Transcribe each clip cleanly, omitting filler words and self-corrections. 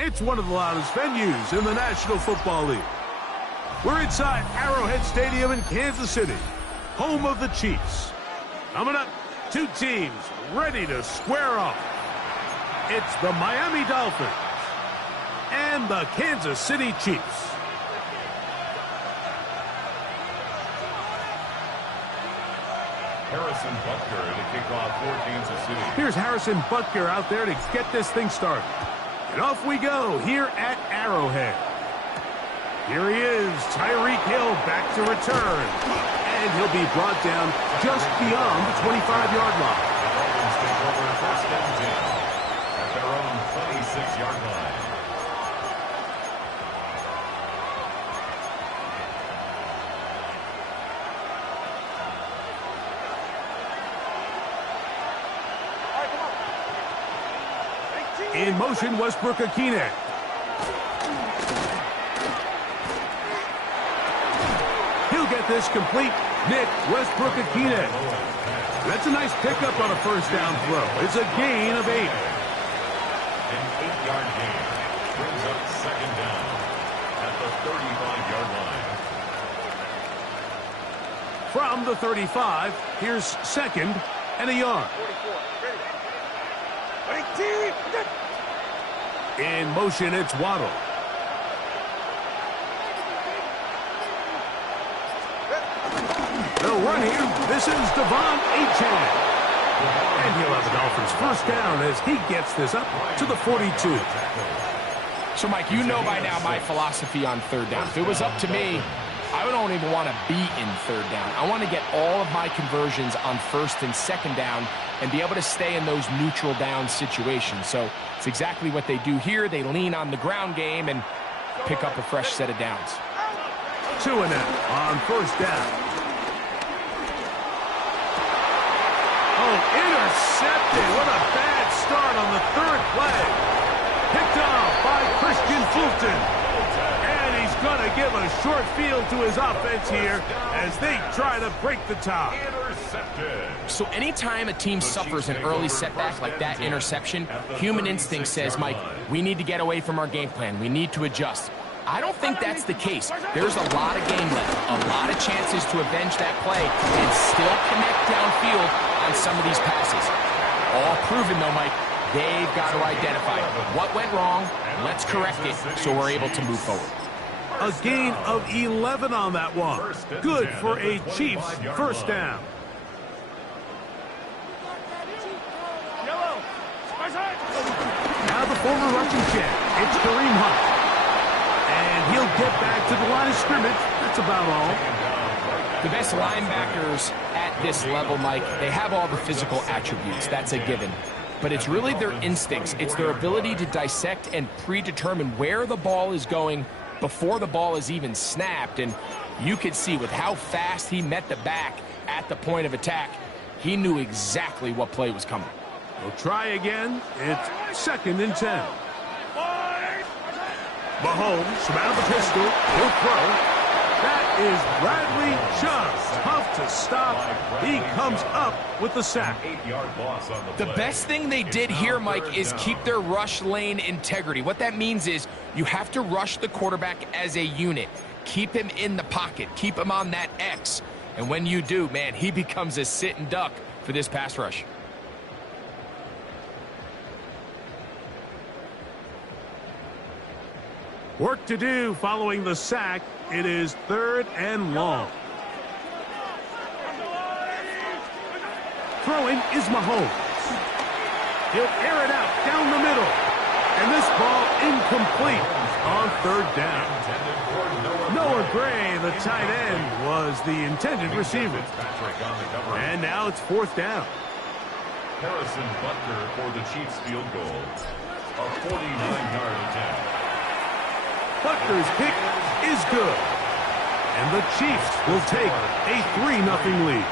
It's one of the loudest venues in the National Football League. We're inside Arrowhead Stadium in Kansas City, home of the Chiefs. Coming up, two teams ready to square off. It's the Miami Dolphins and the Kansas City Chiefs. Harrison Butker to kick off for Kansas City. Here's Harrison Butker out there to get this thing started. And off we go here at Arrowhead. Here he is, Tyreek Hill back to return. And he'll be brought down just beyond the 25-yard line. The Dolphins take over first and 10 at their own 26-yard line. In motion, Westbrook-Akine. He'll get this complete. Nick Westbrook-Akine. That's a nice pickup on a first down throw. It's a gain of 8. An 8-yard gain brings up second down at the 35-yard line. From the 35, here's second and a yard. 19. In motion, it's Waddle. They'll run here. This is Devon Achane. And he'll have the Dolphins first down as he gets this up to the 42. So, Mike, you know by now my philosophy on third down. If it was up to me, I don't even want to be in third down. I want to get all of my conversions on first and second down and be able to stay in those neutral down situations. So it's exactly what they do here. They lean on the ground game and pick up a fresh set of downs. 2 and out on first down. Oh, intercepted. What a bad start on the third play. Picked off by Christian Fulton. And he's going to give a short field to his offense here as they try to break the tie. So anytime a team suffers an early setback like that interception, human instinct says, Mike, we need to get away from our game plan. We need to adjust. I don't think that's the case. There's a lot of game left, a lot of chances to avenge that play and still connect downfield on some of these passes. All proven, though, Mike. They've got to identify what went wrong, let's correct it so we're able to move forward. A gain of 11 on that one. Good for a Chiefs first down. Now the former rushing champ, it's Kareem Hunt. And he'll get back to the line of scrimmage. That's about all. The best linebackers at this level, Mike, they have all the physical attributes. That's a given. But it's really their instincts. It's their ability to dissect and predetermine where the ball is going before the ball is even snapped. And you could see with how fast he met the back at the point of attack, he knew exactly what play was coming. We'll try again. It's 2nd and 10. Mahomes from out of the pistol. He'll throw. That is Bradley Chubb. Tough to stop. He comes up with the sack. The best thing they did here, Mike, is keep their rush lane integrity. What that means is you have to rush the quarterback as a unit. Keep him in the pocket. Keep him on that X. And when you do, man, he becomes a sitting duck for this pass rush. Work to do following the sack. It is 3rd and long. Throwing is Mahomes. He'll air it out down the middle. And this ball incomplete on 3rd down. Noah Gray, the tight end, was the intended receiver. And now it's 4th down. Harrison Butker for the Chiefs field goal. A 49-yard attempt. Butker's kick is good. And the Chiefs will take a 3-0 lead.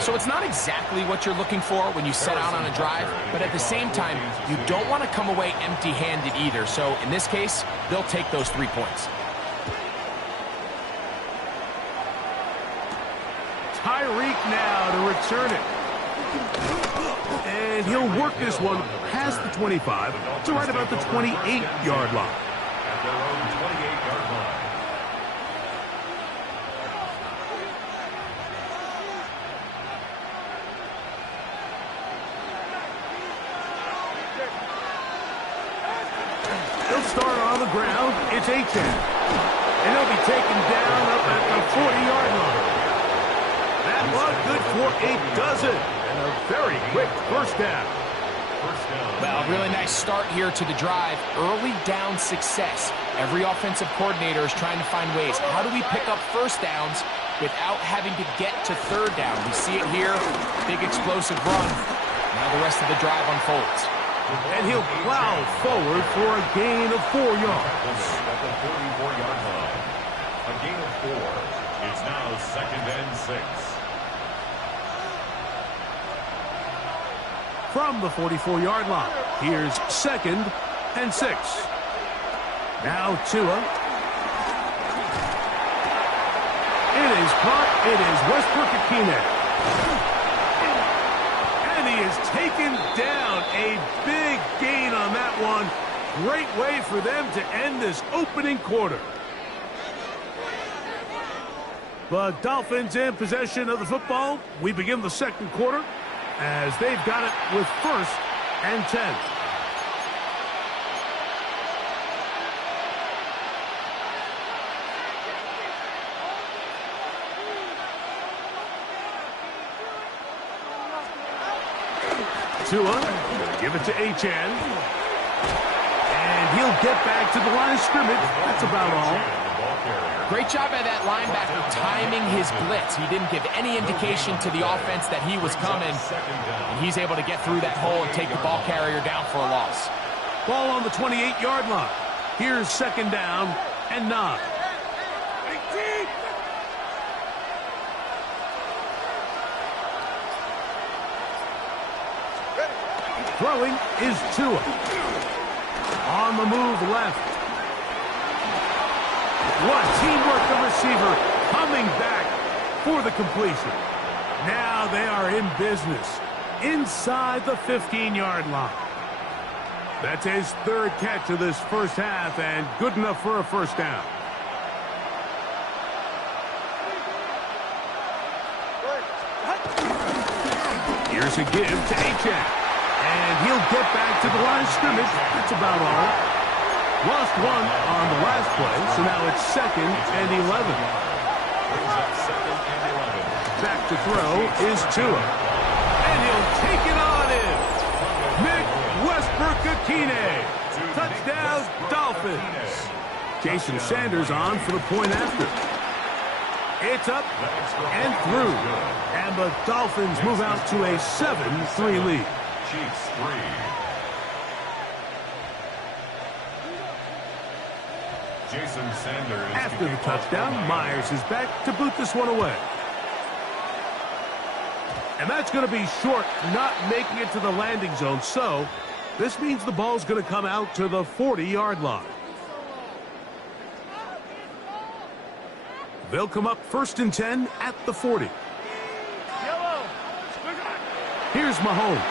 So it's not exactly what you're looking for when you set out on a drive, but at the same time, you don't want to come away empty-handed either. So in this case, they'll take those 3 points. Tyreek now to return it. And he'll work this one past the 25 to right about the 28-yard line. At their own 28-yard line. He'll start on the ground. It's Achane. And he'll be taken down up at the 40-yard line. That one good for a dozen. And a very quick first down. Well, really nice start here to the drive. Early down success. Every offensive coordinator is trying to find ways. How do we pick up first downs without having to get to third down? We see it here. Big explosive run. Now the rest of the drive unfolds. And he'll plow forward for a gain of 4 yards. At the 44-yard line. A gain of 4. It's now 2nd and 6. From the 44-yard line, here's 2nd and 6. Now Tua. It is caught. It is Westbrook-Ikine. And he is taken down. A big gain on that one. Great way for them to end this opening quarter. The Dolphins in possession of the football. We begin the 2nd quarter as they've got it with 1st and 10. Tua, give it to Achane. And he'll get back to the line of scrimmage. That's about all. Great job by that linebacker timing his blitz. He didn't give any indication to the offense that he was coming. And he's able to get through that hole and take the ball carrier down for a loss. Ball on the 28-yard line. Here's second down and 9. Throwing is Tua. On the move left. What teamwork, the receiver coming back for the completion. Now they are in business inside the 15-yard line. That's his third catch of this first half and good enough for a first down. Here's a give to Achane. And he'll get back to the line of scrimmage. That's about all. Lost one on the last play, so now it's 2nd and 11. Back to throw is Tua. And he'll take it on in. Nick Westbrook-Akine. Touchdown, Dolphins. Jason Sanders on for the point after. It's up and through. And the Dolphins move out to a 7-3 lead. Chiefs 3. Jason Sanders. After the touchdown, Myers is back to boot this one away. And that's going to be short, not making it to the landing zone. So this means the ball's going to come out to the 40-yard line. They'll come up 1st and 10 at the 40. Here's Mahomes.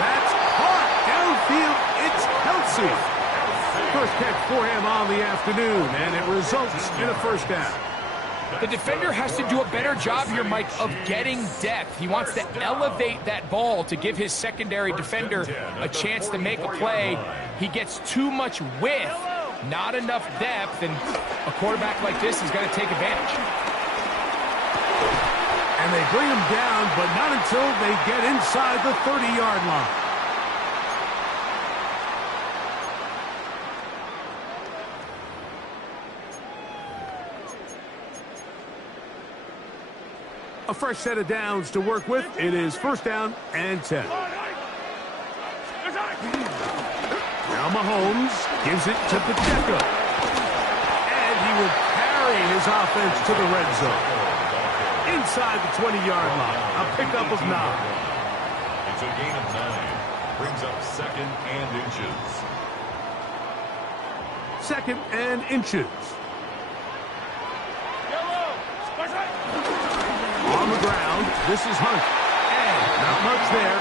That's caught downfield. It's Kelsey. First catch for him on the afternoon, and it results in a first down. The defender has to do a better job here, Mike, of getting depth. He wants to elevate that ball to give his secondary defender a chance to make a play. He gets too much width, not enough depth, and a quarterback like this is going to take advantage. And they bring him down, but not until they get inside the 30-yard line. A fresh set of downs to work with. It is 1st down and 10. Now Mahomes gives it to Pacheco. And he will carry his offense to the red zone. Inside the 20-yard line. A pickup of 9. It's a gain of 9. Brings up 2nd and inches. 2nd and inches. On the ground, this is Hunt. And not much there.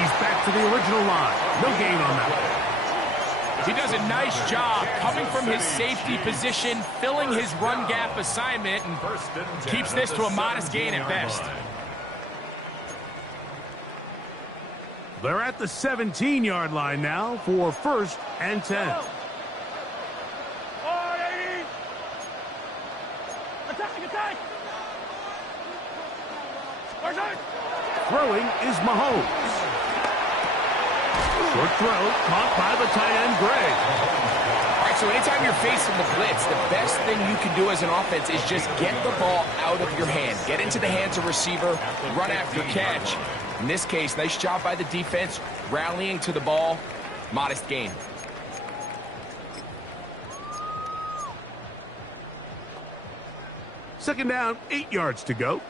He's back to the original line. No gain on that one. He does a nice job coming from his safety position, filling his run gap assignment, and keeps this to a modest gain at best. They're at the 17-yard line now for 1st and 10. Throwing is Mahomes. Short throw, caught by the tight end, Gray. All right, so anytime you're facing the blitz, the best thing you can do as an offense is just get the ball out of your hand. Get into the hands of receiver, run after catch. In this case, nice job by the defense, rallying to the ball. Modest gain. Second down, 8 yards to go.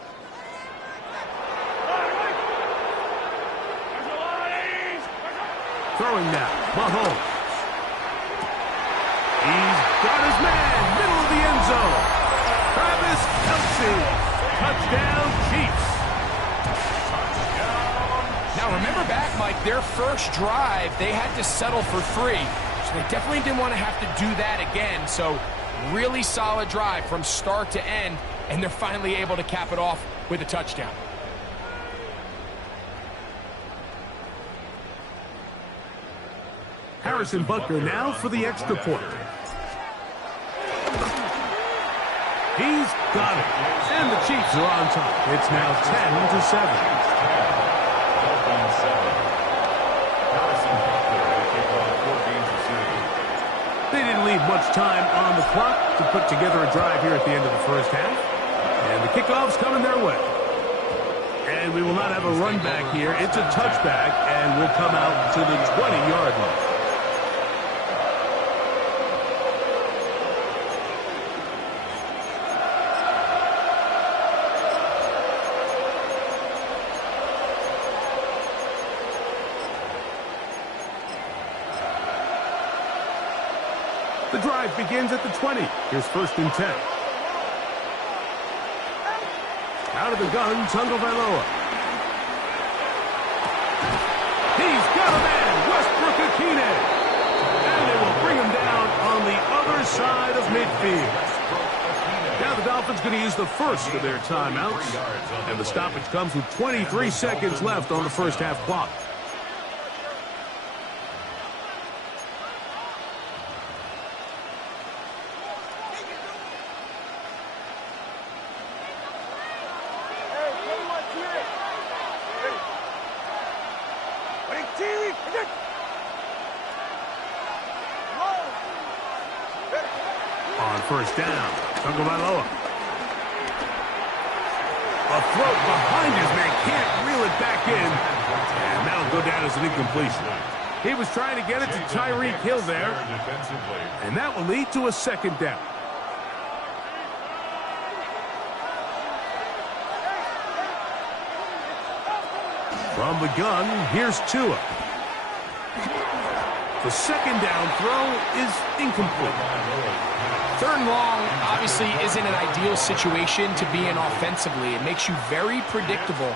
Throwing now, Mahomes. He's got his man, middle of the end zone. Travis Kelsey, touchdown Chiefs. Now remember back, Mike, their first drive, they had to settle for 3. So they definitely didn't want to have to do that again. So really solid drive from start to end, and they're finally able to cap it off with a touchdown. Harrison Butker now for the extra point. He's got it. And the Chiefs are on top. It's now 10-7. leave much time on the clock to put together a drive here at the end of the first half. And the kickoff's coming their way. And we will not have a run back here. It's a touchback, and we'll come out to the 20-yard line. The drive begins at the 20. Here's 1st and 10. Out of the gun, Tagovailoa. He's got a man, Westbrook-Akine. And they will bring him down on the other side of midfield. Now the Dolphins going to use the first of their timeouts. And the stoppage comes with 23 seconds left on the first half clock. On 1st down, Tagovailoa. A throw behind his man, can't reel it back in. And that'll go down as an incompletion. He was trying to get it to Tyreek Hill there. And that will lead to a 2nd down. From the gun, here's Tua. The 2nd down throw is incomplete. 3rd and long obviously isn't an ideal situation to be in offensively. It makes you very predictable,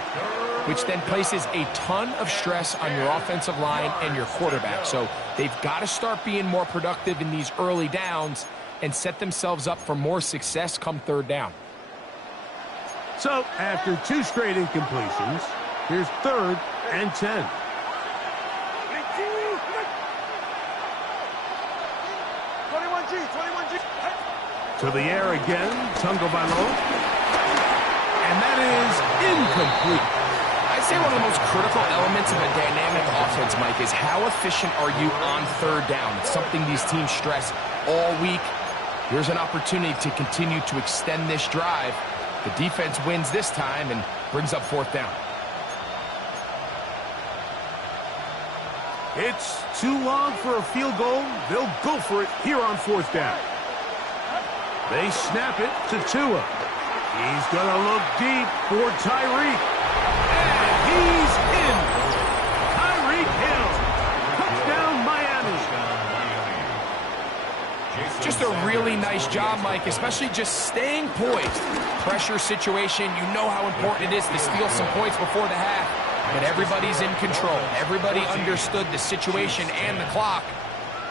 which then places a ton of stress on your offensive line and your quarterback. So they've got to start being more productive in these early downs and set themselves up for more success come 3rd down. So after 2 straight incompletions, here's 3rd and 10. To the air again, Tagovailoa. And that is incomplete. I'd say one of the most critical elements of a dynamic offense, Mike, is how efficient are you on 3rd down? It's something these teams stress all week. Here's an opportunity to continue to extend this drive. The defense wins this time and brings up 4th down. It's too long for a field goal. They'll go for it here on 4th down. They snap it to Tua. He's going to look deep for Tyreek. And he's in. Tyreek Hill. Touchdown, Miami. Just a really nice job, Mike, especially just staying poised. Pressure situation, you know how important it is to steal some points before the half. But everybody's in control. Everybody understood the situation and the clock.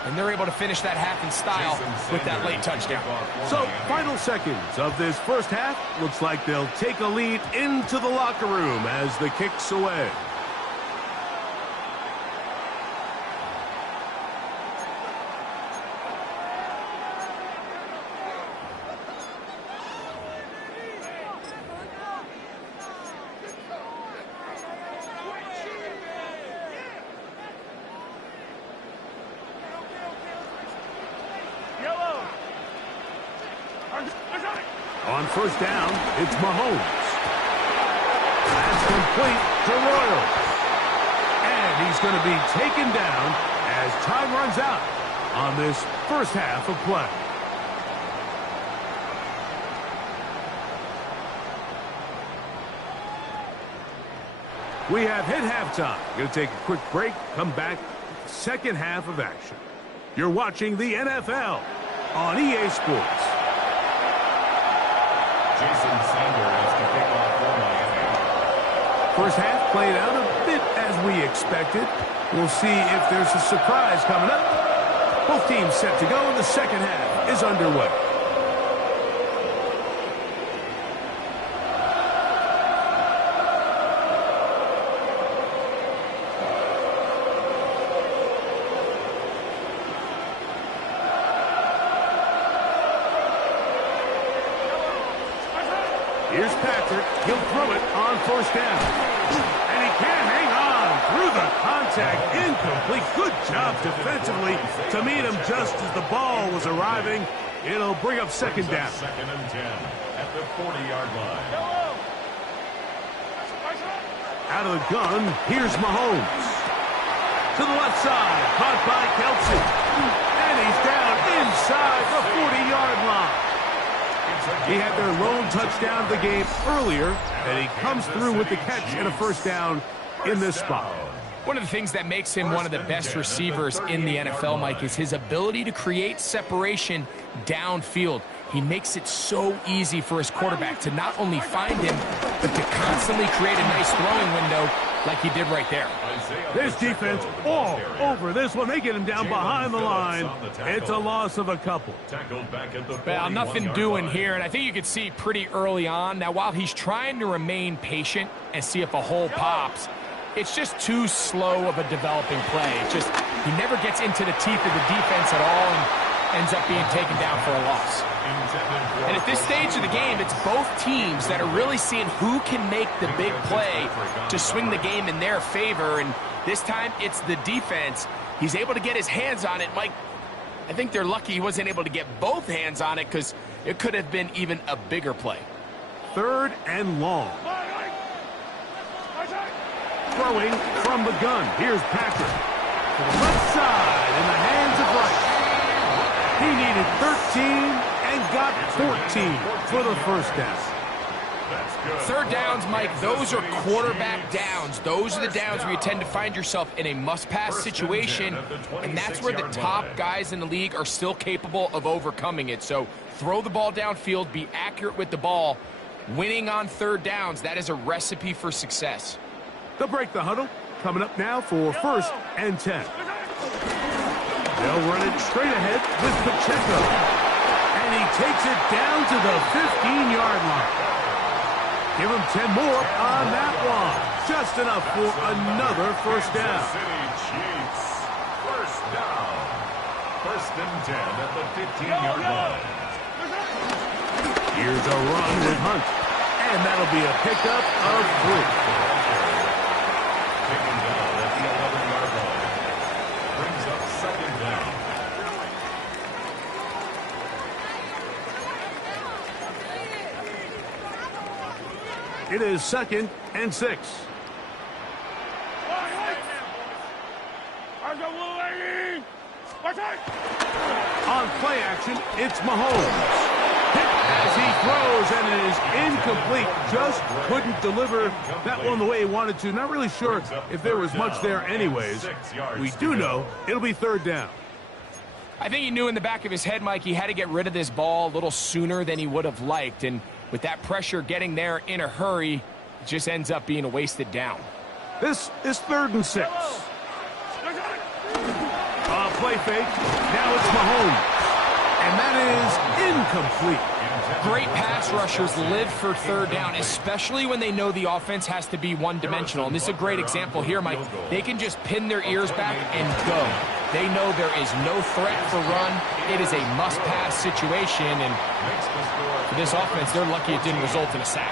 And they're able to finish that half in style with that late touchdown. So, final seconds of this first half. Looks like they'll take a lead into the locker room as the kick's away. On 1st down, it's Mahomes. That's complete to Royals. And he's going to be taken down as time runs out on this first half of play. We have hit halftime. Going to take a quick break, come back, second half of action. You're watching the NFL on EA Sports. Jason Sanders to kick off for Miami. First half played out a bit as we expected. We'll see if there's a surprise coming up. Both teams set to go, and the second half is underway. Here's Patrick. He'll throw it on 1st down. And he can't hang on through the contact. Incomplete. Good job defensively to meet him just as the ball was arriving. It'll bring up second down. Second and 10 at the 40-yard line. Out of the gun, here's Mahomes. To the left side, caught by Kelsey. And he's down inside the 40-yard line. He had their lone touchdown of the game earlier, and he comes through with the catch and a first down in this spot. One of the things that makes him one of the best receivers in the NFL, Mike, is his ability to create separation downfield. He makes it so easy for his quarterback to not only find him, but to constantly create a nice throwing window like he did right there. This defense all over this one. They get him down behind the line. It's a loss of a couple. Well, nothing doing here, and I think you could see pretty early on. Now, while he's trying to remain patient and see if a hole pops, it's just too slow of a developing play. It's just, he never gets into the teeth of the defense at all and ends up being taken down for a loss. And at this stage of the game, it's both teams that are really seeing who can make the big play to swing the game in their favor. And this time, it's the defense. He's able to get his hands on it. Mike, I think they're lucky he wasn't able to get both hands on it because it could have been even a bigger play. Third and long. Throwing from the gun. Here's Patrick. To the left side in the hands of Rice. He needed 13 and got 14 for the first down. Third downs, Mike, those are quarterback downs. Those are the downs where you tend to find yourself in a must-pass situation, and that's where the top guys in the league are still capable of overcoming it. So throw the ball downfield, be accurate with the ball. Winning on third downs, that is a recipe for success. They'll break the huddle. Coming up now for first and 10. They'll run it straight ahead with Pacheco. And he takes it down to the 15-yard line. Give him 10 more on that one. Just enough for another first down. First down. First and 10 at the 15-yard line. Here's a run with Hunt. And that'll be a pickup of 3. Taken down at the 11-yard line. Brings up second down. It is second and 6. On play action, it's Mahomes. Hit as he throws, and it is incomplete. Just couldn't deliver that one the way he wanted to. Not really sure if there was much there anyways. We do know it'll be third down. I think he knew in the back of his head, Mike, he had to get rid of this ball a little sooner than he would have liked. And with that pressure getting there in a hurry, it just ends up being a wasted down. This is third and 6. Play fake. Now it's Mahomes. And that is incomplete. Great pass rushers live for third down, especially when they know the offense has to be one-dimensional. And this is a great example here, Mike. They can just pin their ears back and go. They know there is no threat for run. It is a must-pass situation. And for this offense, they're lucky it didn't result in a sack.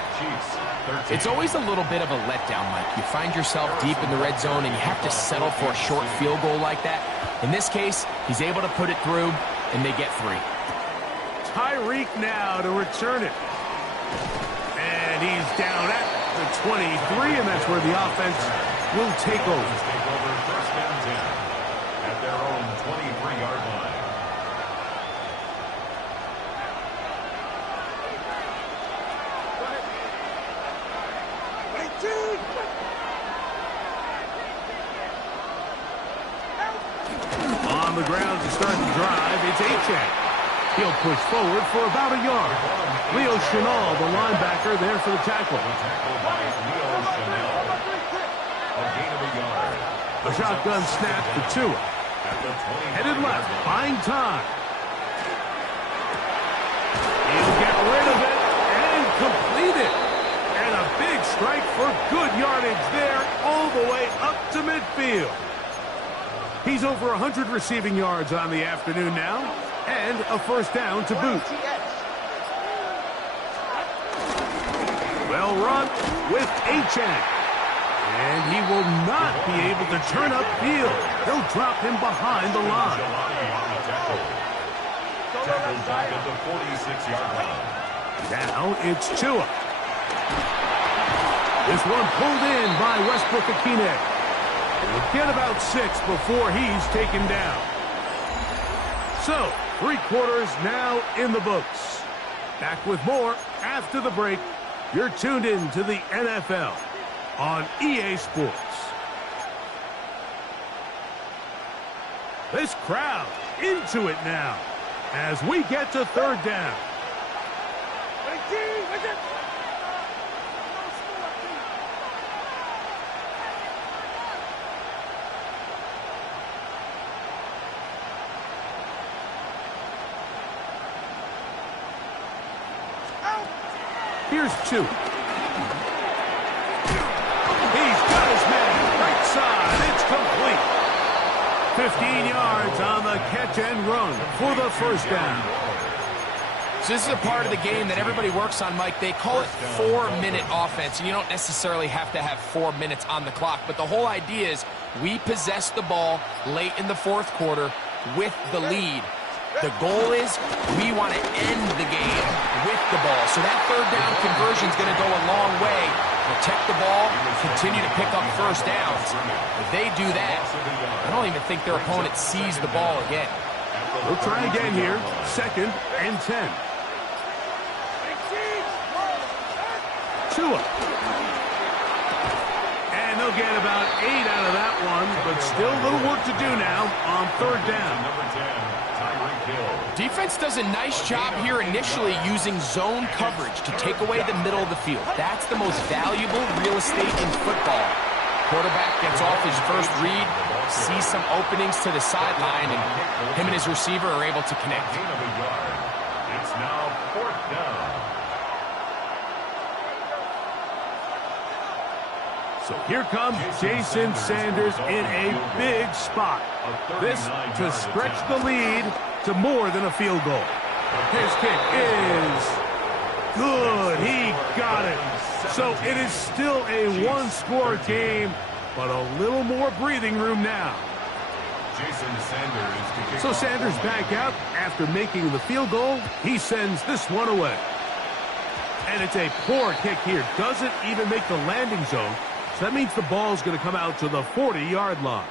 It's always a little bit of a letdown, Mike. You find yourself deep in the red zone, and you have to settle for a short field goal like that. In this case, he's able to put it through, and they get 3. Tyreek now to return it. And he's down at the 23, and that's where the offense will take over. First and 10 at their own 23-yard line. On the ground to start the drive, it's Achane. He'll push forward for about a yard. Leo Chenal, the linebacker, there for the tackle. A shotgun snap to Tua. Headed left, buying time. He'll get rid of it and complete it. And a big strike for good yardage there all the way up to midfield. He's over 100 receiving yards on the afternoon now, and a first down to boot. Well run with Achane. And he will not be able to turn upfield. They'll drop him behind the line. Tackled back at the 46-yard line. Now it's Tua. This one pulled in by Westbrook-Akine. He'll get about 6 before he's taken down. So, 3 quarters now in the books. Back with more after the break. You're tuned in to the NFL on EA Sports. This crowd into it now as we get to 3rd down. Here's 2. He's got his man. Right side. It's complete. 15 yards on the catch and run for the 1st down. So this is a part of the game that everybody works on, Mike. They call it 4-minute offense, and you don't necessarily have to have 4 minutes on the clock. But the whole idea is we possess the ball late in the 4th quarter with the lead. The goal is we want to end the game with the ball. So that 3rd down conversion is going to go a long way. Protect the ball, continue to pick up 1st downs. If they do that, I don't even think their opponent sees the ball again. We'll try again here. 2nd and 10. Tua. And they'll get about 8 out of that one, but still a little work to do now on 3rd down. Defense does a nice job here initially using zone coverage to take away the middle of the field. That's the most valuable real estate in football. Quarterback gets off his first read, sees some openings to the sideline, and him and his receiver are able to connect. It's now 4th down. So here comes Jason Sanders in a big spot. This to stretch the lead to more than a field goal. His kick is good. He got it. So it is still a 1-score game, but a little more breathing room now. So Sanders back out after making the field goal. He sends this one away. And it's a poor kick here. Doesn't even make the landing zone. So that means the ball's going to come out to the 40-yard line.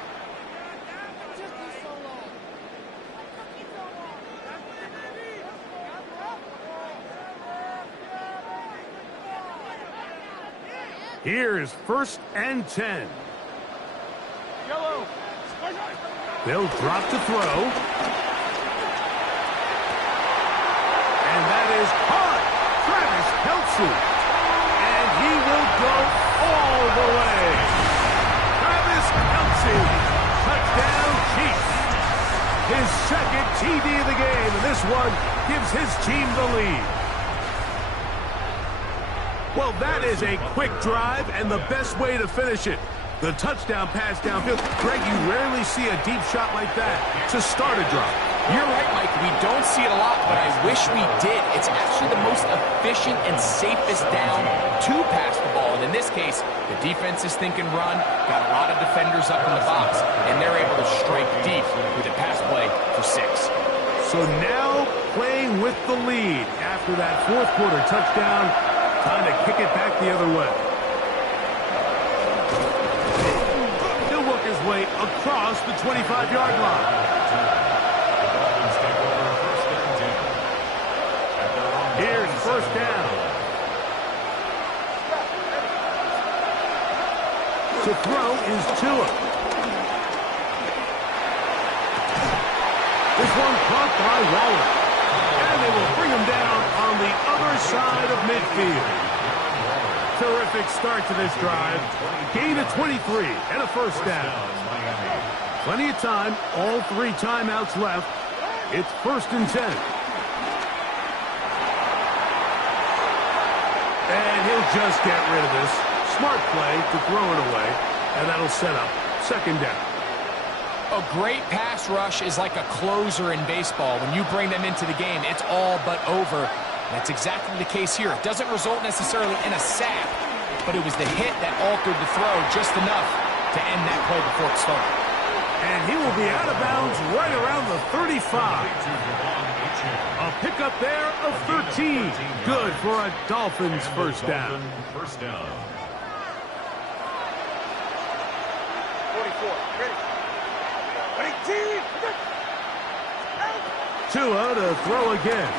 Here's 1st and 10. They'll drop to throw. And that is caught. Travis Kelce. And he will go all the way. Travis Kelce. Touchdown Chiefs. His 2nd TD of the game. And this one gives his team the lead. Well, that is a quick drive and the best way to finish it. The touchdown pass downfield. Greg, you rarely see a deep shot like that to start a drive. You're right, Mike. We don't see it a lot, but I wish we did. It's actually the most efficient and safest down to pass the ball. And in this case, the defense is thinking run, got a lot of defenders up in the box, and they're able to strike deep with a pass play for 6. So now playing with the lead after that 4th quarter touchdown, time to kick it back the other way. He'll work his way across the 25-yard line. Here's 1st down. To throw is Tua. This one caught by Waller. And they will bring him down on the other side of midfield. Terrific start to this drive. Gain of 23 and a 1st down. Plenty of time. All 3 timeouts left. It's 1st and 10. And he'll just get rid of this. Smart play to throw it away. And that'll set up 2nd down. A great pass rush is like a closer in baseball. When you bring them into the game, it's all but over. That's exactly the case here. It doesn't result necessarily in a sack, but it was the hit that altered the throw just enough to end that play before it started. And he will be out of bounds right around the 35. A pickup there of 13. Good for a Dolphins first down. First down. 44. Ready. Tua to throw again.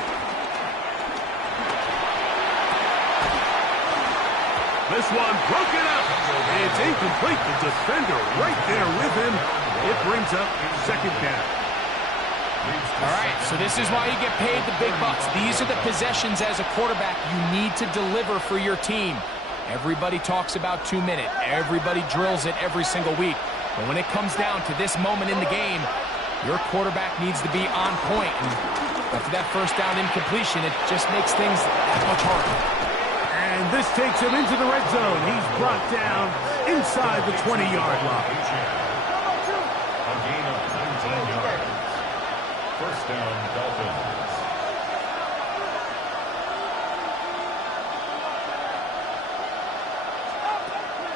This one broken up. It's incomplete. The defender right there with him. It brings up second down. All right, so this is why you get paid the big bucks. These are the possessions as a quarterback you need to deliver for your team. Everybody talks about 2 minute. Everybody drills it every single week. But when it comes down to this moment in the game, your quarterback needs to be on point. And after that first down incompletion, it just makes things that much harder. And this takes him into the red zone. He's brought down inside the 20-yard line. A gain of 19 yards. First down, Dolphins.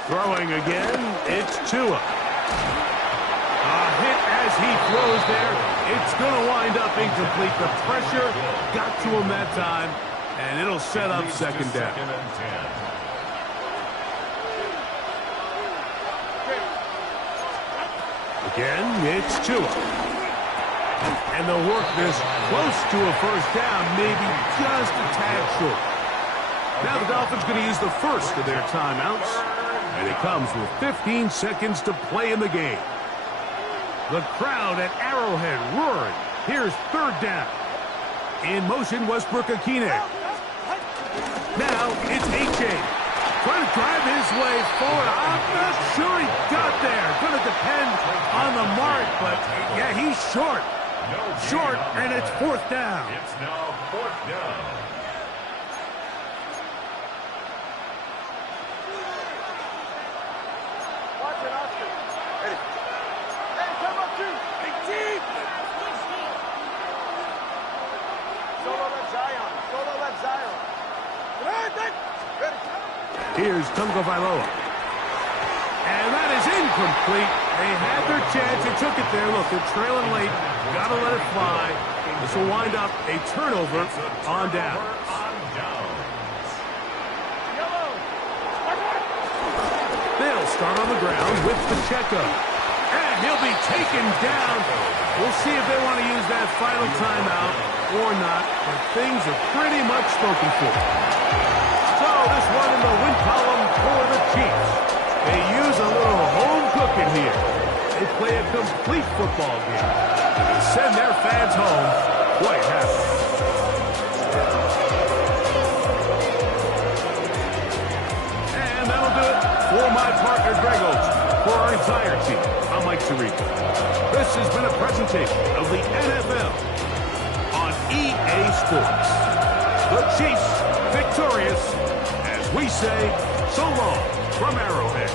Throwing again, it's Tua. A hit as he throws there. It's going to wind up incomplete. The pressure got to him that time, and it'll set up second down. Second and 10. Again, it's Tua. And they'll work this close to a first down, maybe just a tad short. Now the Dolphins going to use the first of their timeouts, and it comes with 15 seconds to play in the game. The crowd at Arrowhead roaring. Here's third down. In motion, Westbrook-Akine. Now it's H.A. trying to drive his way forward. I'm not sure he got there. Going to depend on the mark, but yeah, he's short. Short, and it's fourth down. It's now fourth down. Watch it, Oscar. Ready. Hey, come up, two. Big team. Solo left Zion. Solo left Zion. Ready. Here's Tungo Vailoa. And that is incomplete. They had their chance. They took it there. Look, they're trailing late. Got to let it fly. This will wind up a turnover on down. They'll start on the ground with Pacheco. And he'll be taken down. We'll see if they want to use that final timeout or not. But things are pretty much spoken for. So this one in the win column for the Chiefs. They use a little home cooking here. They play a complete football game. And they send their fans home quite happy. And that'll do it for my partner, Greg Oates. For our entire team, I'm Mike Tirico. This has been a presentation of the NFL on EA Sports. The Chiefs victorious, as we say, so long from Arrowhead.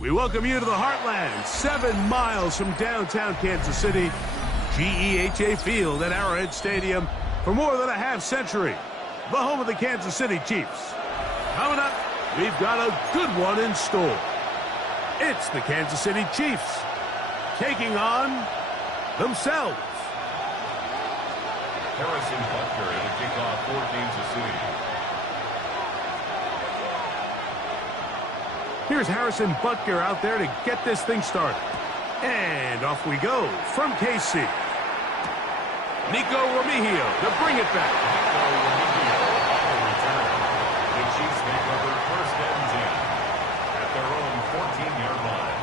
We welcome you to the Heartland, 7 miles from downtown Kansas City, GEHA Field at Arrowhead Stadium for more than a half-century, the home of the Kansas City Chiefs. Coming up, we've got a good one in store. It's the Kansas City Chiefs taking on themselves. Harrison Butker in a kickoff for Kansas City. Here's Harrison Butker out there to get this thing started. And off we go from KC. Nico Remigio to bring it back. Nico Remigio on the return. The Chiefs make up their first and 10 at their own 14-yard line.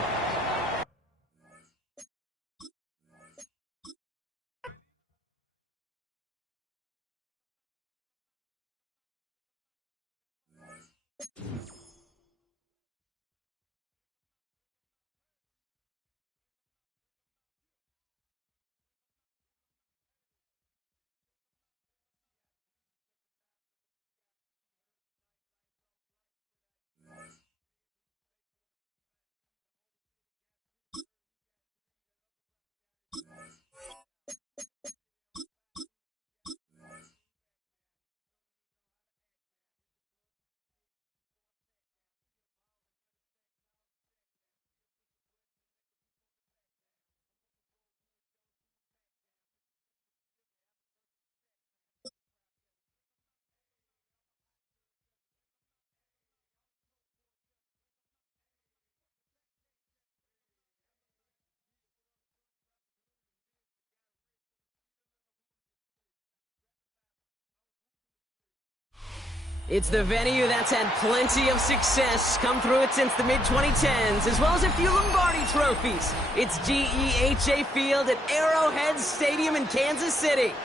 It's the venue that's had plenty of success come through it since the mid-2010s, as well as a few Lombardi trophies. It's GEHA Field at Arrowhead Stadium in Kansas City.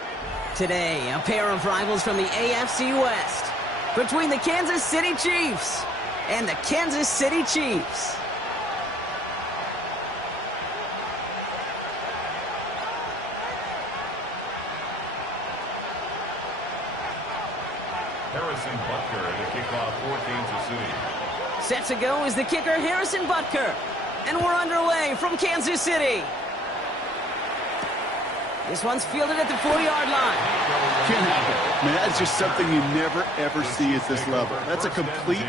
Today, a pair of rivals from the AFC West, between the Kansas City Chiefs and the Kansas City Chiefs. Harrison Butker at a kickoff for Kansas City. Set to go is the kicker, Harrison Butker. And we're underway from Kansas City. This one's fielded at the 40-yard line. Can't happen. Man, that's just something you never, ever see at this level. That's a complete...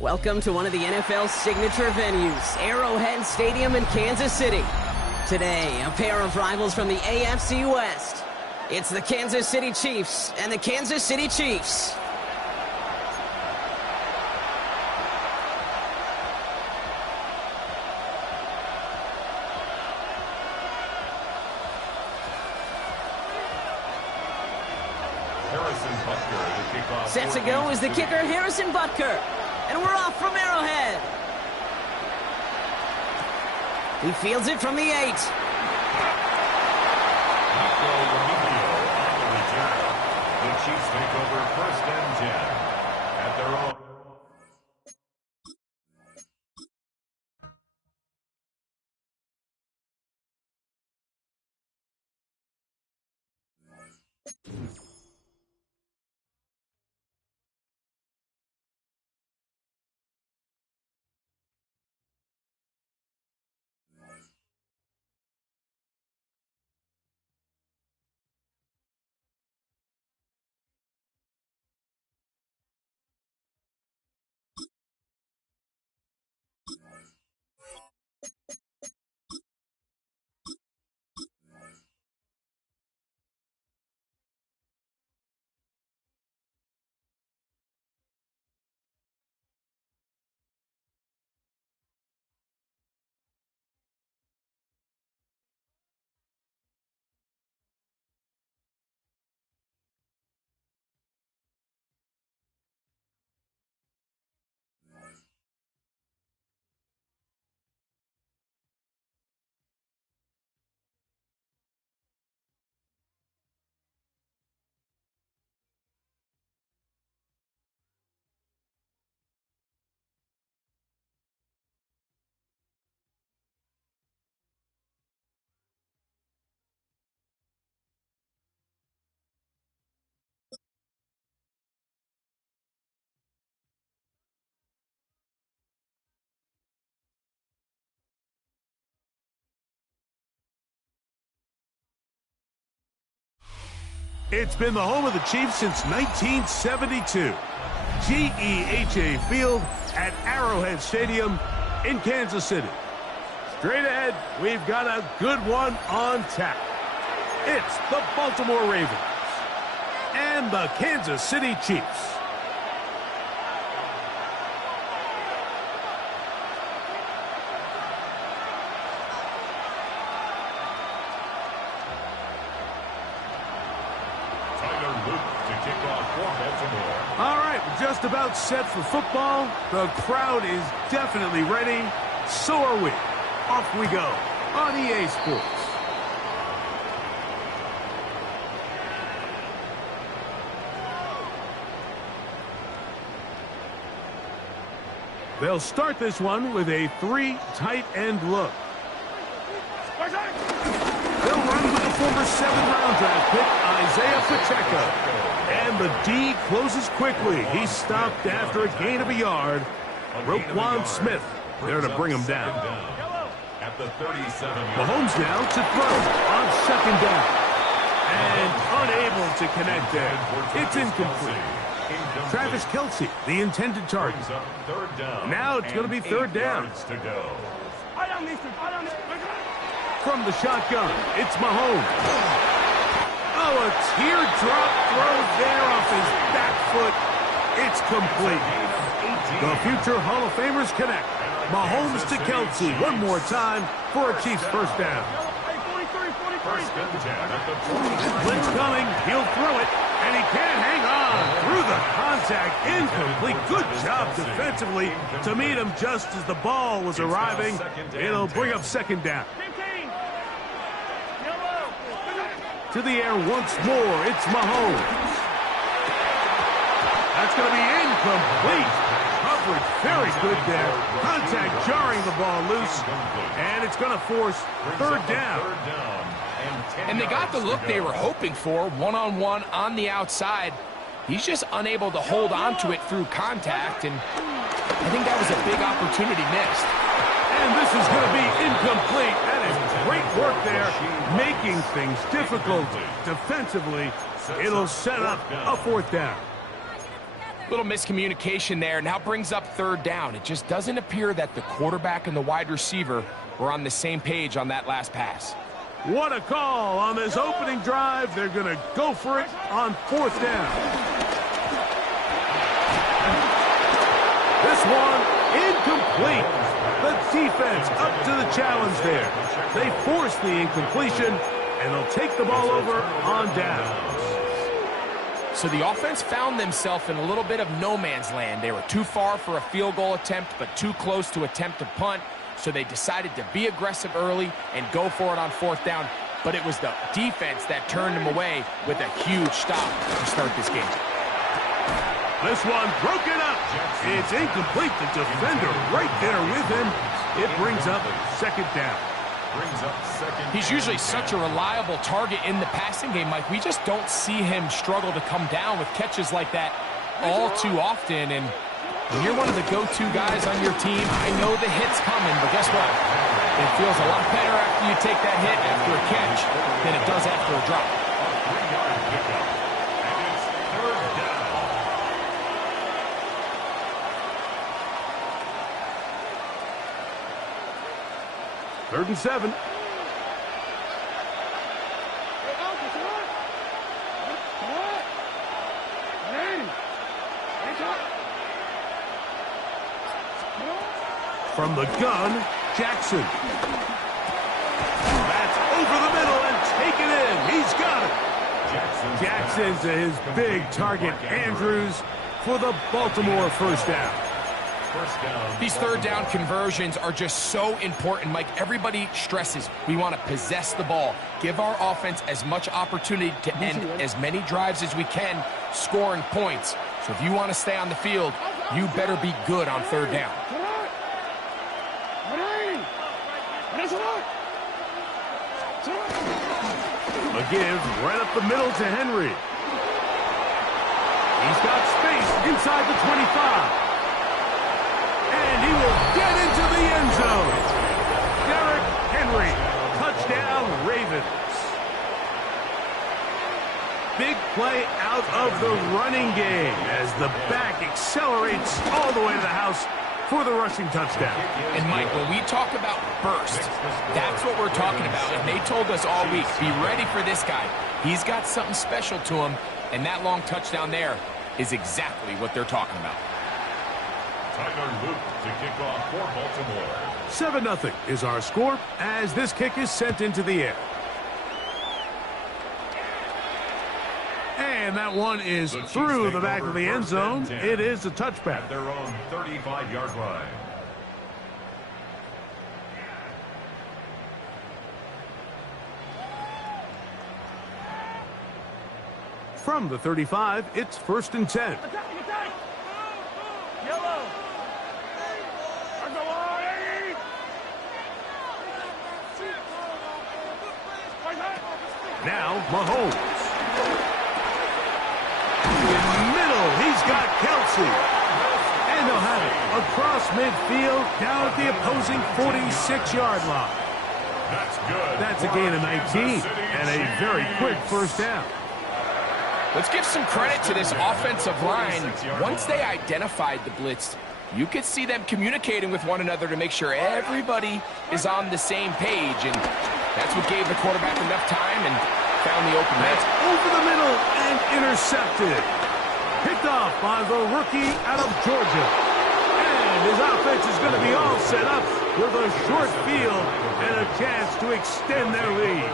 Welcome to one of the NFL's signature venues, Arrowhead Stadium in Kansas City. Today, a pair of rivals from the AFC West. It's the Kansas City Chiefs and the Kansas City Chiefs. Set to go is the kicker, Harrison Butker. And we're off from Arrowhead. He fields it from the 8. The Chiefs take over 1st and 10 at their own. It's been the home of the Chiefs since 1972. GEHA Field at Arrowhead Stadium in Kansas City. Straight ahead, we've got a good one on tap. It's the Baltimore Ravens and the Kansas City Chiefs. All right, we're just about set for football. The crowd is definitely ready. So are we. Off we go on EA Sports. They'll start this one with a 3 tight end look. They'll run with the former 7th-round draft pick, Isaiah Pacheco. And the D closes quickly. He stopped after a gain of a yard. Roquan Smith there to bring him down. At the 37-yard. Mahomes now to throw on 2nd down. And unable to connect there. It's incomplete. Travis Kelce, the intended target. Now it's going to be 3rd down. From the shotgun, it's Mahomes. Oh, a teardrop throw there off his back foot. It's complete. The future Hall of Famers connect. Mahomes to Kelce one more time for a Chiefs 1st down. Blitz coming. He'll throw it, and he can't hang on. Through the contact, incomplete. Good job defensively to meet him just as the ball was arriving. It'll bring up 2nd down. To the air once more, it's Mahomes. That's going to be incomplete. Coverage very good there. Contact jarring the ball loose. And it's going to force 3rd down. And they got the look they were hoping for, one-on-one on the outside. He's just unable to hold on to it through contact, and I think that was a big opportunity missed. And this is going to be incomplete. That is great work there, making things difficult defensively. It'll set up a 4th down. Little miscommunication there. Now brings up third down. It just doesn't appear that the quarterback and the wide receiver were on the same page on that last pass. What a call on this opening drive. They're going to go for it on fourth down. This one incomplete. The defense up to the challenge there. They force the incompletion, and they'll take the ball over on downs. So the offense found themselves in a little bit of no man's land. They were too far for a field goal attempt, but too close to attempt a punt. So they decided to be aggressive early and go for it on fourth down. But it was the defense that turned them away with a huge stop to start this game. This one broken up. It's incomplete. The defender right there with him. It brings up second down. He's usually such a reliable target in the passing game, Mike. We just don't see him struggle to come down with catches like that all too often. And when you're one of the go-to guys on your team, I know the hit's coming, but guess what? It feels a lot better after you take that hit after a catch than it does after a drop. Third and 7. From the gun, Jackson. That's over the middle and taken in. He's got it. Jackson to his big target, Andrews, for the Baltimore first down. These third down conversions are just so important, Mike. Everybody stresses we want to possess the ball, give our offense as much opportunity to end as many drives as we can, scoring points. So if you want to stay on the field, you better be good on third down. A give right up the middle to Henry. He's got space inside the 25. And he will get into the end zone. Derrick Henry, touchdown Ravens. Big play out of the running game as the back accelerates all the way to the house for the rushing touchdown. And Mike, when we talk about burst, that's what we're talking about. And they told us all week, be ready for this guy. He's got something special to him, and that long touchdown there is exactly what they're talking about. Tyler Luke to kick off for Baltimore. 7-0 is our score as this kick is sent into the air. And that one is through the back of the end zone. It is a touchback. At their own 35-yard line. From the 35, it's 1st and 10. Now, Mahomes. In the middle, he's got Kelsey. And they'll have it across midfield down at the opposing 46-yard line. That's good. That's a gain of 19 and a very quick first down. Let's give some credit to this offensive line. Once they identified the blitz, you could see them communicating with one another to make sure everybody is on the same page. And that's what gave the quarterback enough time and found the open man. That's over the middle and intercepted. Picked off by the rookie out of Georgia. And his offense is going to be all set up with a short field and a chance to extend their lead.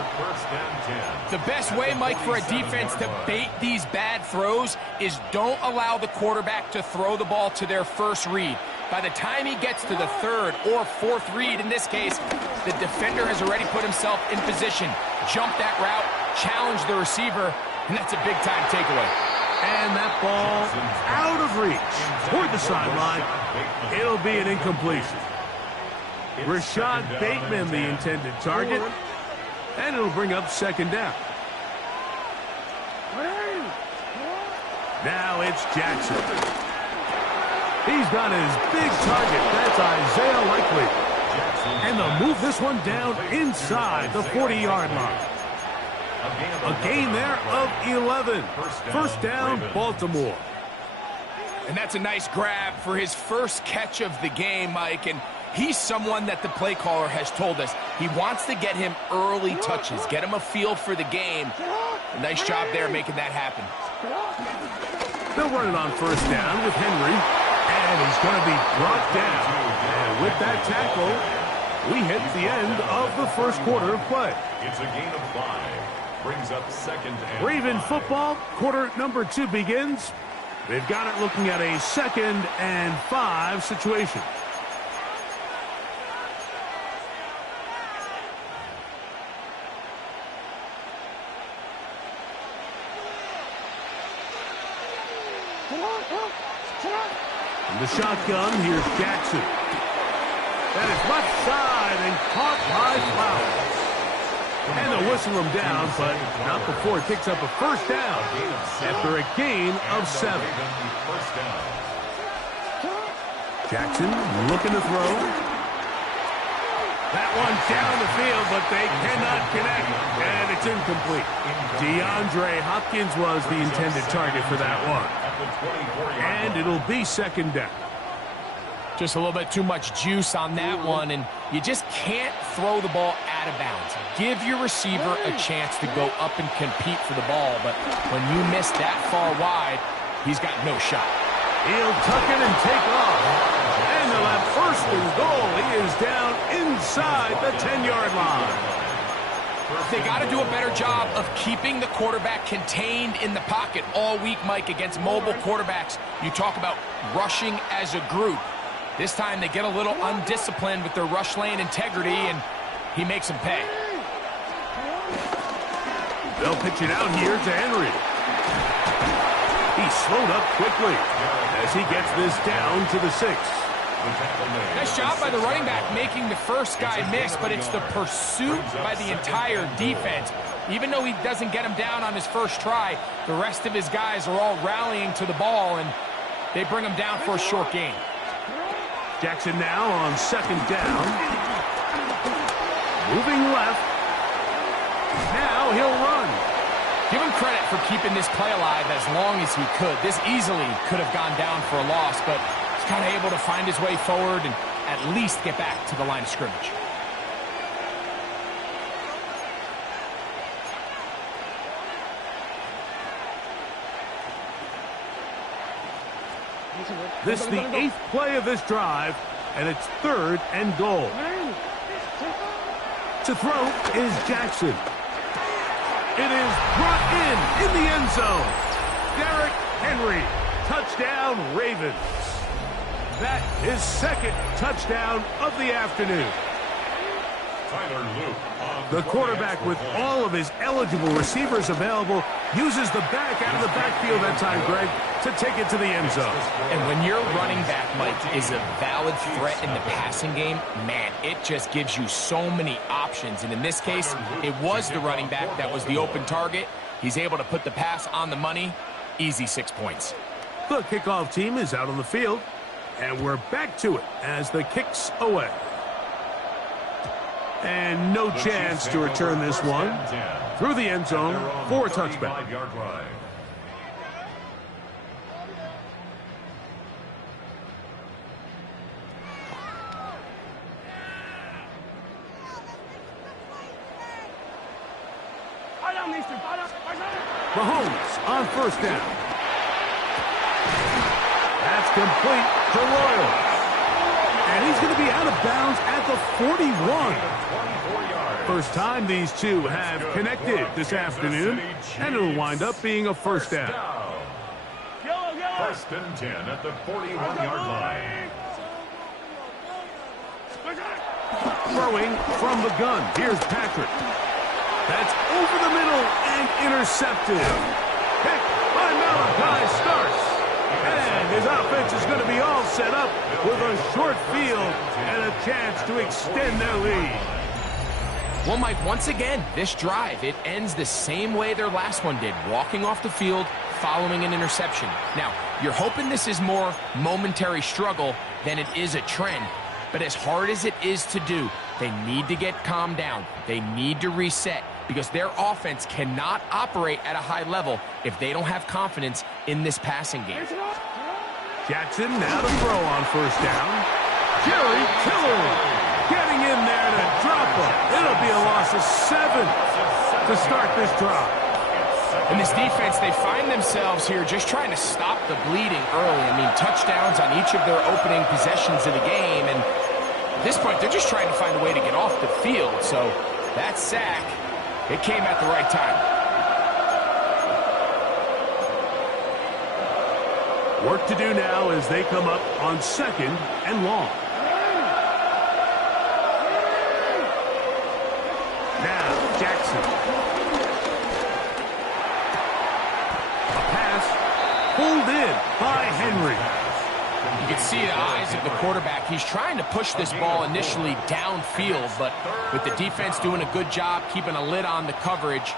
The best way, Mike, for a defense to bait these bad throws is don't allow the quarterback to throw the ball to their first read. By the time he gets to the third or fourth read, in this case, the defender has already put himself in position, jumped that route, challenged the receiver, and that's a big-time takeaway. And that ball out of reach toward the sideline. It'll be an incompletion. Rashad Bateman, the intended target, and it'll bring up second down. Now it's Jackson. He's got his big target. That's Isaiah Likely. And they'll move this one down inside the 40-yard line. A gain there of 11. First down, Baltimore. And that's a nice grab for his first catch of the game, Mike. And he's someone that the play caller has told us he wants to get him early touches, get him a feel for the game. A nice job there making that happen. They'll run it on first down with Henry, and he's going to be brought down. And with that tackle, we hit the end of the first quarter of play. It's a gain of 5. Brings up second and Raven 5. football, quarter number 2 begins. They've got it looking at a 2nd and 5 situation. In the shotgun, here's Jackson. That is left side and caught by Flowers. And they'll whistle him down, but not before it picks up a first down after a gain of 7. Jackson looking to throw. That one down the field, but they cannot connect, and it's incomplete. DeAndre Hopkins was the intended target for that one. And it'll be 2nd down. Just a little bit too much juice on that one, and you just can't throw the ball out of bounds. Give your receiver a chance to go up and compete for the ball, but when you miss that far wide, he's got no shot. He'll tuck it and take off. And they'll have 1st and goal. He is down inside the 10-yard line. They got to do a better job of keeping the quarterback contained in the pocket all week, Mike, against mobile quarterbacks. You talk about rushing as a group. This time they get a little undisciplined with their rush lane integrity, and he makes them pay. They'll pitch it out here to Henry. He slowed up quickly as he gets this down to the 6. Nice job by the running back making the first guy miss, but it's the pursuit by the entire defense. Even though he doesn't get him down on his first try, the rest of his guys are all rallying to the ball, and they bring him down for a short gain. Jackson now on 2nd down. Moving left. Now he'll run. Give him credit for keeping this play alive as long as he could. This easily could have gone down for a loss, but he's kind of able to find his way forward and at least get back to the line of scrimmage. This is the 8th play of this drive, and it's 3rd and goal. To throw is Jackson. It is brought in the end zone. Derrick Henry, touchdown Ravens. That is 2nd touchdown of the afternoon. The quarterback, with all of his eligible receivers available, uses the back out of the backfield that time, Greg, to take it to the end zone. And when your running back, Mike, is a valid threat in the passing game, man, it just gives you so many options. And in this case, it was the running back that was the open target. He's able to put the pass on the money. Easy 6 points. The kickoff team is out on the field, and we're back to it as the kick's away. And no chance to return this one through the end zone for a touchback. Mahomes on 1st down. That's complete to Royals. And he's going to be out of bounds at the 41. First time these two have connected this afternoon, and it'll wind up being a 1st down. 1st and 10 at the 41-yard line. Throwing from the gun. Here's Patrick. That's over the middle and intercepted. Picked by Malachi Starks. And his offense is going to be all set up with a short field and a chance to extend their lead. Well, Mike, once again, this drive, it ends the same way their last one did, walking off the field, following an interception. Now, you're hoping this is more momentary struggle than it is a trend, but as hard as it is to do, they need to get calmed down. They need to reset because their offense cannot operate at a high level if they don't have confidence in this passing game. Jackson now to throw on first down. Jerry Tillery getting in there to drop him. It'll be a loss of 7 to start this drive. In this defense, they find themselves here just trying to stop the bleeding early. I mean, touchdowns on each of their opening possessions of the game, and at this point, they're just trying to find a way to get off the field. So that sack, it came at the right time. Work to do now as they come up on 2nd and long. Now, Jackson. A pass pulled in by Henry. You can see the eyes of the quarterback. He's trying to push this ball initially downfield, but with the defense doing a good job keeping a lid on the coverage,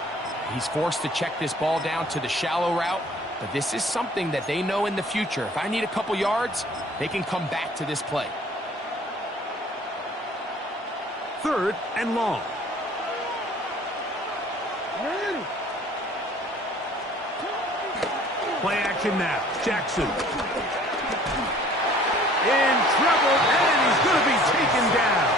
he's forced to check this ball down to the shallow route. But this is something that they know in the future. If I need a couple yards, they can come back to this play. 3rd and long. Play action now. Jackson. In trouble, and he's going to be taken down.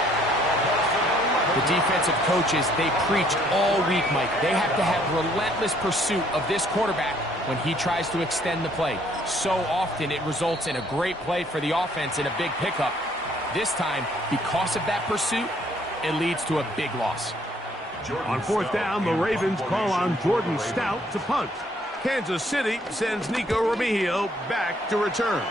The defensive coaches, they preach all week, Mike. They have to have relentless pursuit of this quarterback when he tries to extend the play. So often it results in a great play for the offense and a big pickup. This time, because of that pursuit, it leads to a big loss. On 4th down, the Ravens call on Jordan Stout to punt. Kansas City sends Nico Remigio back to return.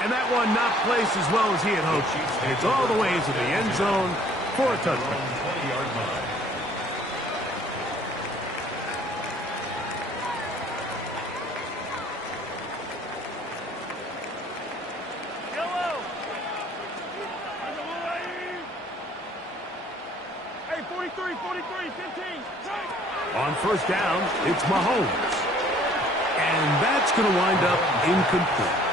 And that one not placed as well as he had hoped. And it's all the way to the end zone for a touchdown. Hey, 43, 15. On 1st down, it's Mahomes. And that's going to wind up incomplete.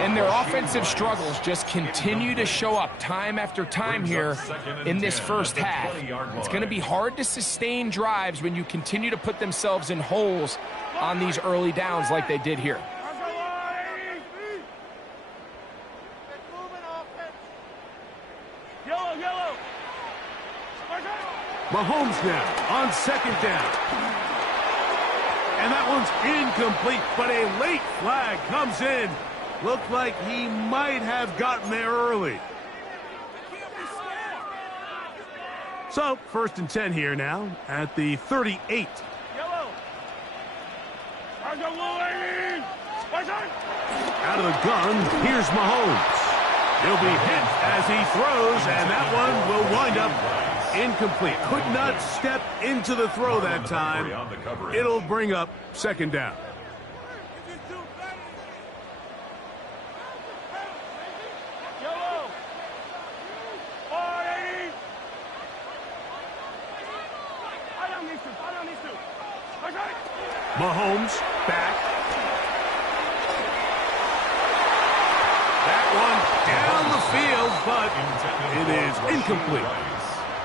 And their offensive struggles just continue to show up time after time here in this first half. It's going to be hard to sustain drives when you continue to put themselves in holes on these early downs like they did here. Yellow. Mahomes now on 2nd down. And that one's incomplete, but a late flag comes in. Looked like he might have gotten there early. So, 1st and 10 here now at the 38. Out of the gun, here's Mahomes. He'll be hit as he throws, and that one will wind up incomplete. Could not step into the throw that time. It'll bring up 2nd down. Mahomes back. That one down the field, but it is incomplete.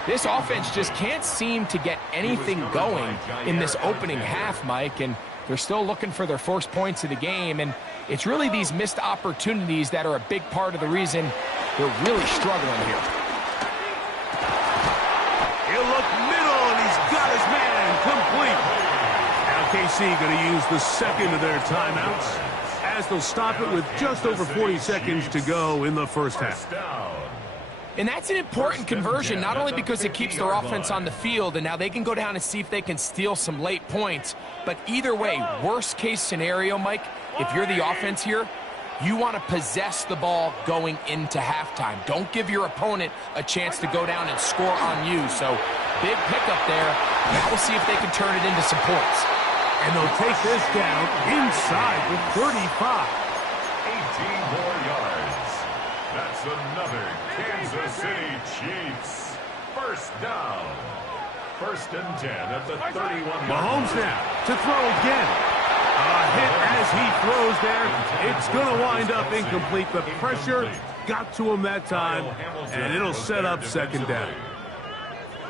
This offense just can't seem to get anything going in this opening half, Mike, and they're still looking for their first points of the game, and it's really these missed opportunities that are a big part of the reason they're really struggling here. He'll look middle, and he's got his man complete. Now KC going to use the 2nd of their timeouts as they'll stop it with just over 40 seconds to go in the first half. And that's an important conversion, not only because it keeps their offense on the field, and now they can go down and see if they can steal some late points. But either way, worst case scenario, Mike, if you're the offense here, you want to possess the ball going into halftime. Don't give your opponent a chance to go down and score on you. So big pickup there. Now we'll see if they can turn it into some points. And they'll take this down inside the 35. 18 more yards. That's another Kansas City Chiefs. First down. 1st and 10 at the 31. Mahomes now to throw again. A hit as he throws there. It's going to wind up incomplete. The pressure got to him that time, and it'll set up 2nd down.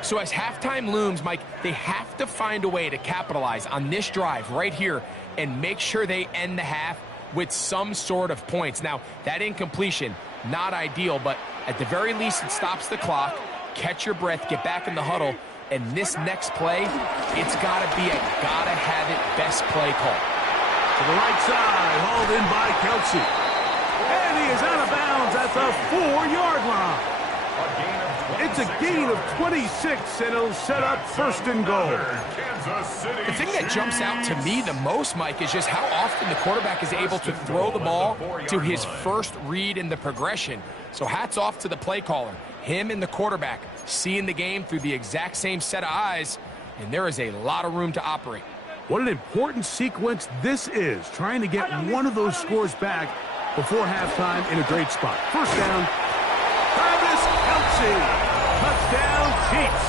So as halftime looms, Mike, they have to find a way to capitalize on this drive right here and make sure they end the half with some sort of points. Now, that incompletion, not ideal, but at the very least, it stops the clock. Catch your breath, get back in the huddle, and this next play, it's got to be a gotta-have-it best play call. To the right side, hauled in by Kelsey. And he is out of bounds at the 4-yard line. It's a gain of 26, and it'll set up first and goal. The thing that jumps out to me the most, Mike, is just how often the quarterback is able to throw the ball to his first read in the progression. So hats off to the play caller. Him and the quarterback seeing the game through the exact same set of eyes, and there is a lot of room to operate. What an important sequence this is, trying to get one of those scores back before halftime in a great spot. First down, Travis Kelsey. Touchdown, Chiefs.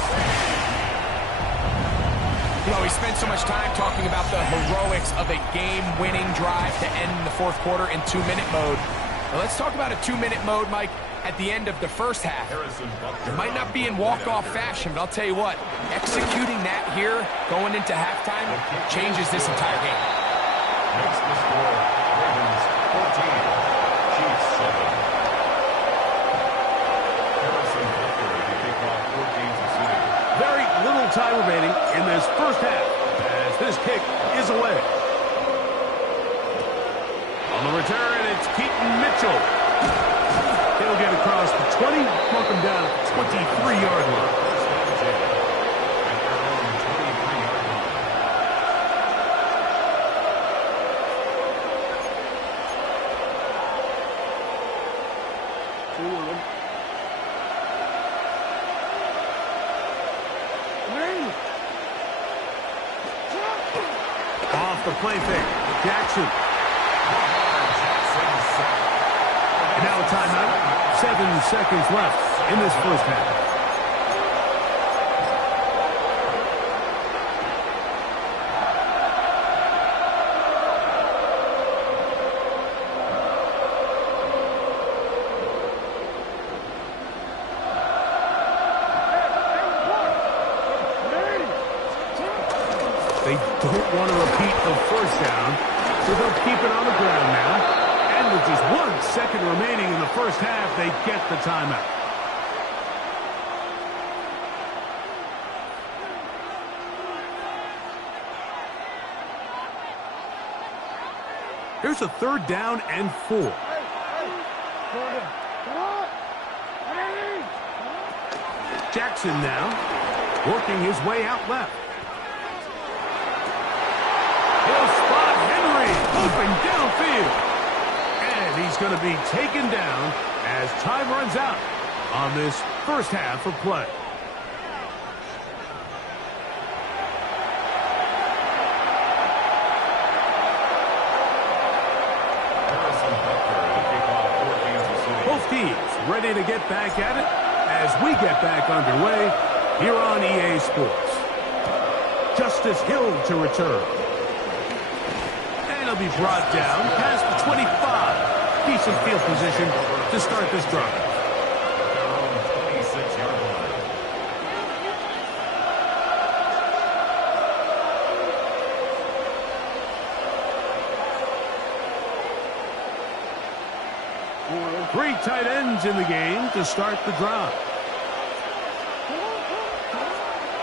You know, we spent so much time talking about the heroics of a game-winning drive to end the fourth quarter in 2-minute mode. Now let's talk about a 2-minute mode, Mike, at the end of the first half. It might not be in walk-off fashion, but I'll tell you what, executing that here going into halftime changes this entire game. Makes the score Ravens 14, Chiefs 7. Very little time remaining in this first half as this kick is away. On the return, it's Keaton Mitchell. He'll get across the 20, mark him down at the 23-yard line. Off the play fake, Jackson. And now a timeout. 7 seconds left in this first half. They don't want to repeat the first down, so they'll keep it on the ground now. And with just 1 second remaining in the first half, they get the timeout. Here's a 3rd down and 4. Jackson now working his way out left. He'll spot Henry open downfield. And he's going to be taken down as time runs out on this first half of play. Both teams ready to get back at it as we get back underway here on EA Sports. Justice Hill to return. And he'll be brought down past the 25. Decent field position to start this drive. Three tight ends in the game to start the drive.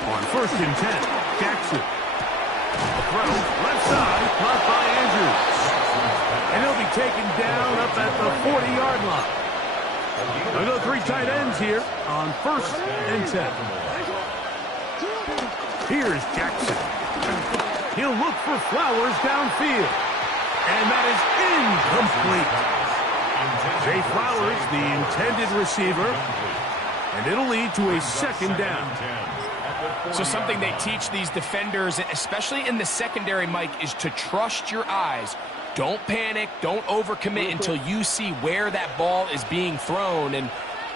On 1st and 10, Jackson. The throw, left side, caught by Andrews. And he'll be taken down up at the 40-yard line. They'll go 3 tight ends here on 1st and 10. Here's Jackson. He'll look for Flowers downfield. And that is incomplete. Jay Flowers, the intended receiver, and it'll lead to a 2nd down. So something they teach these defenders, especially in the secondary, Mike, is to trust your eyes. Don't panic, don't overcommit until you see where that ball is being thrown. And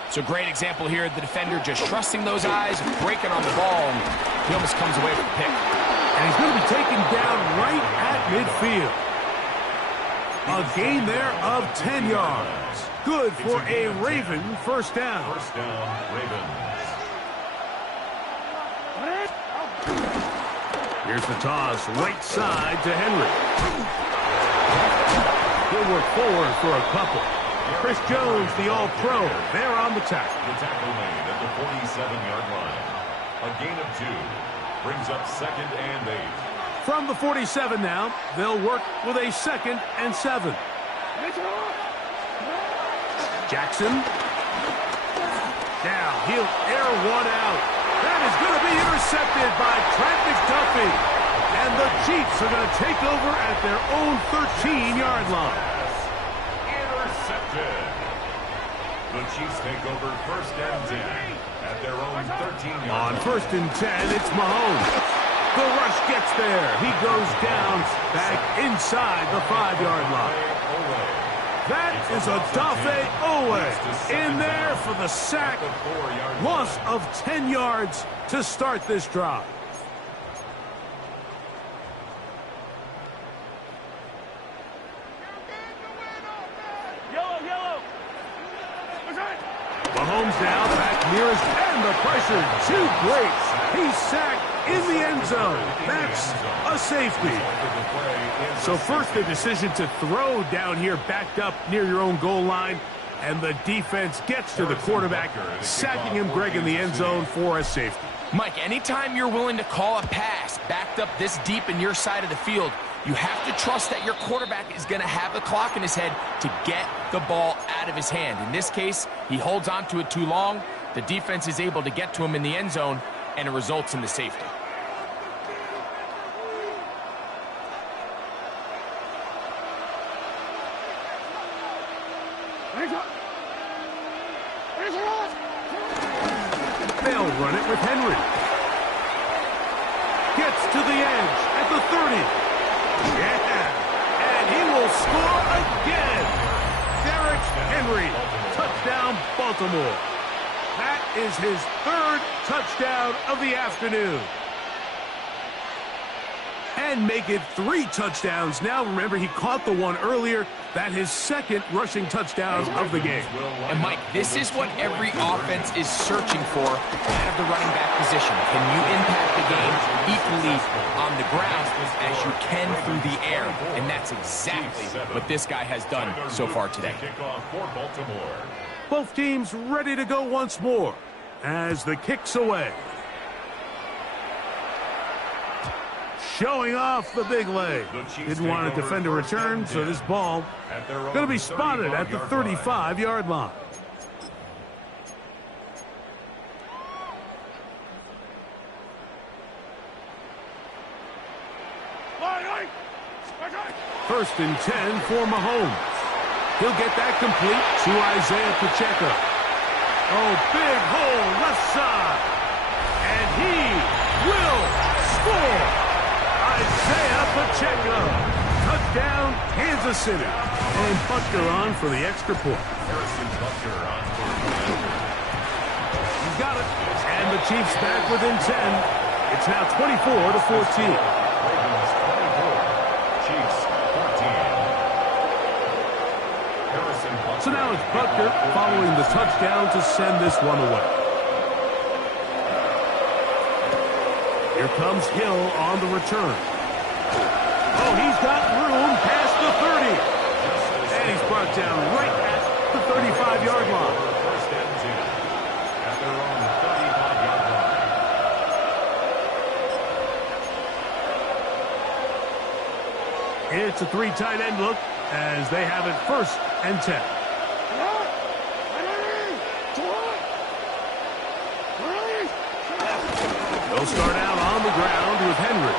it's a great example here, the defender just trusting those eyes, breaking on the ball, and he almost comes away with the pick. And he's going to be taken down right at midfield. A gain there of 10 yards. Good for a Raven first down. First down, Ravens. Here's the toss, right side to Henry. He'll work forward for a couple. Chris Jones, the All-Pro, there on the tackle. The tackle made at the 47-yard line. A gain of 2 brings up 2nd and 8. From the 47 now, they'll work with a 2nd and 7. Jackson. Now he'll air one out. That is going to be intercepted by Trent McDuffie. And the Chiefs are going to take over at their own 13-yard line. Intercepted. The Chiefs take over 1st and 10 at their own 13-yard line. On 1st and 10, it's Mahomes. The rush gets there. He goes down back inside the 5-yard line. That is a Dafe Owe in there for the sack. Loss of 10 yards to start this drive. Mahomes now back nearest, and the pressure too great. He's sacked in the end zone. That's a safety. So first the decision to throw down here backed up near your own goal line, and the defense gets to the quarterback, sacking him, Greg, in the end zone for a safety. Mike, anytime you're willing to call a pass backed up this deep in your side of the field, you have to trust that your quarterback is going to have the clock in his head to get the ball out of his hand. In this case, he holds on to it too long. The defense is able to get to him in the end zone, and it results in the safety. They'll run it with Henry. Gets to the edge at the 30. Yeah, and he will score again. Derrick Henry, touchdown Baltimore. That is his 3rd touchdown of the afternoon. And make it 3 touchdowns. Now, remember, he caught the one earlier. That his 2nd rushing touchdown of the game. And, Mike, this is what every offense is searching for out of the running back position. Can you impact the game equally on the ground as you can through the air? And that's exactly what this guy has done so far today. Both teams ready to go once more as the kick's away. Showing off the big leg. Didn't want to defend a return, so this ball going to be spotted at the 35-yard line. First and 10 for Mahomes. He'll get that complete to Isaiah Pacheco. Oh, big hole left side. And he will score. Isaiah Pacheco. Touchdown, Kansas City. And Butker on for the extra point. He's got it. And the Chiefs back within 10. It's now 24-14. So now it's Butker following the touchdown to send this one away. Here comes Hill on the return. Oh, he's got room past the 30. And he's brought down right at the 35-yard line. First and 10 at their own 35-yard line. It's a 3 tight end look as they have it 1st and 10. They'll start out on the ground with Henry.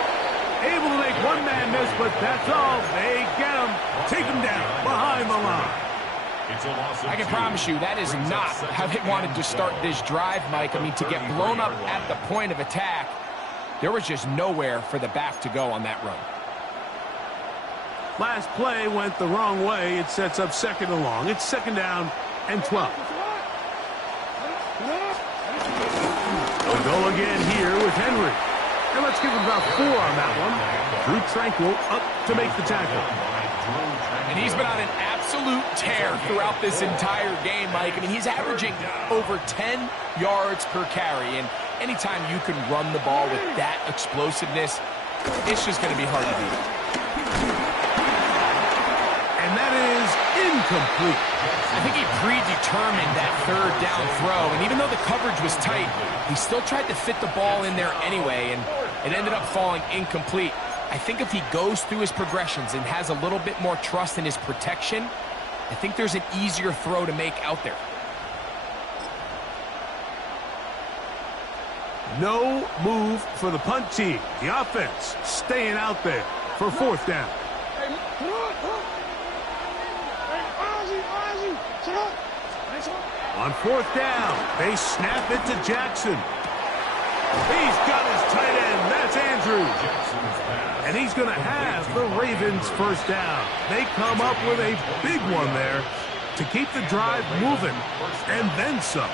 Able to make one man miss, but that's all. They get him. Take him down behind the line. I can promise you that is not how they wanted to start this drive, Mike. I mean, to get blown up at the point of attack, there was just nowhere for the back to go on that run. Last play went the wrong way. It sets up 2nd and long. It's 2nd down and 12. They'll go again here with Henry. And let's give him about 4 on that one. Drew Tranquil up to make the tackle. And he's been on an absolute tear throughout this entire game, Mike. I mean, he's averaging over 10 yards per carry. And anytime you can run the ball with that explosiveness, it's just going to be hard to beat. And that is incomplete. I think he predetermined that third down throw, and even though the coverage was tight, he still tried to fit the ball in there anyway, and it ended up falling incomplete. I think if he goes through his progressions and has a little bit more trust in his protection, I think there's an easier throw to make out there. No move for the punt team. The offense staying out there for fourth down. On fourth down, they snap it to Jackson. He's got his tight end. That's Andrews. And he's going to have the Ravens first down. They come up with a big one there to keep the drive moving, and then some.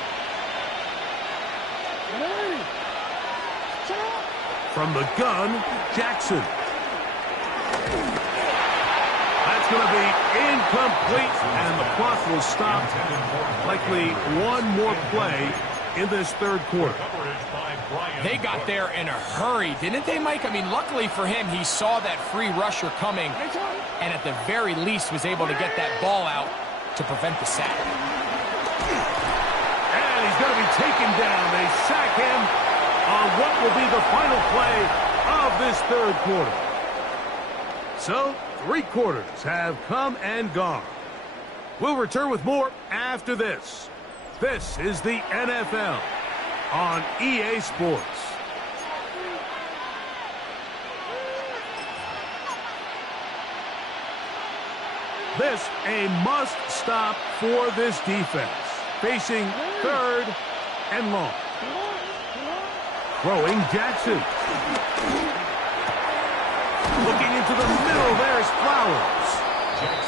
From the gun, Jackson. That's going to be incomplete, and the clock will stop. Likely one more play in this third quarter. They got there in a hurry, didn't they, Mike? I mean, luckily for him, he saw that free rusher coming, and at the very least was able to get that ball out to prevent the sack. And he's going to be taken down. They sack him on what will be the final play of this third quarter. So, 3 quarters have come and gone. We'll return with more after this. This is the NFL on EA Sports. This a must-stop for this defense. Facing third and long. Throwing Jackson. Looking into the middle, there's Flowers.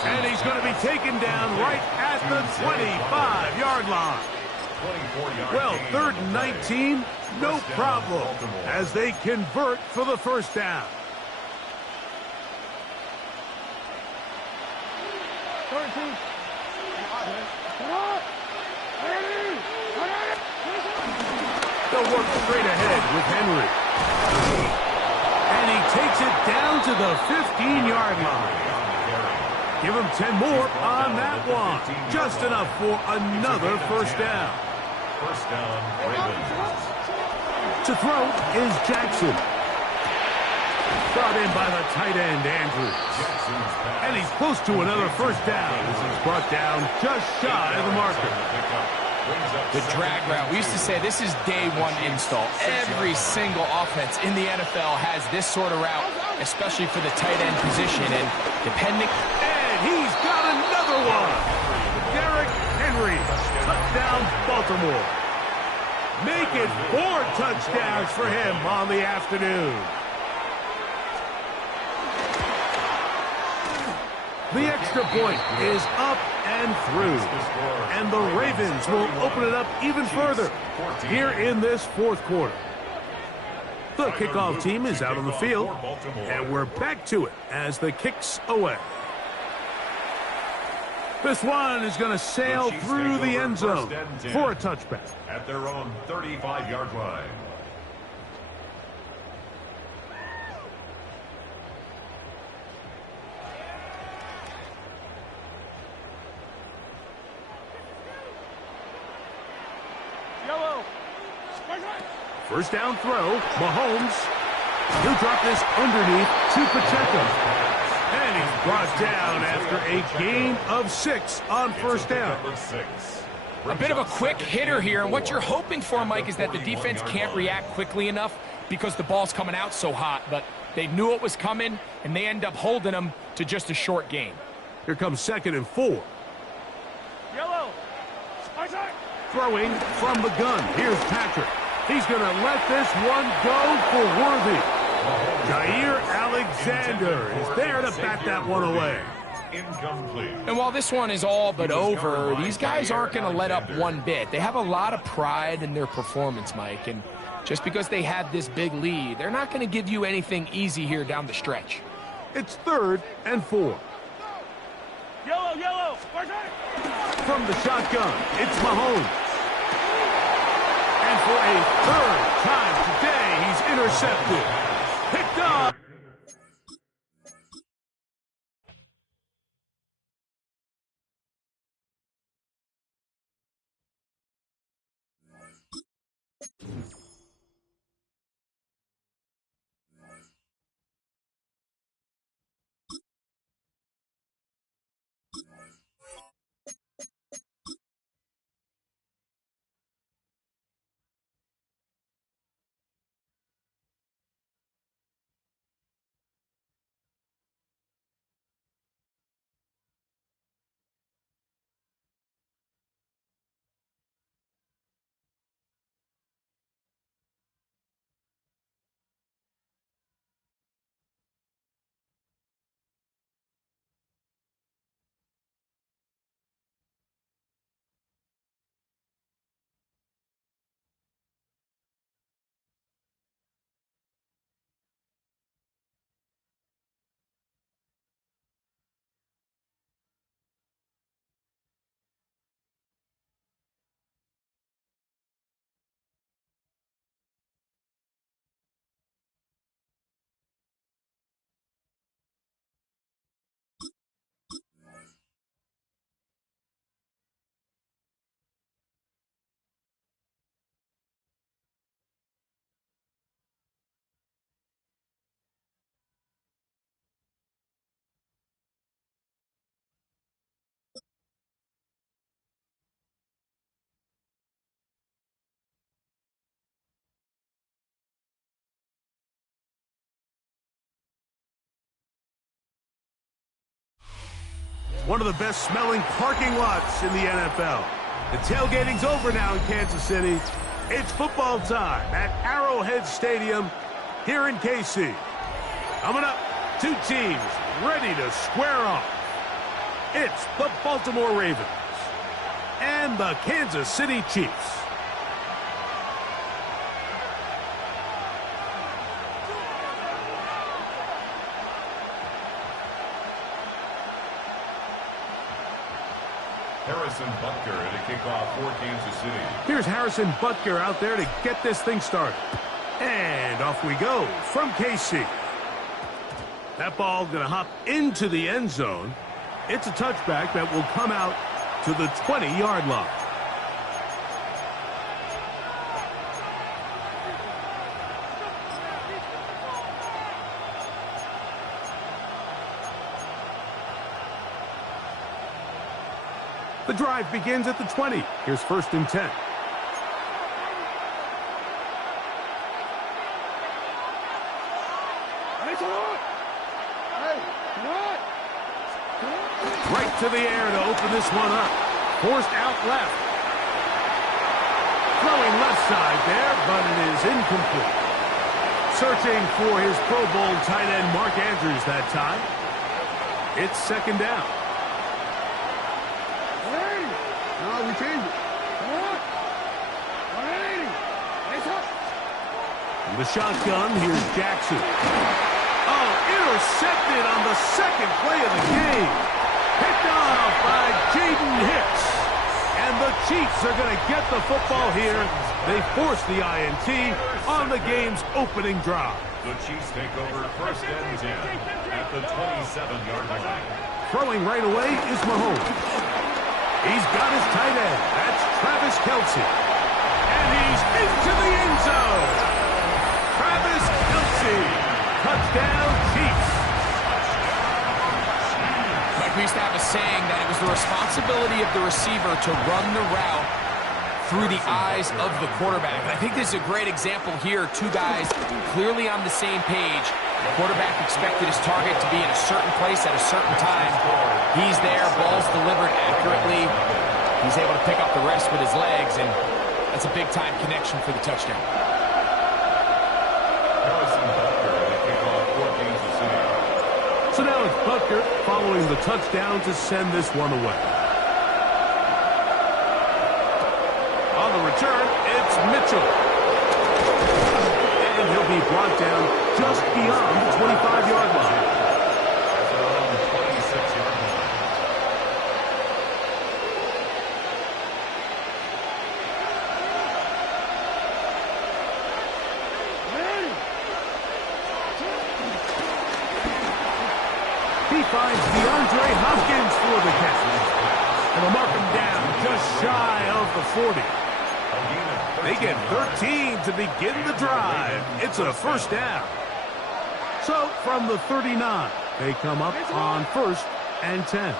And he's going to be taken down right at the 25-yard line. Well, 3rd and 19, no problem, as they convert for the first down. They'll work straight ahead with Henry. And he takes it down to the 15-yard line. Give him 10 more on that one. Just enough for another first down. First down, Ravens. To throw is Jackson. Brought in by the tight end, Andrews. And he's close to another first down as he's brought down just shy of the marker. The drag route. We used to say this is day one install. Every single offense in the NFL has this sort of route, especially for the tight end position. And depending... And he's got another one. Derrick Henry. Touchdown, Baltimore. Make it 4 touchdowns for him on the afternoon. The extra point is up and through. And the Ravens will open it up even further here in this fourth quarter. The kickoff team is out on the field, and we're back to it as the kick's away. This one is going to sail through the end zone for a touchback. At their own 35-yard line. First down throw, Mahomes. He'll drop this underneath to Pacheco. And he's brought down after a gain of 6 on first down. A bit of a quick hitter here, and what you're hoping for, Mike, is that the defense can't react quickly enough because the ball's coming out so hot, but they knew it was coming, and they end up holding them to just a short gain. Here comes 2nd and 4. Throwing from the gun. Here's Patrick. He's going to let this one go for Worthy. Jair Alexander is there to bat that one away. Incomplete. And while this one is all but over, these guys aren't going to let up one bit. They have a lot of pride in their performance, Mike, and just because they have this big lead, they're not going to give you anything easy here down the stretch. It's 3rd and 4. Yellow. From the shotgun, it's Mahomes. And for a 3rd time today, he's intercepted. Picked up one of the best smelling parking lots in the NFL. The tailgating's over now in Kansas City. It's football time at Arrowhead Stadium here in KC. Coming up, two teams ready to square off. It's the Baltimore Ravens and the Kansas City Chiefs. Harrison Butker to kick off for Kansas City. Here's Harrison Butker out there to get this thing started. And off we go from KC. That ball going to hop into the end zone. It's a touchback that will come out to the 20-yard line. The drive begins at the 20. Here's 1st and 10. Right to the air to open this one up. Forced out left. Throwing left side there, but it is incomplete. Searching for his Pro Bowl tight end Mark Andrews that time. It's 2nd down. We change it. From the shotgun, here's Jackson. Oh, intercepted on the 2nd play of the game. Picked off by Jaden Hicks. And the Chiefs are going to get the football here. They force the INT on the game's opening drive. The Chiefs take over 1st and 10 at the 27-yard line. Throwing right away is Mahomes. He's got his tight end. That's Travis Kelce. And he's into the end zone. Travis Kelce. Touchdown, Chiefs. Like we used to have a saying that it was the responsibility of the receiver to run the route through the eyes of the quarterback. And I think this is a great example here. Two guys clearly on the same page. The quarterback expected his target to be in a certain place at a certain time. He's there, ball's delivered accurately. He's able to pick up the rest with his legs, and that's a big-time connection for the touchdown. Harrison Butker to kick off for Kansas City. So now it's Butker following the touchdown to send this one away. On the return, it's Mitchell. And he'll be brought down just beyond the 25-yard line. That's around the 26-yard line. He finds DeAndre Hopkins for the catch. And they'll mark him down just shy of the 40. They get 13 to begin the drive. It's a 1st down. So from the 39, they come up on 1st and 10.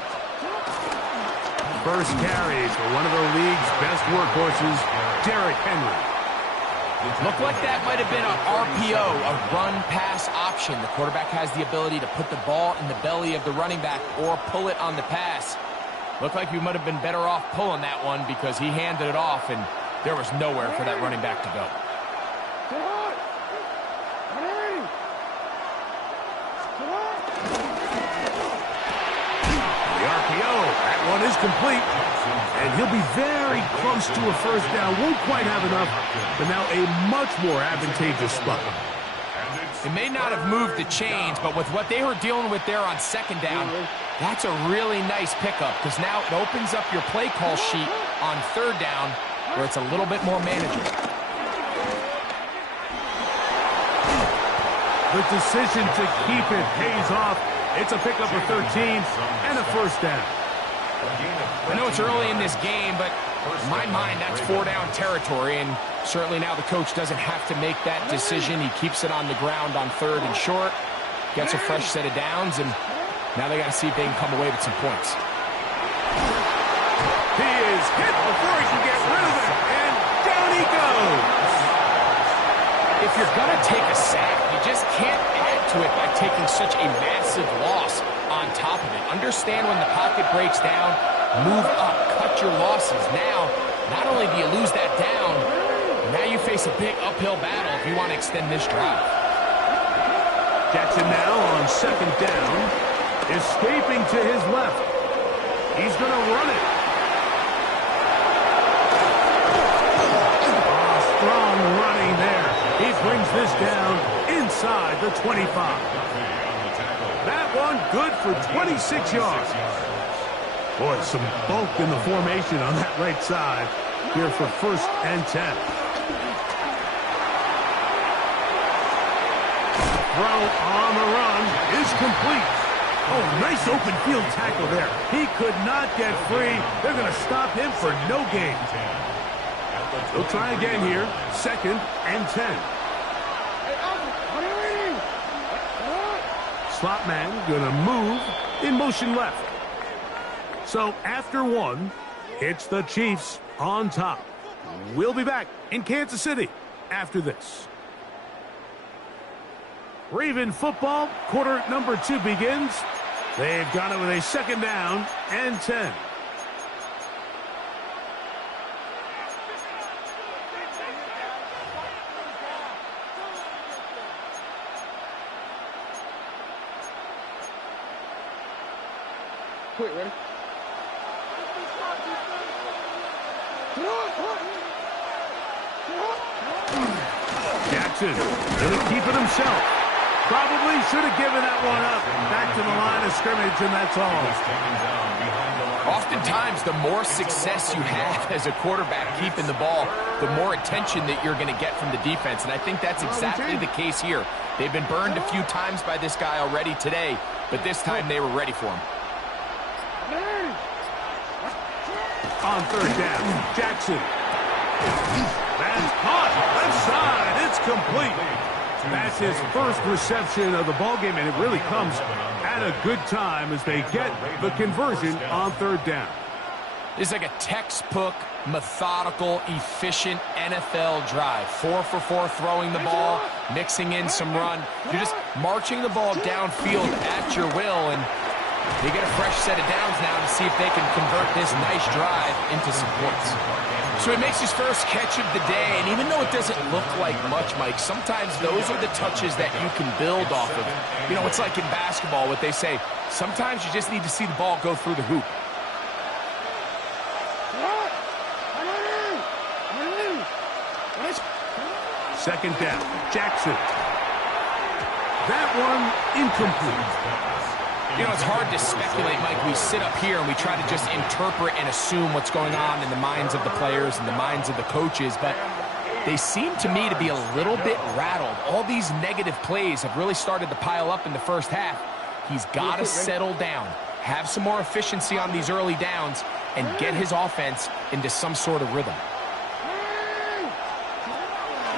First carry for one of the league's best workhorses, Derrick Henry. Looked like that might have been an RPO, a run-pass option. The quarterback has the ability to put the ball in the belly of the running back or pull it on the pass. Looked like we might have been better off pulling that one because he handed it off, and there was nowhere for that running back to go. The RPO, that one is complete. And he'll be very close to a 1st down. Won't quite have enough, but now a much more advantageous spot. It may not have moved the chains, but with what they were dealing with there on 2nd down, that's a really nice pickup because now it opens up your play call sheet on 3rd down where it's a little bit more manageable. The decision to keep it pays off. It's a pickup of 13 and a 1st down. I know it's early in this game, but in my mind, that's 4-down territory, and certainly now the coach doesn't have to make that decision. He keeps it on the ground on 3rd and short, gets a fresh set of downs, and now they got to see if they can come away with some points. He is hit before he can get rid of it, and down he goes. If you're going to take a sack, you just can't add to it by taking such a massive loss. on top of it. Understand when the pocket breaks down, move up, cut your losses. Now, not only do you lose that down, now you face a big uphill battle if you want to extend this drive. Jackson now on second down, escaping to his left. He's going to run it. Strong running there. He brings this down inside the 25. That one good for 26 yards. Boy, some bulk in the formation on that right side here for 1st and 10. Throw on the run is complete. Oh, nice open field tackle there. He could not get free. They're going to stop him for no gain. They'll try again here. 2nd and 10. Slot man going to move in motion left. So after 1, it's the Chiefs on top. We'll be back in Kansas City after this. Raven football, quarter number 2 begins. They've got it with a 2nd down and 10. Quick, ready? Jackson going to keep it himself. Probably should have given that one up. Back to the line of scrimmage, and that's all. Oftentimes, the more success you have as a quarterback keeping the ball, the more attention that you're going to get from the defense. And I think that's exactly the case here. They've been burned a few times by this guy already today, but this time they were ready for him. On 3rd down, Jackson. That's caught. Left side. It's complete. That's his 1st reception of the ballgame, and it really comes at a good time as they get the conversion on 3rd down. This is like a textbook, methodical, efficient NFL drive. 4 for 4 throwing the ball, mixing in some run. You're just marching the ball downfield at your will, and they get a fresh set of downs now to see if they can convert this nice drive into some points. So he makes his first catch of the day, and even though it doesn't look like much, Mike, sometimes those are the touches that you can build off of. You know, it's like in basketball, what they say, sometimes you just need to see the ball go through the hoop. Second down, Jackson. That one incomplete. You know, it's hard to speculate, Mike. We sit up here and we try to just interpret and assume what's going on in the minds of the players and the minds of the coaches, but they seem to me to be a little bit rattled. All these negative plays have really started to pile up in the first half. He's got to settle down, have some more efficiency on these early downs, and get his offense into some sort of rhythm.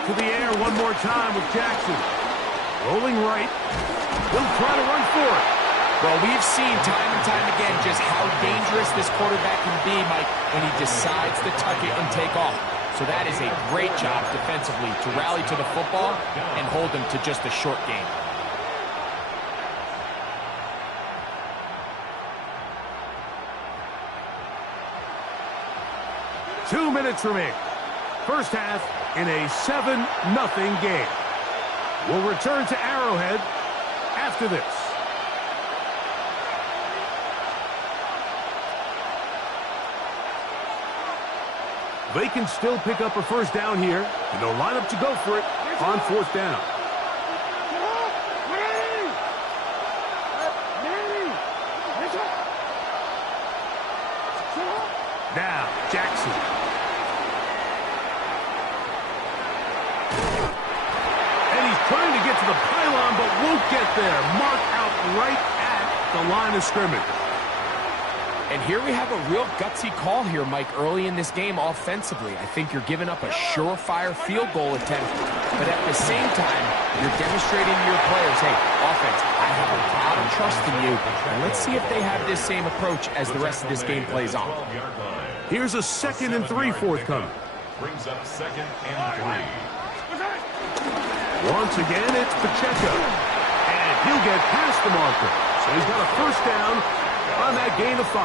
To the air one more time with Jackson. Rolling right. He'll try to run for it. Well, we've seen time and time again just how dangerous this quarterback can be, Mike, when he decides to tuck it and take off. So that is a great job defensively to rally to the football and hold them to just a short game. Two minutes remaining. First half in a 7-0 game. We'll return to Arrowhead after this. They can still pick up a first down here, and they'll line up to go for it on 4th down. Now, Jackson. And he's trying to get to the pylon, but won't get there. Marked out right at the line of scrimmage. And here we have a real gutsy call here, Mike, early in this game offensively. I think you're giving up a surefire field goal attempt, but at the same time, you're demonstrating to your players, hey, offense, I have a lot of trust in you, and let's see if they have this same approach as the rest of this game plays on. Here's a 2nd and 3 forthcoming. Brings up 2nd and 3. Once again, it's Pacheco. And he'll get past the marker. So he's got a first down on that gain of 5.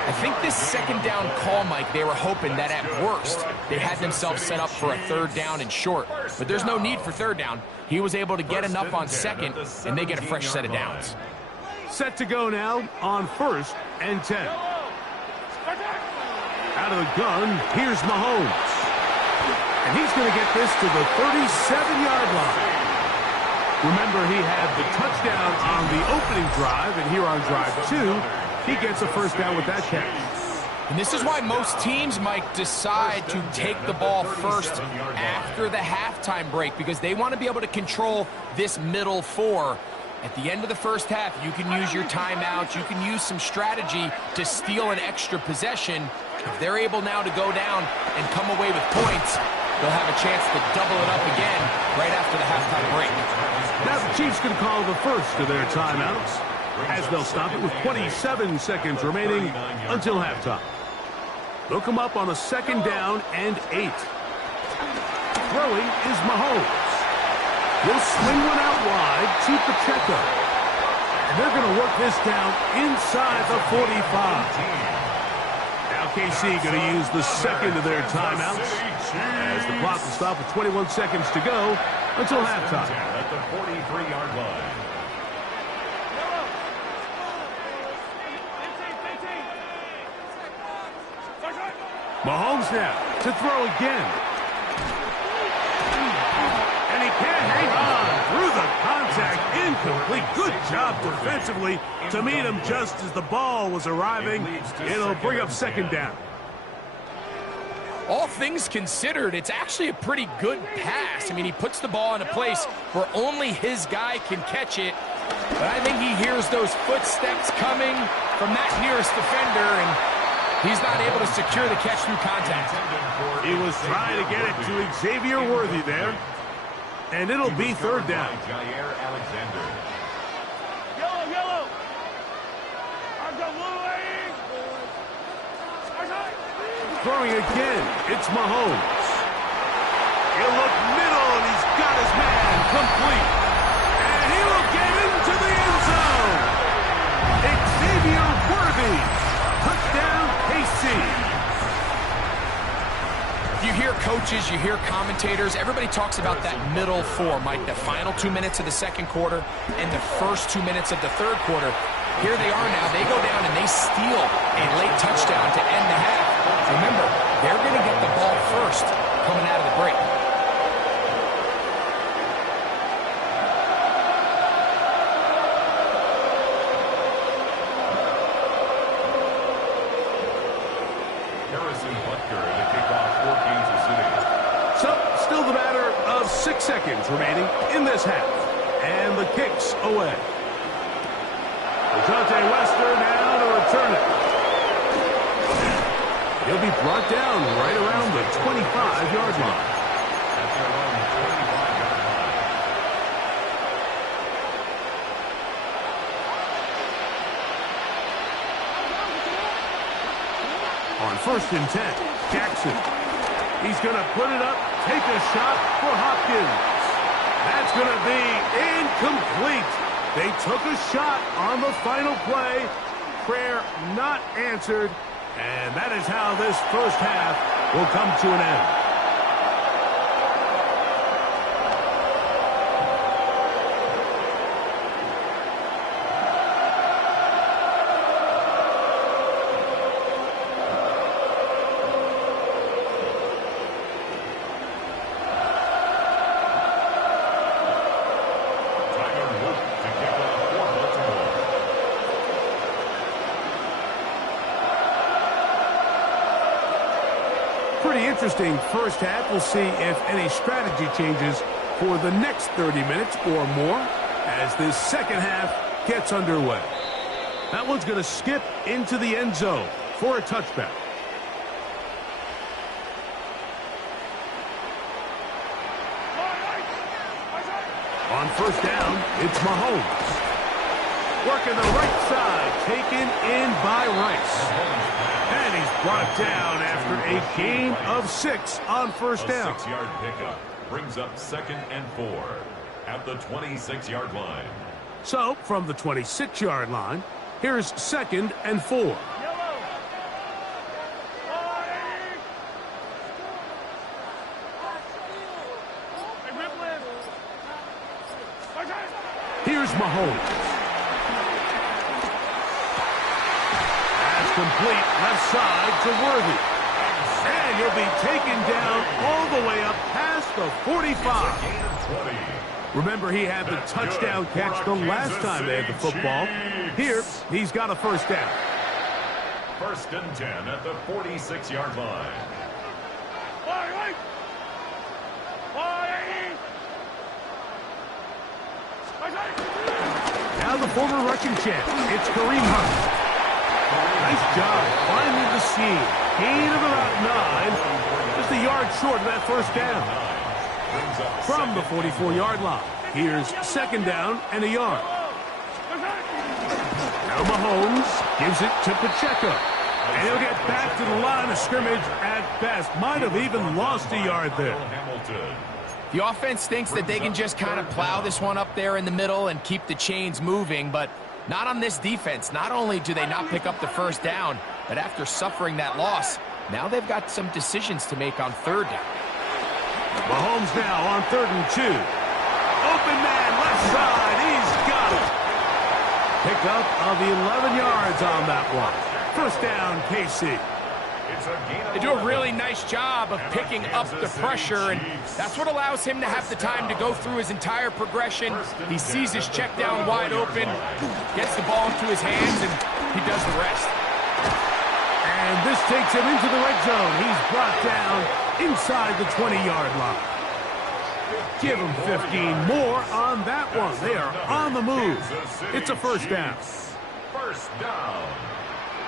I think this second down call, Mike, they were hoping that at worst they had themselves set up for a third down and short. But there's no need for third down. He was able to get enough on second, and they get a fresh set of downs. Set to go now on 1st and 10. Out of the gun, here's Mahomes. And he's going to get this to the 37-yard line. Remember, he had the touchdown on the opening drive, and here on drive 2, he gets a first down with that catch. And this is why most teams, Mike, decide to take the ball first after the halftime break, because they want to be able to control this middle 4. At the end of the first half, you can use your timeouts, you can use some strategy to steal an extra possession. If they're able now to go down and come away with points, they'll have a chance to double it up again right after the halftime break. Now the Chiefs can call the first of their timeouts, as they'll stop it with 27 seconds remaining until halftime. They'll come up on a 2nd down and 8. Throwing is Mahomes. He'll swing one out wide to Pacheco. And they're going to work this down inside the 45. Now KC going to use the second of their timeouts as the clock will stop with 21 seconds to go until halftime. At the 43-yard line. Mahomes now to throw again. And he can't hang on through the contact. Incomplete. Good job defensively to meet him just as the ball was arriving. It'll bring up 2nd down. All things considered, it's actually a pretty good pass. I mean, he puts the ball in a place where only his guy can catch it. But I think he hears those footsteps coming from that nearest defender, and he's not able to secure the catch through contact. He was trying to get it to Xavier Worthy there. And it'll be 3rd down. Yellow. I've got blue A. Throwing again, it's Mahomes. He'll look middle, and he's got his man complete. And he will get into the end zone. Xavier Worthy. Touchdown, KC. You hear coaches, you hear commentators, everybody talks about that middle 4, Mike, the final 2 minutes of the 2nd quarter and the first 2 minutes of the 3rd quarter. Here they are now. They go down and they steal a late touchdown to end the half. Remember, they're going to get the ball first coming out of the break. Still the matter of 6 seconds remaining in this half. And the kick's away. Dejounte Wester now to return it. He'll be brought down right around the 25-yard line. On 1st and 10, Jackson. He's going to put it up, take a shot for Hopkins. That's going to be incomplete. They took a shot on the final play. Prayer not answered. And that is how this first half will come to an end. Pretty interesting first half. We'll see if any strategy changes for the next 30 minutes or more as this second half gets underway. That one's going to skip into the end zone for a touchback. On 1st down, it's Mahomes. Working the right side, taken in by Rice. And he's brought down after a gain of 6 on 1st down. 6-yard pickup brings up 2nd and 4 at the 26-yard line. So, from the 26-yard line, here's 2nd and 4. Here's Mahomes. Pass complete, left side to Worthy. And he'll be taken down all the way up past the 45. Remember, he had the touchdown catch the last time they had the football. Here, he's got a first down. 1st and 10 at the 46-yard line. Now the former Russian champ, it's Kareem Hunt. Nice job finding the seam. Gain of about 9. Just a yard short of that first down. From the 44-yard line, here's 2nd down and a yard. Now Mahomes gives it to Pacheco. And he'll get back to the line of scrimmage at best. Might have even lost a yard there. The offense thinks that they can just kind of plow this one up there in the middle and keep the chains moving, but not on this defense. Not only do they not pick up the first down, but after suffering that loss, now they've got some decisions to make on 3rd down. Mahomes now on 3rd and 2. Open man, left side, he's got it. Pickup of 11 yards on that one. First down, KC. They do a really nice job of picking up the pressure, and that's what allows him to have the time to go through his entire progression. He sees his check down wide open, gets the ball into his hands, and he does the rest. And this takes him into the red zone. He's brought down inside the 20-yard line. Give him 15 more on that one. They are on the move. It's a first down. First down.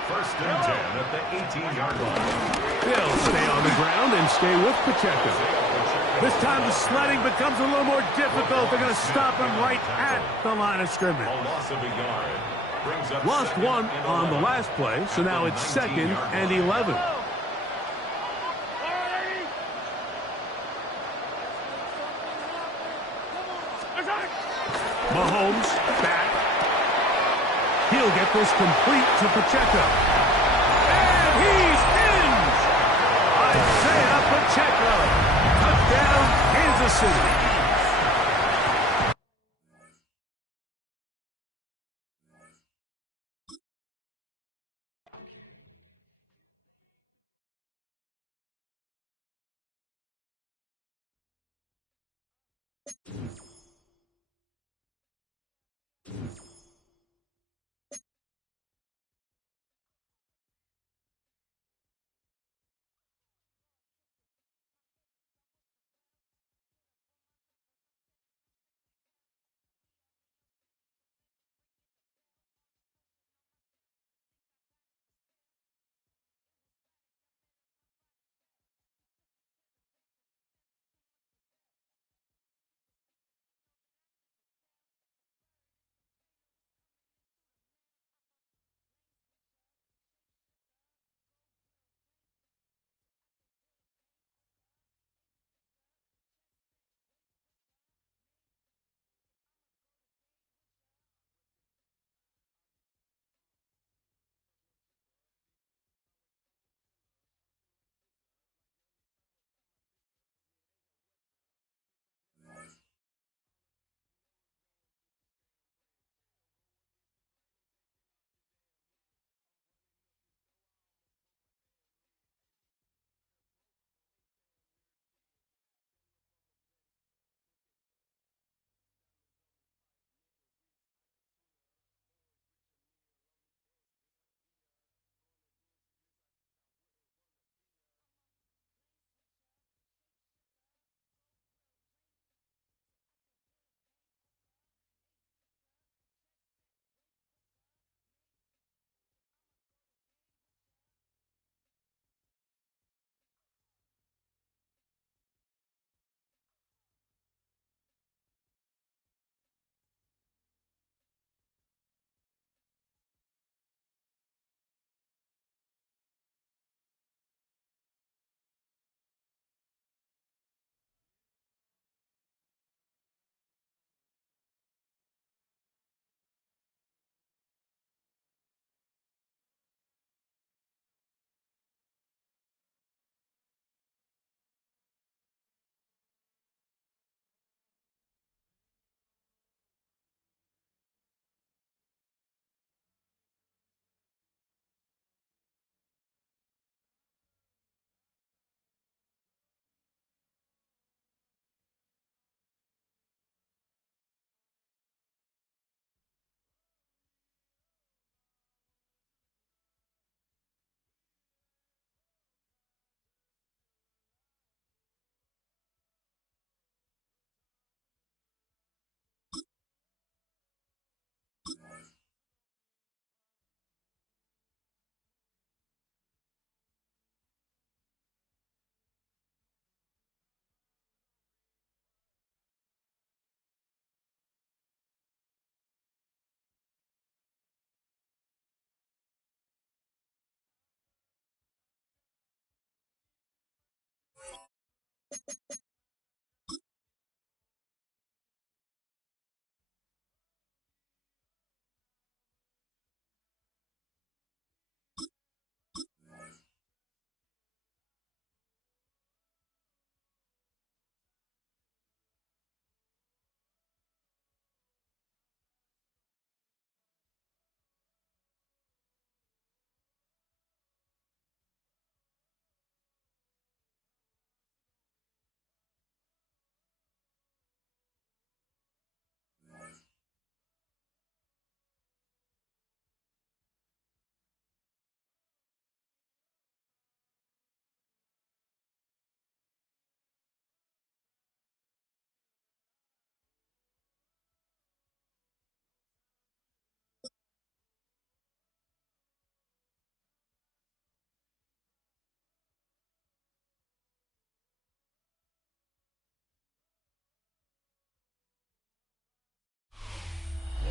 1st and 10 at the 18-yard line. They'll stay on the ground and stay with Pacheco. This time the sledding becomes a little more difficult. They're going to stop him right at the line of scrimmage. A loss of a yard. Brings up Lost one on the last play, so now it's 2nd and 11. Mahomes back. He'll get this complete to Pacheco. And he's in! Isaiah Pacheco. Touchdown, Kansas City.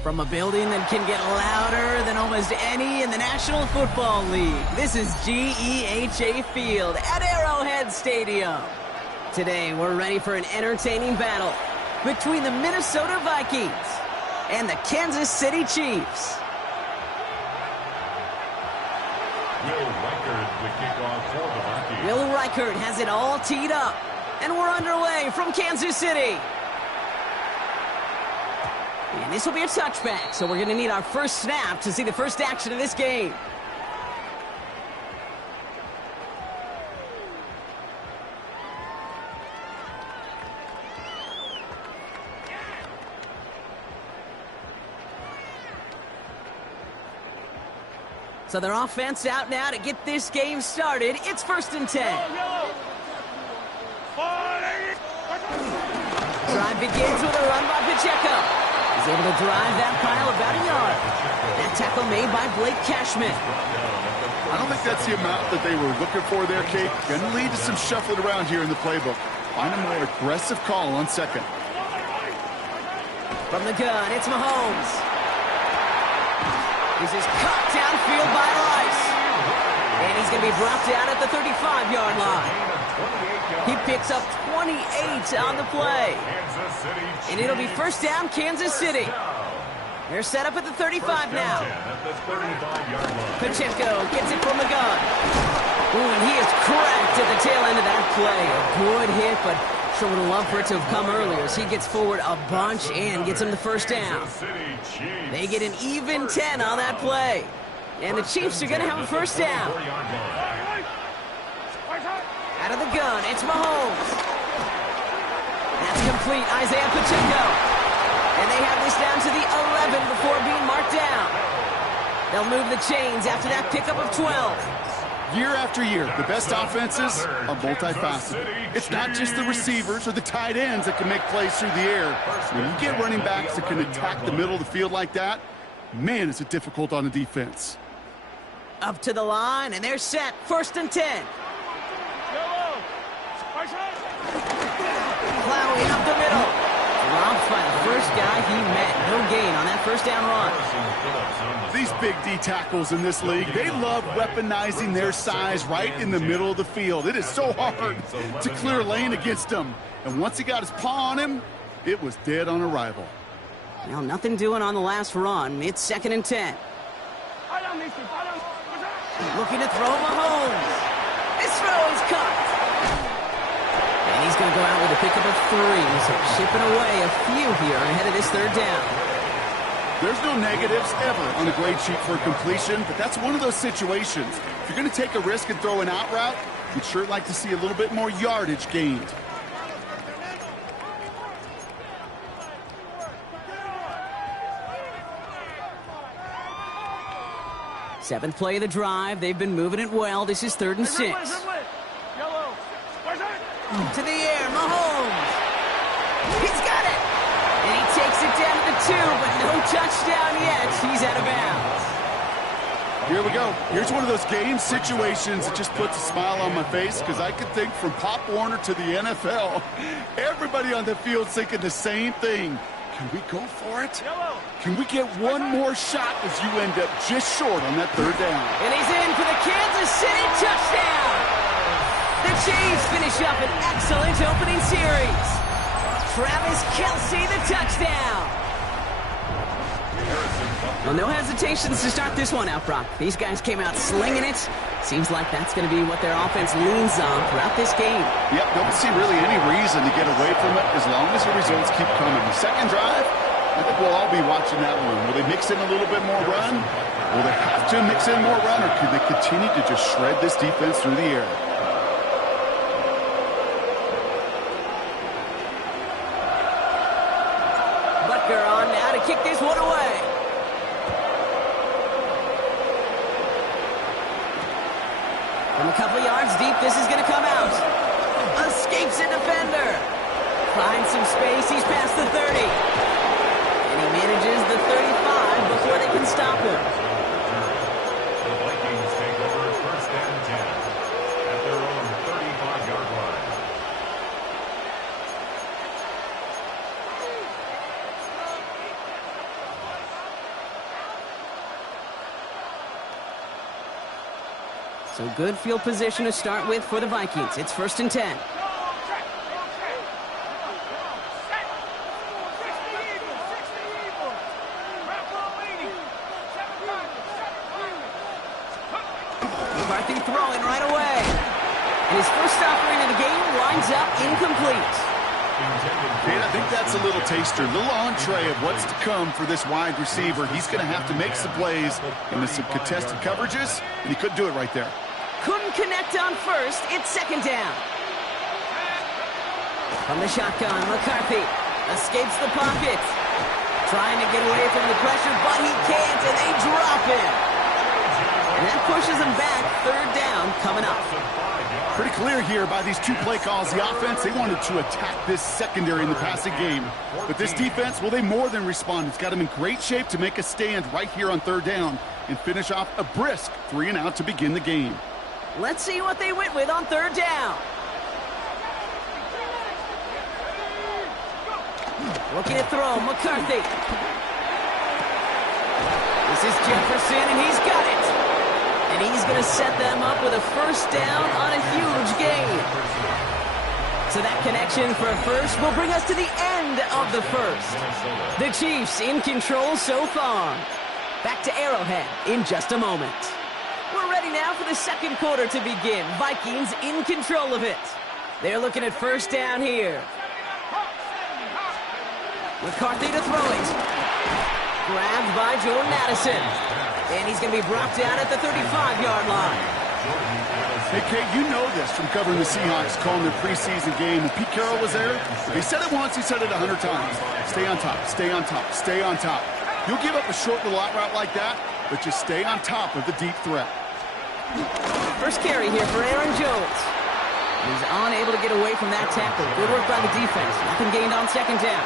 From a building that can get louder than almost any in the National Football League, this is GEHA Field at Arrowhead Stadium. Today, we're ready for an entertaining battle between the Minnesota Vikings and the Kansas City Chiefs. Will Reichert, the kickoff for the Vikings. Will Reichert has it all teed up, and we're underway from Kansas City. And this will be a touchback, so we're going to need our first snap to see the first action of this game. So their offense out now to get this game started. It's 1st and 10. Drive begins with a run by Pacheco. He's able to drive that pile about a yard. That tackle made by Blake Cashman. I don't think that's the amount that they were looking for there, Kate. Going to lead to some shuffling around here in the playbook. Find a more aggressive call on second. From the gun, it's Mahomes. This is cut downfield by Rice. And he's going to be brought down at the 35-yard line. He picks up 28 on the play. And it'll be first down, Kansas City. They're set up at the 35 now. Pacheco gets it from the gun. Ooh, and he is cracked at the tail end of that play. A good hit, but sure would have loved for it to have come earlier as he gets forward a bunch and gets him the first down. They get an even 10 on that play. And the Chiefs are going to have a first down. Out of the gun, it's Mahomes. That's complete, Isaiah Pacheco. And they have this down to the 11 before being marked down. They'll move the chains after that pickup of 12. Year after year, the best offenses are multifaceted. It's not just the receivers or the tight ends that can make plays through the air. When you get running backs that can attack the middle of the field like that, man, is it difficult on the defense. Up to the line, and they're set. 1st and 10. Plowing up the middle. Dropped by the first guy he met. No gain on that first down run. These big D tackles in this league, they love weaponizing their size right in the middle of the field. It is so hard to clear a lane against them. And once he got his paw on him, it was dead on arrival. Well, nothing doing on the last run. It's 2nd and 10. Looking to throw Mahomes. This throw is caught. And he's going to go out with a pickup of 3. So chipping away a few here ahead of this 3rd down. There's no negatives ever on the grade sheet for completion, but that's one of those situations. If you're going to take a risk and throw an out route, you'd sure like to see a little bit more yardage gained. Seventh play of the drive. They've been moving it well. This is 3rd and 6. To the air, Mahomes. He's got it. And he takes it down to the 2, but no touchdown yet. He's out of bounds. Here we go. Here's one of those game situations that just puts a smile on my face because I can think from Pop Warner to the NFL. Everybody on the field thinking the same thing. Can we go for it? Can we get one more shot as you end up just short on that 3rd down? And he's in for the Kansas City touchdown. The Chiefs finish up an excellent opening series. Travis Kelce, the touchdown. Well, no hesitations to start this one out, Brock. These guys came out slinging it. Seems like that's going to be what their offense leans on throughout this game. Yep, don't see really any reason to get away from it as long as the results keep coming. The second drive, I think we'll all be watching that one. Will they mix in a little bit more run? Will they have to mix in more run, or could they continue to just shred this defense through the air? Butker on now to kick this one away. From a couple yards deep, this is going to come out. Escapes a defender. Finds some space. He's past the 30. And he manages the 35 before they can stop him. The Vikings take over first and 10 at their own 35-yard line. So good field position to start with for the Vikings. It's first and 10. McCarthy throwing right away. And his first offering of the game winds up incomplete. And I think that's a little taster, a little entree of what's to come for this wide receiver. He's going to have to make some plays into some contested coverages, and he couldn't do it right there. Couldn't connect on first. It's second down. From the shotgun, McCarthy escapes the pocket. Trying to get away from the pressure, but he can't, and they drop him. And that pushes him back. Third down coming up. Pretty clear here by these two play calls. The offense, they wanted to attack this secondary in the passing game. But this defense, well, they more than respond. It's got them in great shape to make a stand right here on third down and finish off a brisk 3 and out to begin the game. Let's see what they went with on third down. Looking to throw, McCarthy. This is Jefferson, and he's got it. And he's going to set them up with a first down on a huge gain. So that connection for a first will bring us to the end of the first. The Chiefs in control so far. Back to Arrowhead in just a moment. We're ready now for the second quarter to begin. Vikings in control of it. They're looking at first down here. McCarthy to throw it. Grabbed by Jordan Addison. And he's going to be brought down at the 35-yard line. Hey, Kate, you know this from covering the Seahawks, calling their preseason game. When Pete Carroll was there, if he said it once, he said it 100 times. Stay on top, stay on top, stay on top. You'll give up a short little out route like that, but just stay on top of the deep threat. First carry here for Aaron Jones. He's unable to get away from that tackle. Good work by the defense. Nothing gained on second down.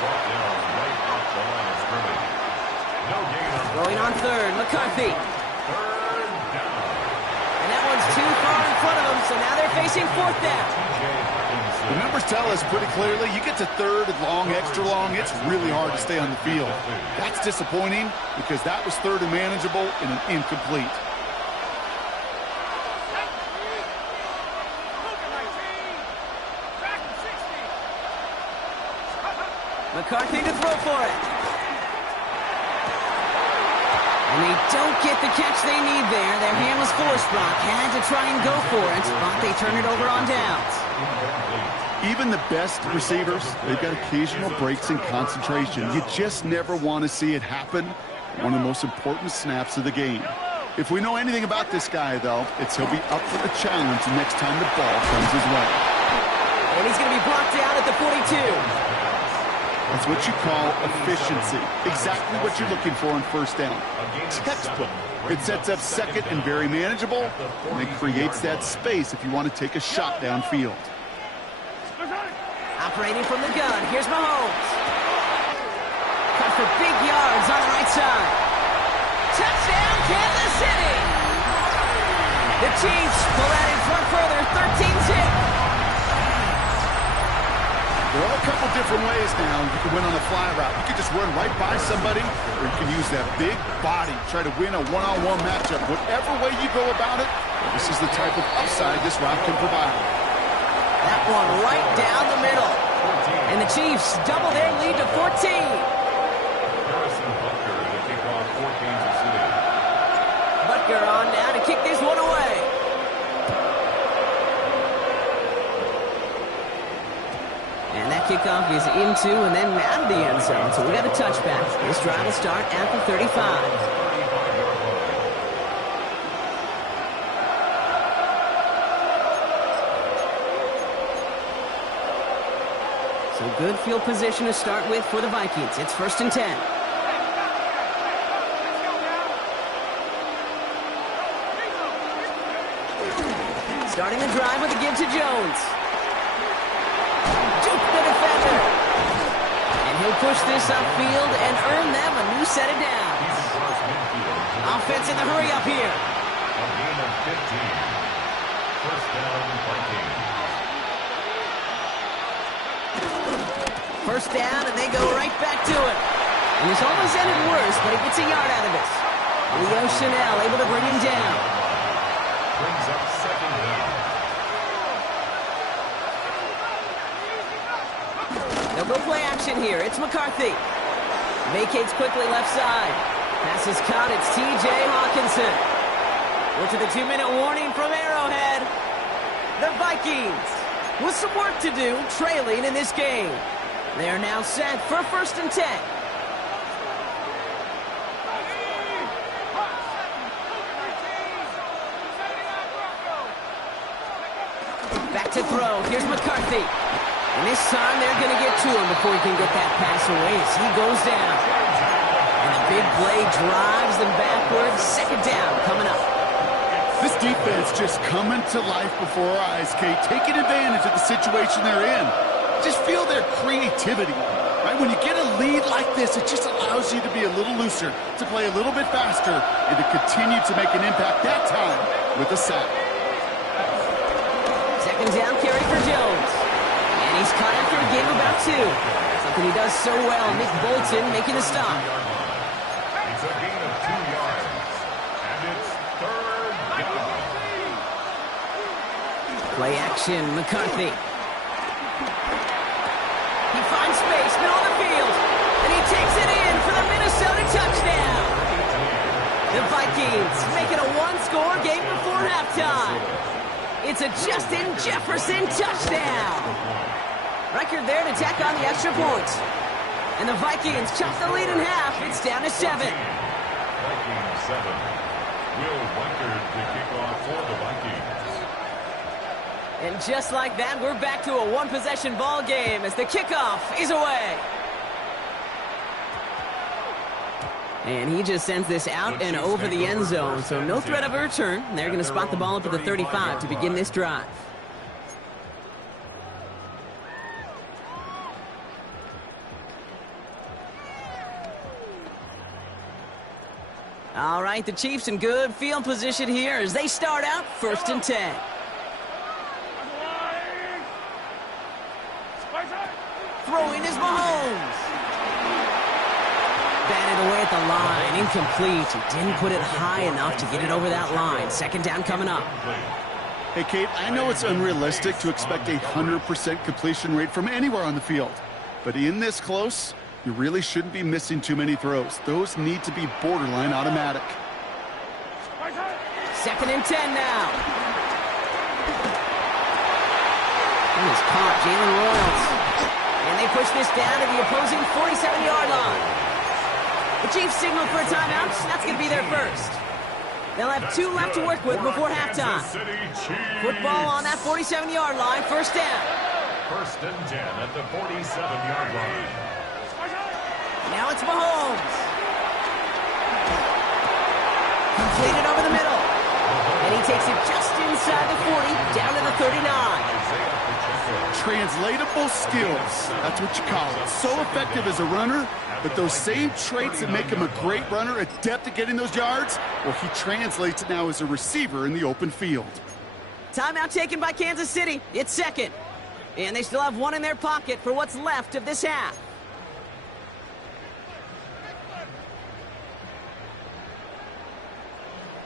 Going on third, McCarthy. And that one's too far in front of them, so now they're facing fourth down. The numbers tell us pretty clearly, you get to third and long, extra long, it's really hard to stay on the field. That's disappointing because that was third and manageable and an incomplete. McCarthy to throw for it. And they don't get the catch they need there. Their hand was forced, Brock. Had to try and go for it, but they turn it over on downs. Even the best receivers, they've got occasional breaks in concentration. You just never want to see it happen. One of the most important snaps of the game. If we know anything about this guy, though, it's he'll be up for the challenge the next time the ball comes his way. And he's going to be brought down at the 42. That's what you call efficiency. Exactly what you're looking for on first down. Textbook. It sets up second and very manageable, and it creates that space if you want to take a shot downfield. Operating from the gun, here's Mahomes. Cut for big yards on the right side. Touchdown, Kansas City! The Chiefs pull out in front further, 13-zip. There are a couple different ways now you can win on a fly route. You can just run right by somebody, or you can use that big body, try to win a one-on-one matchup. Whatever way you go about it, this is the type of upside this route can provide. That one right down the middle. And the Chiefs double their lead to 14. Butker on now to kick this one away. And that kickoff is into and then out of the end zone. So we got a touchback. This drive will start at the 35. So good field position to start with for the Vikings. It's 1st and 10. Starting the drive with a give to Jones. Juke the defender. And he'll push this upfield and earn them a new set of downs. Offense in the hurry up here. A gain of 15. First down, Vikings. First down, and they go right back to it. And this almost ended worse, but he gets a yard out of this. Leo Chanel able to bring him down. Brings up second down. They'll go play action here. It's McCarthy. Vacates quickly left side. Pass is caught. It's T.J. Hawkinson. We're to the 2-minute warning from Arrowhead. The Vikings with some work to do, trailing in this game. They are now set for 1st and 10. Back to throw. Here's McCarthy. And this time they're going to get to him before he can get that pass away as he goes down. And the big play drives them backwards. Second down coming up. This defense just coming to life before our eyes, Kate, taking advantage of the situation they're in. Just feel their creativity, right? When you get a lead like this, it just allows you to be a little looser, to play a little bit faster, and to continue to make an impact that time with a sack. Second down carry for Jones. And he's caught after a game about 2. Something he does so well. Nick Bolton making a stop. It's a gain of 2 yards. And it's third down. Play action, McCarthy. He finds space, middle of the field, and he takes it in for the Minnesota touchdown. The Vikings make it a 1-score game before halftime. It's a Justin Jefferson touchdown. Record there to tack on the extra point. And the Vikings chop the lead in half. It's down to 7. Vikings 7. Will Reichard to kick off for the Vikings. And just like that, we're back to a one-possession ball game as the kickoff is away. And he just sends this out and over the end zone, so no threat of a return. They're going to spot the ball up at the 35 to begin this drive. All right, the Chiefs in good field position here as they start out 1st and 10. Throwing is Mahomes. Batted away at the line, incomplete. He didn't put it high enough to get it over that line. Second down coming up. Hey, Kate, I know it's unrealistic to expect a 100% completion rate from anywhere on the field. But in this close, you really shouldn't be missing too many throws. Those need to be borderline automatic. Second and 10 now. That is caught, Jalen Royals. And they push this down to the opposing 47-yard line. The Chiefs signal for a timeout. That's going to be their first. They'll have 2 left to work with before halftime. Football on that 47-yard line. First down. 1st and 10 at the 47-yard line. Now it's Mahomes. Completed over the middle. And he takes it just inside the 40, down to the 39. Translatable skills. That's what you call it. So effective as a runner, but those same traits that make him a great runner, adept at getting those yards, well, he translates it now as a receiver in the open field. Timeout taken by Kansas City. It's second. And they still have 1 in their pocket for what's left of this half.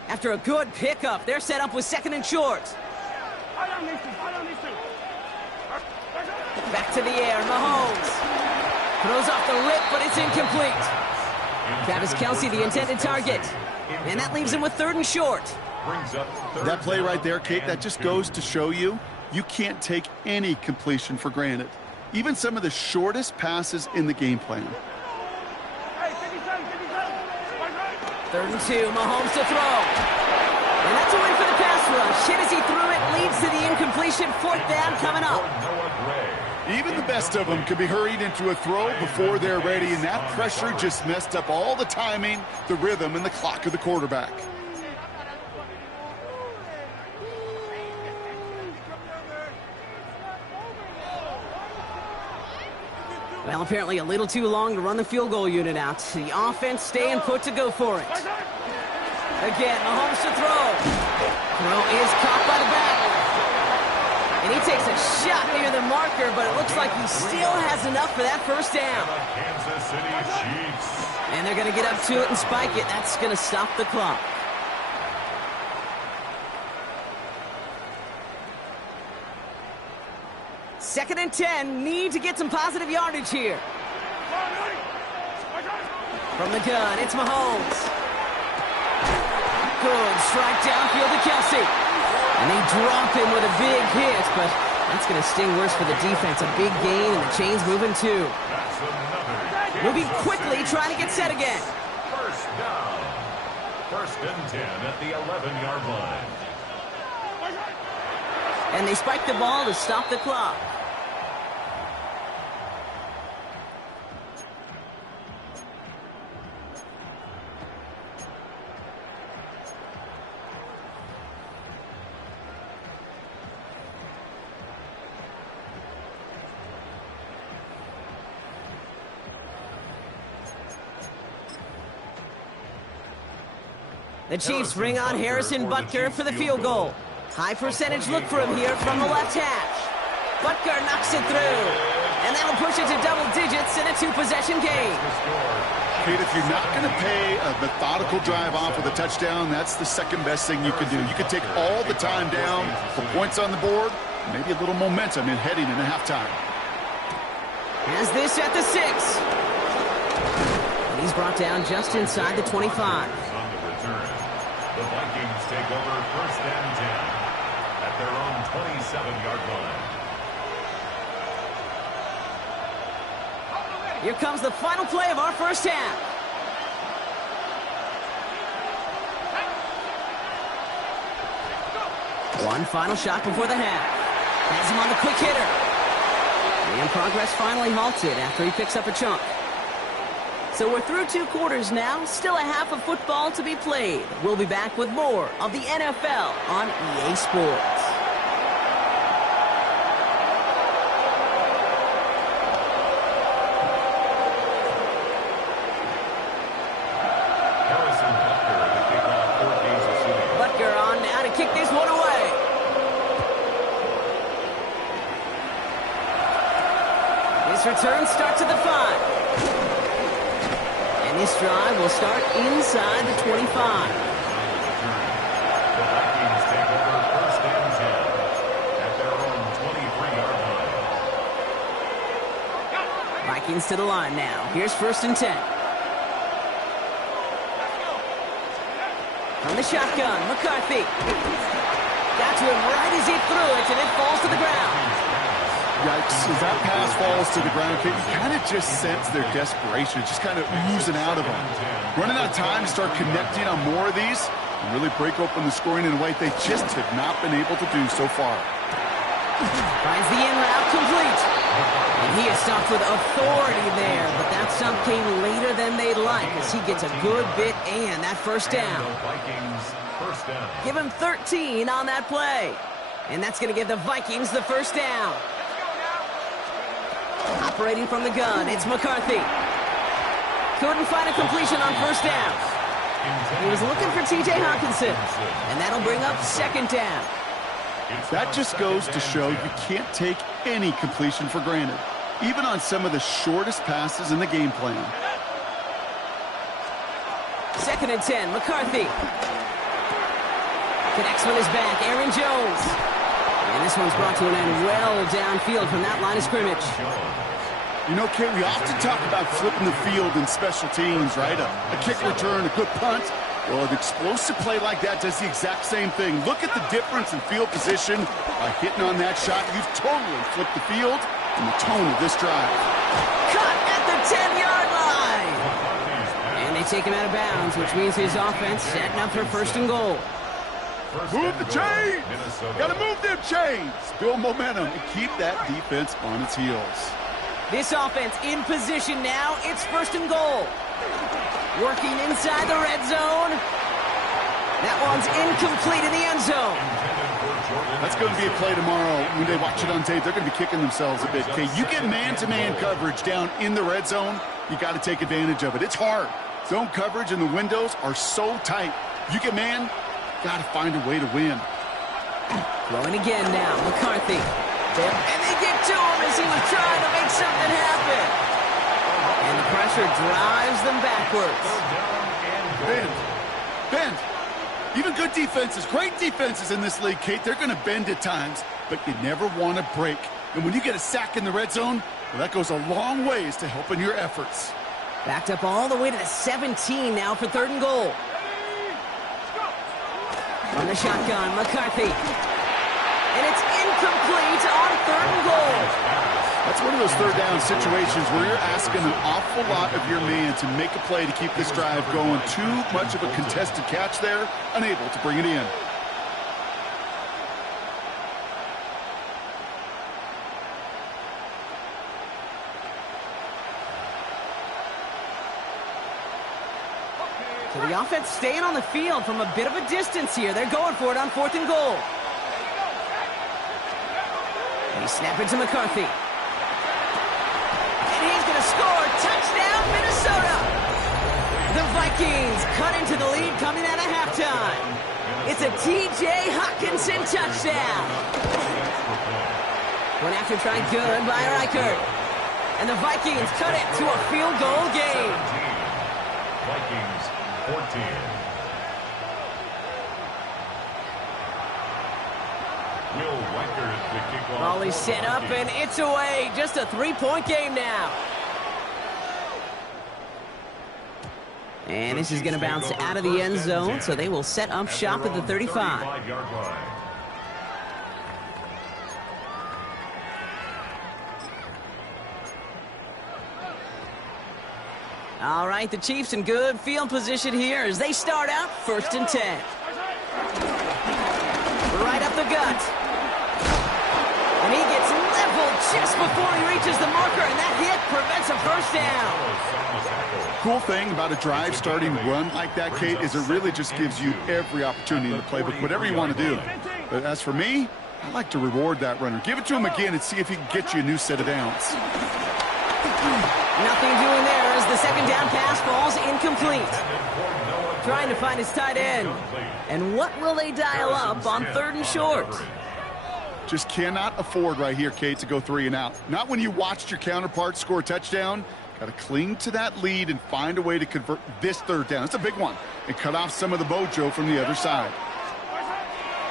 After a good pickup, they're set up with 2nd and short. Back to the air, Mahomes. Throws off the rip, but it's incomplete. Travis Kelce, the intended target. And that leaves him with 3rd and short. That play right there, Kate, that just goes to show you can't take any completion for granted. Even some of the shortest passes in the game plan. 3rd and 2, Mahomes to throw. And that's a win for the pass rush. Hit as he threw it, leads to the incompletion. 4th down coming up. Even the best of them could be hurried into a throw before they're ready, and that pressure just messed up all the timing, the rhythm, and the clock of the quarterback. Well, apparently a little too long to run the field goal unit out. The offense staying put to go for it. Again, Mahomes to throw. Throw is caught by the back. And he takes a shot near the marker, but it looks like he still has enough for that 1st down. Kansas City Chiefs. And they're going to get up to it and spike it. That's going to stop the clock. Second and 10. Need to get some positive yardage here. From the gun, it's Mahomes. Good strike downfield to Kelce. And they drop him with a big hit, but that's going to sting worse for the defense. A big gain, and the chain's moving too. Moving quickly, trying to get set again. 1st down. 1st and 10 at the 11-yard line. And they spike the ball to stop the clock. The Chiefs bring on Harrison Butker for the field goal. High percentage look for him here from the left hash. Butker knocks it through. And that'll push it to double digits in a 2-possession game. Kate, if you're not going to pay a methodical drive off with a touchdown, that's the 2nd best thing you can do. You can take all the time down, the points on the board, maybe a little momentum in heading into halftime. Has this at the 6. And he's brought down just inside the 25. The Vikings take over 1st and 10 at their own 27-yard line. Here comes the final play of our 1st half. One final shot before the half. Has him on the quick hitter. And progress finally halted after he picks up a chunk. So we're through 2 quarters now, still a half of football to be played. We'll be back with more of the NFL on EA Sports. Harrison Butker to kick off for Kansas City. Butker on now to kick this one away. His return starts at the 5. This drive will start inside the 25. The Vikings take over 1st and 10 at their own 23-yard line. Vikings to the line now. Here's 1st and 10. From the shotgun, McCarthy. Got to him right as he threw it, and it falls to the ground. Yikes, as that pass falls to the ground, Kate, you kind of just sense their desperation. It's just kind of oozing out of them. Running out of time to start connecting on more of these and really break open the scoring in a way they just have not been able to do so far. Finds the in route complete. And he is stopped with authority there, but that stop came later than they'd like as he gets a good bit and that 1st down. The Vikings 1st down. Give him 13 on that play. And that's going to give the Vikings the 1st down. Operating from the gun, it's McCarthy. Couldn't find a completion on 1st down. He was looking for T.J. Hawkinson, and that'll bring up 2nd down. That just goes to show you can't take any completion for granted, even on some of the shortest passes in the game plan. 2nd and 10, McCarthy. Connects with his back, Aaron Jones. And this one's brought to an end well downfield from that line of scrimmage. You know, Kate, we often talk about flipping the field in special teams, right? A kick return, a good punt. Well, an explosive play like that does the exact same thing. Look at the difference in field position. By hitting on that shot, you've totally flipped the field and the tone of this drive. Cut at the 10-yard line. And they take him out of bounds, which means his offense setting up for first and goal. Move the chains! Gotta move them chains! Build momentum and keep that defense on its heels. This offense in position now. It's first and goal. Working inside the red zone. That one's incomplete in the end zone. That's going to be a play tomorrow. When they watch it on tape, they're going to be kicking themselves a bit. Okay, you get man-to-man coverage down in the red zone, you got to take advantage of it. It's hard. Zone coverage and the windows are so tight. You get man, got to find a way to win. Throwing again now, McCarthy. And they get to him as he was trying to make something happen. And the pressure drives them backwards. Bend. Even good defenses, great defenses in this league, Kate, they're going to bend at times, but you never want to break. And when you get a sack in the red zone, well, that goes a long ways to helping your efforts. Backed up all the way to the 17 now for third and goal. From the shotgun, McCarthy. And it's incomplete on third and goal. That's one of those third down situations where you're asking an awful lot of your man to make a play to keep this drive going. Too much of a contested catch there, unable to bring it in. So the offense staying on the field from a bit of a distance here. They're going for it on fourth and goal. They snap it to McCarthy. And he's going to score. Touchdown, Minnesota. The Vikings cut into the lead coming out of halftime. It's a T.J. Hockenson touchdown. One after try good by Reichert. And the Vikings cut it to a field goal game. Vikings 14. Ball set up and it's away. Just a three-point game now. And this is going to bounce out of the end zone, so they will set up shop at the 35. All right, the Chiefs in good field position here as they start out first and 10. Right up the gut. And he gets leveled just before he reaches the marker, and that hit prevents a first down. Cool thing about a drive starting run like that, Kate, is it really just gives you every opportunity in the playbook, whatever you want to do. But as for me, I like to reward that runner. Give it to him again and see if he can get you a new set of downs. Nothing doing there as the second down pass falls incomplete. Trying to find his tight end. And what will they dial up on third and short? Just cannot afford right here, Kate, to go 3 and out. Not when you watched your counterpart score a touchdown. Got to cling to that lead and find a way to convert this third down. It's a big one. And cut off some of the mojo from the other side.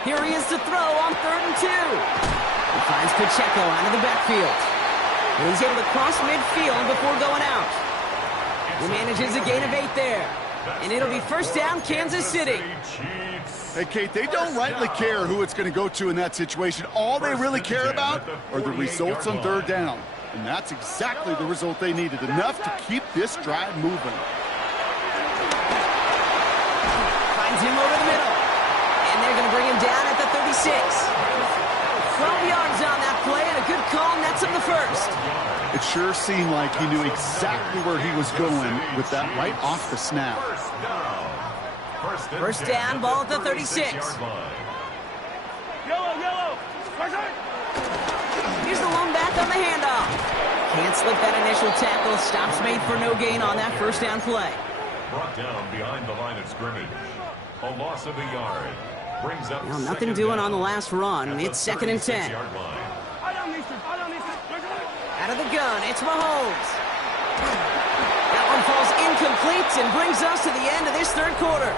Here he is to throw on third and 2. He finds Pacheco out of the backfield. And he's able to cross midfield before going out. He manages a gain of 8 there. And it'll be first down, Kansas City. Hey, Kate, they don't rightly care who it's going to go to in that situation. All they really care about are the results on third down. And that's exactly the result they needed. Enough to keep this drive moving. Finds him over the middle. And they're going to bring him down at the 36. 12 yards on that play, and a good call nets him the first. It sure seemed like he knew exactly where he was going with that right off the snap. First down, ball at the 36. Here's the one back on the handoff. Can't slip that initial tackle. Stops made for no gain on that first down play. Brought down behind the line of scrimmage. A loss of a yard. Brings up well, nothing doing on the last run. It's second and 10. Out of the gun, it's Mahomes. That one falls incomplete and brings us to the end of this third quarter.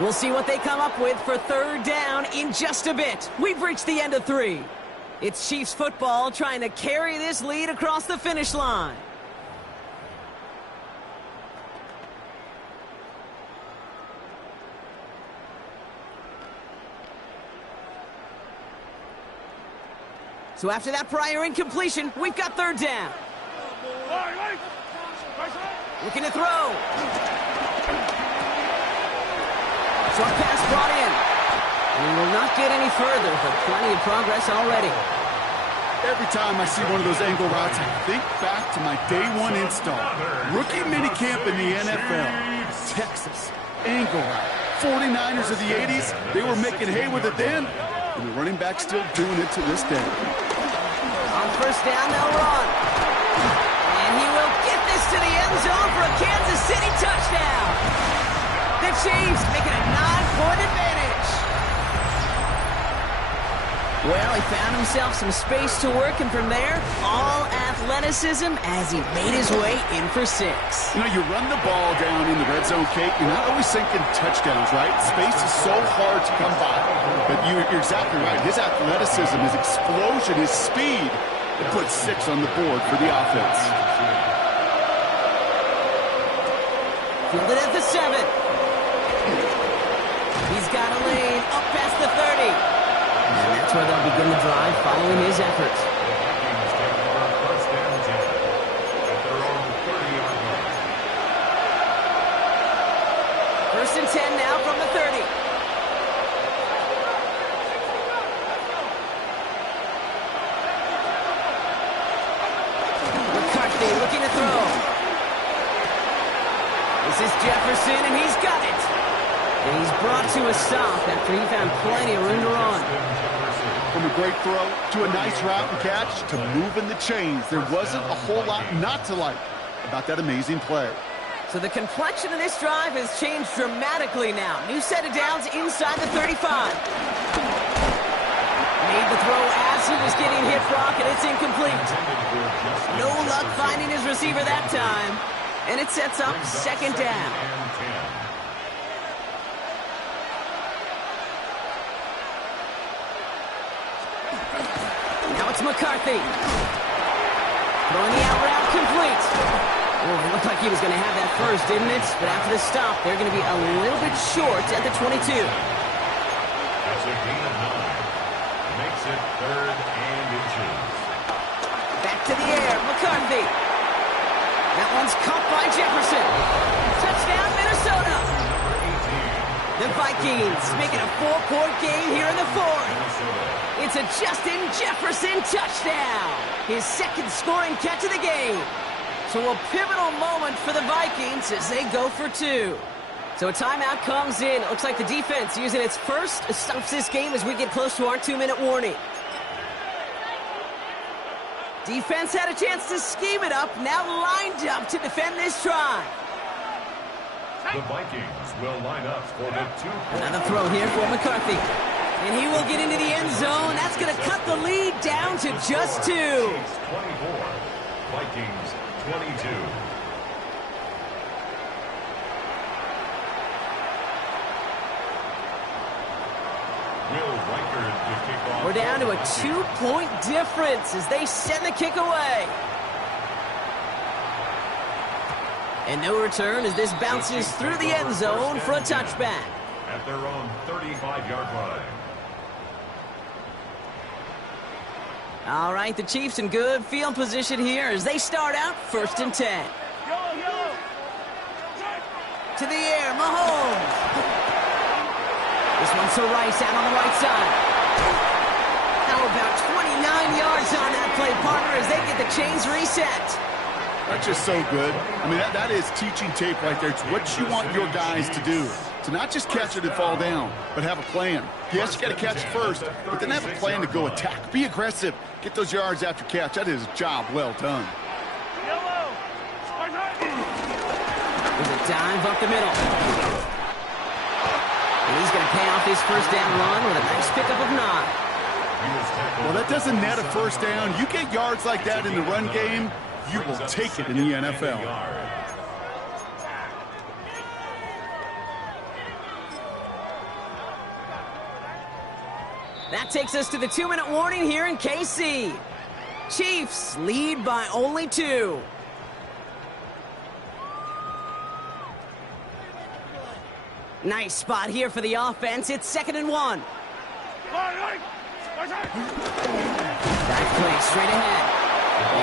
We'll see what they come up with for third down in just a bit. We've reached the end of 3. It's Chiefs football trying to carry this lead across the finish line. So after that prior incompletion, we've got third down. Looking to throw. Short pass brought in. And he will not get any further, but plenty of progress already. Every time I see one of those angle routes, I think back to my day 1 install. Rookie minicamp in the NFL. Texas, angle route. 49ers of the 80s, they were making hay with it then, and the running back's still doing it to this day. On first down, they'll run. And he will get this to the end zone for a Kansas City touchdown. The Chiefs making a 9-point advantage. Well, he found himself some space to work, and from there, all athleticism as he made his way in for 6. You know, you run the ball down in the red zone, Kate, you're not always thinking touchdowns, right? Space is so hard to come by. But you're exactly right. His athleticism, his explosion, his speed, it puts 6 on the board for the offense. Fielded at the 7. He's got a lane up past the 30. And that's where they'll begin the drive following his efforts. First and 10 now from the 30. McCarthy looking to throw. This is Jefferson, and he's got it. And he's brought to a stop after he found plenty of room to run. From a great throw to a nice route and catch to moving the chains, there wasn't a whole lot not to like about that amazing play. So the complexion of this drive has changed dramatically now. New set of downs inside the 35. Made the throw as he was getting hit, Brock, and it's incomplete. No luck finding his receiver that time. And it sets up second down. Now it's McCarthy. Throwing the out route complete. Oh, it looked like he was going to have that first, didn't it? But after the stop, they're going to be a little bit short at the 22. That's a gain of 9. Makes it 3rd and inches. Back to the air, McCarthy. That one's caught by Jefferson. Touchdown, Minnesota. The Vikings making a 4-point game here in the 4th. It's a Justin Jefferson touchdown. His second scoring catch of the game. So a pivotal moment for the Vikings as they go for 2. So a timeout comes in. It looks like the defense using its first stops this game as we get close to our 2-minute warning. Defense had a chance to scheme it up, now lined up to defend this drive. The Vikings will line up for the 2-point. Another throw here for McCarthy. And he will get into the end zone. That's going to cut the lead down to just 2. 24, Vikings 22. We're down to a 2-point difference as they send the kick away. And no return as this bounces through the end zone for a touchback. At their own 35-yard line. All right, the Chiefs in good field position here as they start out 1st and 10. To the air, Mahomes. This one's to Rice out on the right side. How about 29 yards on that play, partner, as they get the chains reset. That's just so good. I mean, that is teaching tape right there. It's what you want your guys to do. To not just catch it and fall down, but have a plan. Yes, you got to catch it first, but then have a plan to go attack. Be aggressive. Get those yards after catch. That is a job well done. There's a dive up the middle. And he's going to pay off his first down run with a nice pickup of 9. Well, that doesn't net a first down. You get yards like that in the run game, you will take it in the NFL. That takes us to the 2-minute warning here in KC. Chiefs lead by only 2. Nice spot here for the offense. It's 2nd and 1. That play straight ahead.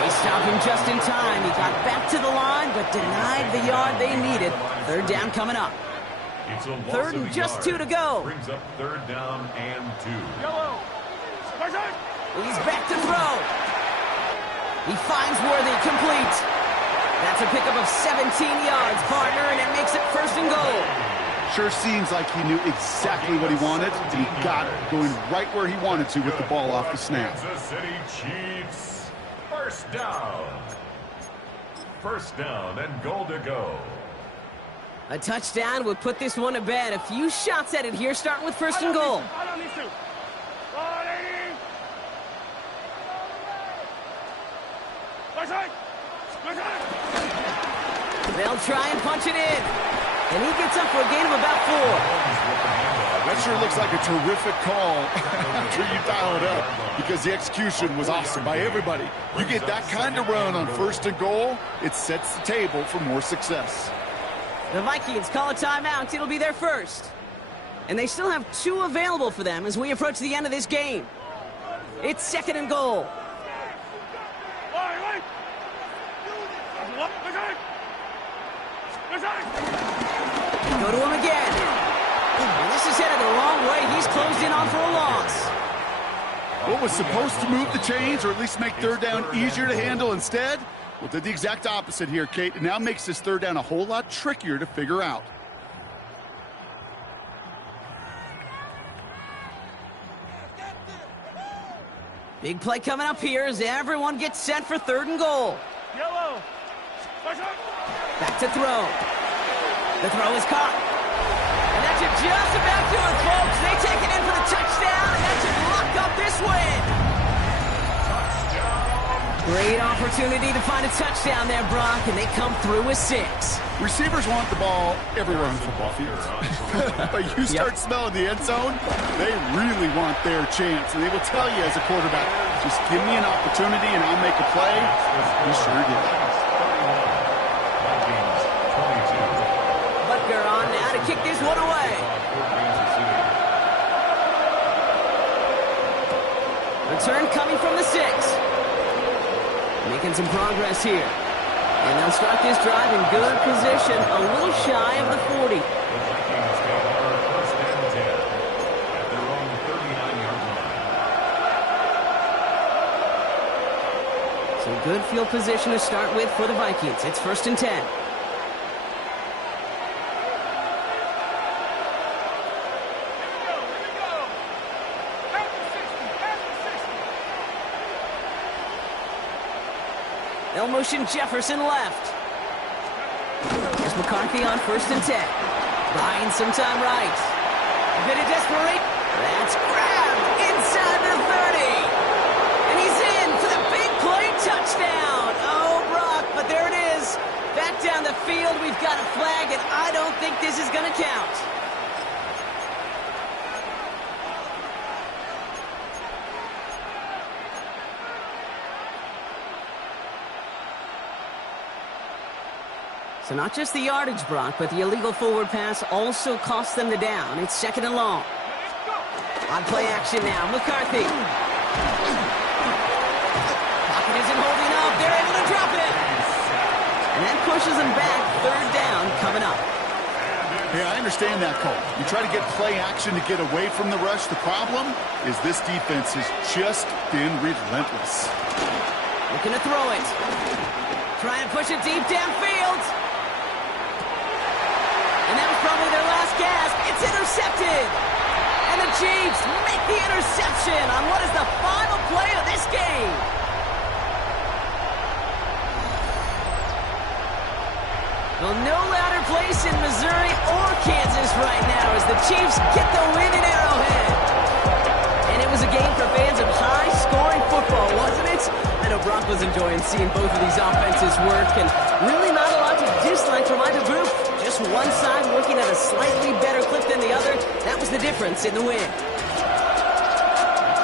They stopped him just in time. He got back to the line, but denied the yard they needed. 3rd down coming up. It's a loss 3rd and of just yard. 2 to go. Brings up 3rd down and 2. He's back to throw. He finds Worthy, complete. That's a pickup of 17 yards, partner, and it makes it 1st and goal. Sure seems like he knew exactly what he wanted, and he got it, going right where he wanted to with the ball off the snap. Kansas City Chiefs, 1st down. 1st down and goal to go. A touchdown would put this one to bed. A few shots at it here, starting with 1st and goal. They'll try and punch it in. And he gets up for a gain of about 4. That sure looks like a terrific call after you dial it up, because the execution was awesome by everybody. You get that kind of run on 1st and goal, it sets the table for more success. The Vikings call a timeout. It'll be their first. And they still have 2 available for them as we approach the end of this game. It's 2nd and goal. Go to him again. And this is headed the wrong way. He's closed in on for a loss. What was supposed to move the chains, or at least make 3rd down easier to handle instead? Well, did the exact opposite here, Kate. It now makes this 3rd down a whole lot trickier to figure out. Big play coming up here as everyone gets set for 3rd and goal. Back to throw. The throw is caught. And that should just about do it, folks. They take it in for the touchdown, and that should lock up this win. Great opportunity to find a touchdown there, Brock, and they come through with 6. Receivers want the ball everywhere on football fields. But you start smelling the end zone, they really want their chance. And they will tell you as a quarterback, just give me an opportunity and I'll make a play. He sure did. Butker on now to kick this one away. Return coming from the 6. Making some progress here. And they'll start this drive in good position, a little shy of the 40. The Vikings take over 1st and 10 at their own 39-yard line. So good field position to start with for the Vikings. It's 1st and 10. They'll motion Jefferson left. Here's McCarthy on 1st and 10. Buying some time right. A bit of desperation. That's grabbed inside the 30. And he's in for the big play touchdown. Oh, Brock, but there it is. Back down the field, we've got a flag, and I don't think this is going to count. So not just the yardage, Brock, but the illegal forward pass also cost them the down. It's 2nd and long. On play action now, McCarthy. Pocket isn't holding up. They're able to drop it. And that pushes them back. 3rd down coming up. Yeah, I understand that call. You try to get play action to get away from the rush. The problem is this defense has just been relentless. Looking to throw it. Trying to push it deep downfield. And that was probably their last gasp. It's intercepted. And the Chiefs make the interception on what is the final play of this game. Well, no louder place in Missouri or Kansas right now as the Chiefs get the win in Arrowhead. And it was a game for fans of high-scoring football, wasn't it? I know Brock was enjoying seeing both of these offenses work, and really not a lot to dislike from either group. Just one side working at a slightly better clip than the other. That was the difference in the win.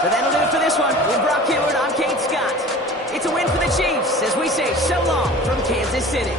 But that'll do it for this one. With Brock Hewitt, I'm Kate Scott. It's a win for the Chiefs as we say so long from Kansas City.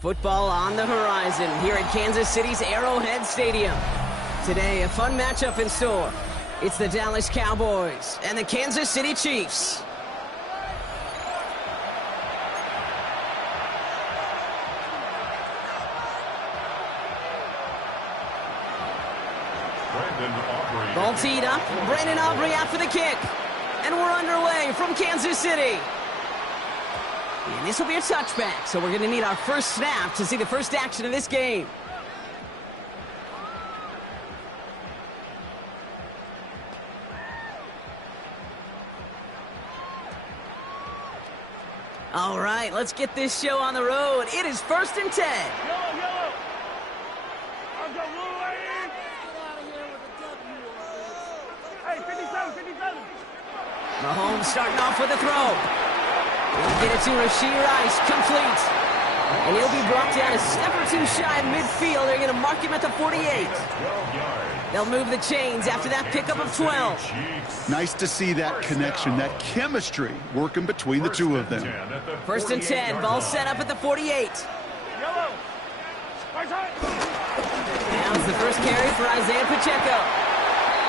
Football on the horizon here at Kansas City's Arrowhead Stadium. Today, a fun matchup in store. It's the Dallas Cowboys and the Kansas City Chiefs. Ball teed up. Brandon Aubrey out for the kick. And we're underway from Kansas City. And this will be a touchback, so we're going to need our first snap to see the first action of this game. All right, let's get this show on the road. It is 1st and 10. Yellow. I'll go blue, lady. Hey, 57. Mahomes starting off with a throw. He'll get it to Rashee Rice, complete. And he'll be brought down a step or two shy of midfield. They're going to mark him at the 48. They'll move the chains after that pickup of 12. Nice to see that connection, that chemistry working between the two of them. 1st and 10, ball set up at the 48. Yellow. Now's the first carry for Isaiah Pacheco.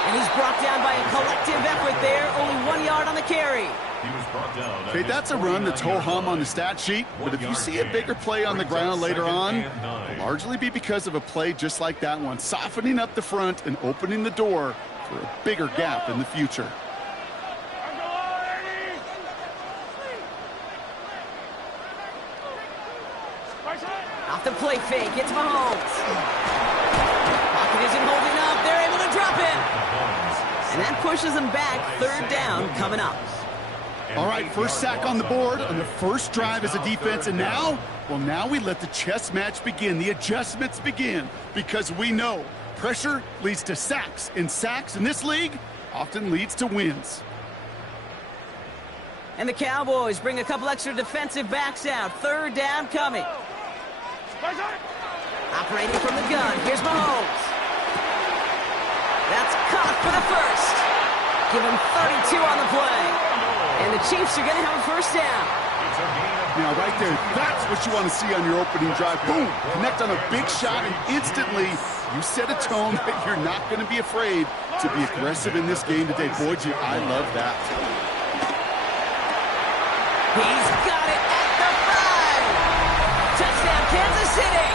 And he's brought down by a collective effort there, only 1 yard on the carry. Okay, that's a run that's ho-hum on the stat sheet, but if you see a bigger play on the ground later on, it'll largely be because of a play just like that one, softening up the front and opening the door for a bigger gap in the future. Off the play fake, it's Mahomes. Pocket isn't holding up, they're able to drop him. And that pushes them back, 3rd down coming up. All right, first sack on the board on the first drive as a defense, and now, well, now we let the chess match begin, the adjustments begin, because we know pressure leads to sacks, and sacks in this league often leads to wins. And the Cowboys bring a couple extra defensive backs out, 3rd down coming. Operating from the gun, here's Mahomes. That's caught for the first. Give him 32 on the play. And the Chiefs are going to have a 1st down. Now, right there, that's what you want to see on your opening drive. Boom! Connect on a big shot, and instantly you set a tone that you're not going to be afraid to be aggressive in this game today. Boy, I love that. He's got it at the 5. Touchdown, Kansas City.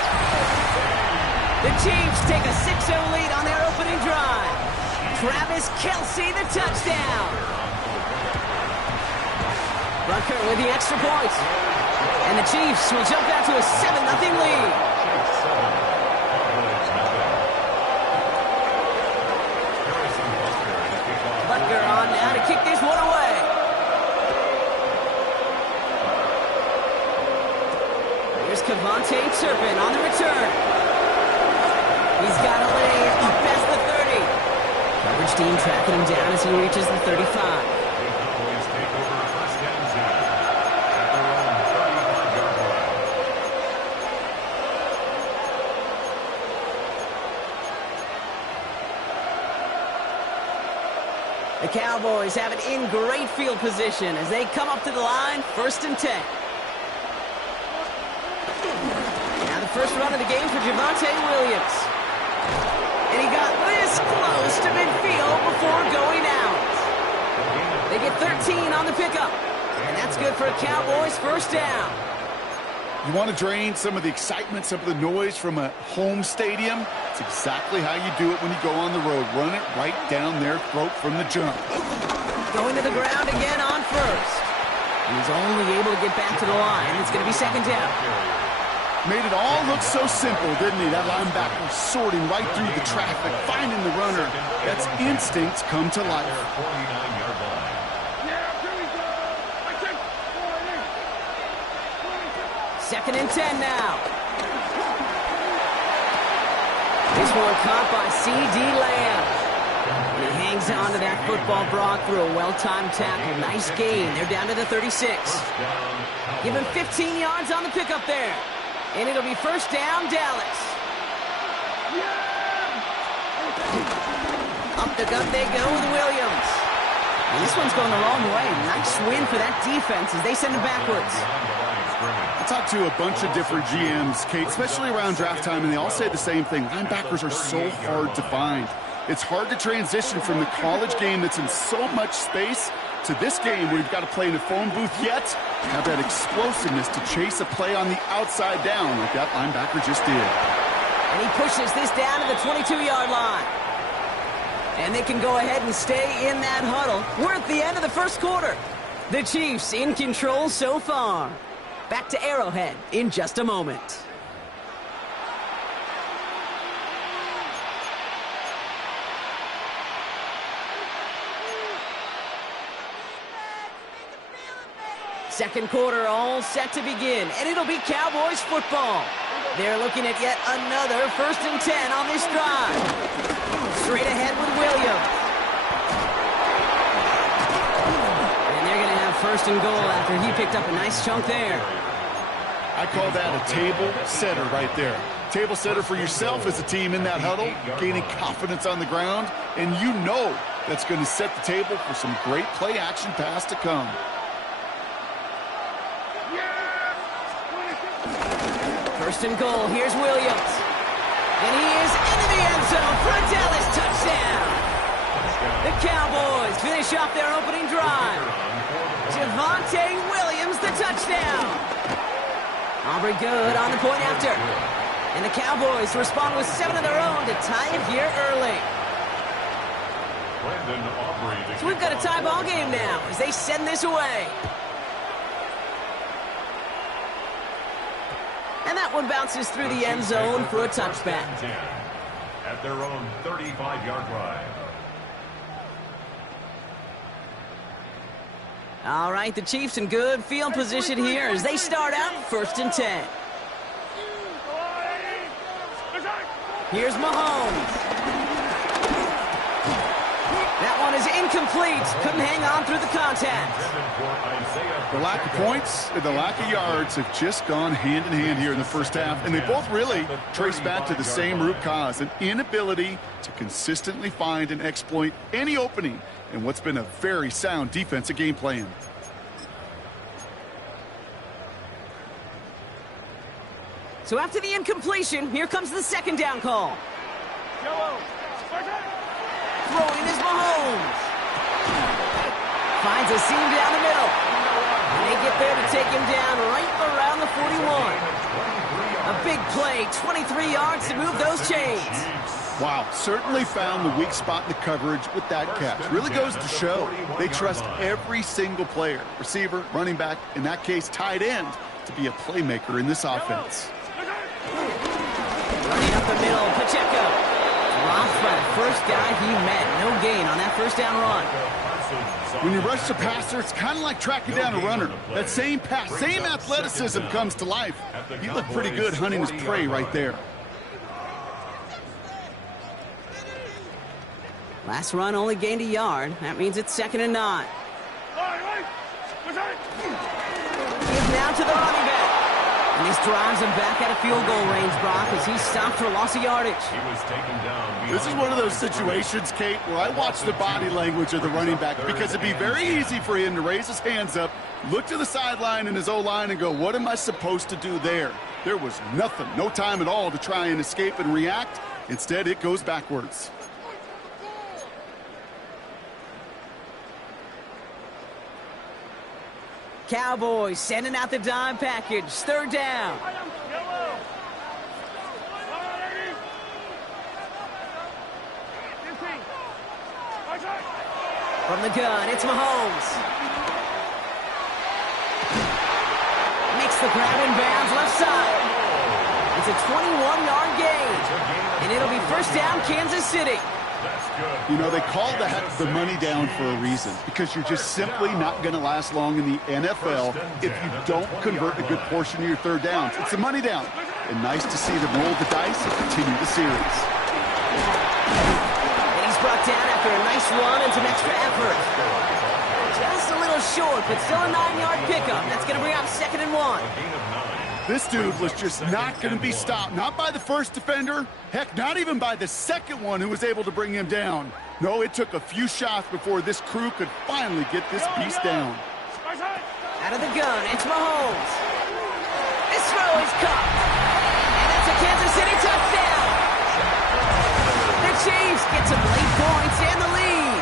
The Chiefs take a 6-0 lead on their opening drive. Travis Kelce, the touchdown. Rucker with the extra point. And the Chiefs will jump out to a 7-0 lead. Butker on now to kick this one away. Here's Kevontae Turpin on the return. He's got a lane up past the 30. Coverage team tracking him down as he reaches the 35. The Cowboys have it in great field position as they come up to the line, 1st and 10. Now the first run of the game for Javonte Williams. And he got this close to midfield before going out. They get 13 on the pickup. And that's good for a Cowboys 1st down. You want to drain some of the excitement, some of the noise from a home stadium? It's exactly how you do it when you go on the road. Run it right down their throat from the jump. Going to the ground again on 1st. He's only able to get back to the line. It's going to be 2nd down. Made it all look so simple, didn't he? That linebacker sorting right through the traffic, finding the runner. That's instinct come to life. 2nd and 10 now. This one caught by C.D. Lamb. And he hangs on to that football, Brock, through a well-timed tackle. Nice gain. They're down to the 36. Give him 15 yards on the pickup there. And it'll be 1st down, Dallas. Up the gut they go with Williams. And this one's going the wrong way. Nice win for that defense as they send it backwards. I talked to a bunch of different GMs, Kate, especially around draft time, and they all say the same thing. Linebackers are so hard to find. It's hard to transition from the college game that's in so much space to this game where you've got to play in a phone booth yet have that explosiveness to chase a play on the outside down like that linebacker just did. And he pushes this down to the 22-yard line. And they can go ahead and stay in that huddle. We're at the end of the first quarter. The Chiefs in control so far. Back to Arrowhead in just a moment. Second quarter all set to begin, and it'll be Cowboys football. They're looking at yet another 1st and 10 on this drive. Straight ahead with Williams. And they're going to have 1st and goal after he picked up a nice chunk there. I call that a table setter right there. Table setter for yourself as a team in that huddle, gaining confidence on the ground, and you know that's going to set the table for some great play action pass to come. First and goal, here's Williams. And he is into the end zone for a Dallas touchdown. The Cowboys finish off their opening drive. Javonte Williams, the touchdown. Aubrey good on the point after. And the Cowboys respond with 7 of their own to tie it here early. So we've got a tie ball game now as they send this away. And that one bounces through the end zone for a touchback. At their own 35-yard line. All right, the Chiefs in good field position here as they start out 1st and 10. Here's Mahomes. That one is incomplete. Couldn't hang on through the contact. The lack of points and the lack of yards have just gone hand in hand here in the first half, and they both really trace back to the same root cause, an inability to consistently find and exploit any opening in what's been a very sound defensive game plan. So after the incompletion, here comes the 2nd down call. Throwing is Mahomes. Finds a seam down the middle. And they get there to take him down right around the 41. A big play, 23 yards to move those chains. Wow, certainly found the weak spot in the coverage with that catch. Really goes to show they trust every single player, receiver, running back, in that case tight end, to be a playmaker in this offense. Running up the middle, Pacheco. Dropped by the first guy he met. No gain on that 1st down run. When you rush the passer, it's kind of like tracking down a runner. That same pass, same athleticism comes to life. He looked pretty good hunting his prey right there. Last run only gained a yard. That means it's 2nd and 9. He's now to the running back. And this drives him back out of field goal range, Brock, as he's stopped for loss of yardage. He was taken down. This is one of those situations, Kate, where I watch the body language of the running back because it'd be very easy for him to raise his hands up, look to the sideline in his O-line and go, what am I supposed to do there? There was nothing, no time at all to try and escape and react. Instead, it goes backwards. Cowboys sending out the dime package. 3rd down. From the gun, it's Mahomes. Makes the grab in bounds left side. It's a 21-yard gain. And it'll be 1st down, Kansas City. You know, they call that the money down for a reason, because you're just simply not going to last long in the NFL if you don't convert a good portion of your 3rd downs. It's a money down. And nice to see them roll the dice and continue the series. And he's brought down after a nice run and some extra effort. Just a little short, but still a 9-yard pickup. That's going to bring up 2nd and 1. This dude was just not going to be stopped. Not by the first defender. Heck, not even by the second one who was able to bring him down. No, it took a few shots before this crew could finally get this beast down. Out of the gun, it's Mahomes. This throw is caught. And that's a Kansas City touchdown. The Chiefs get some late points and the lead.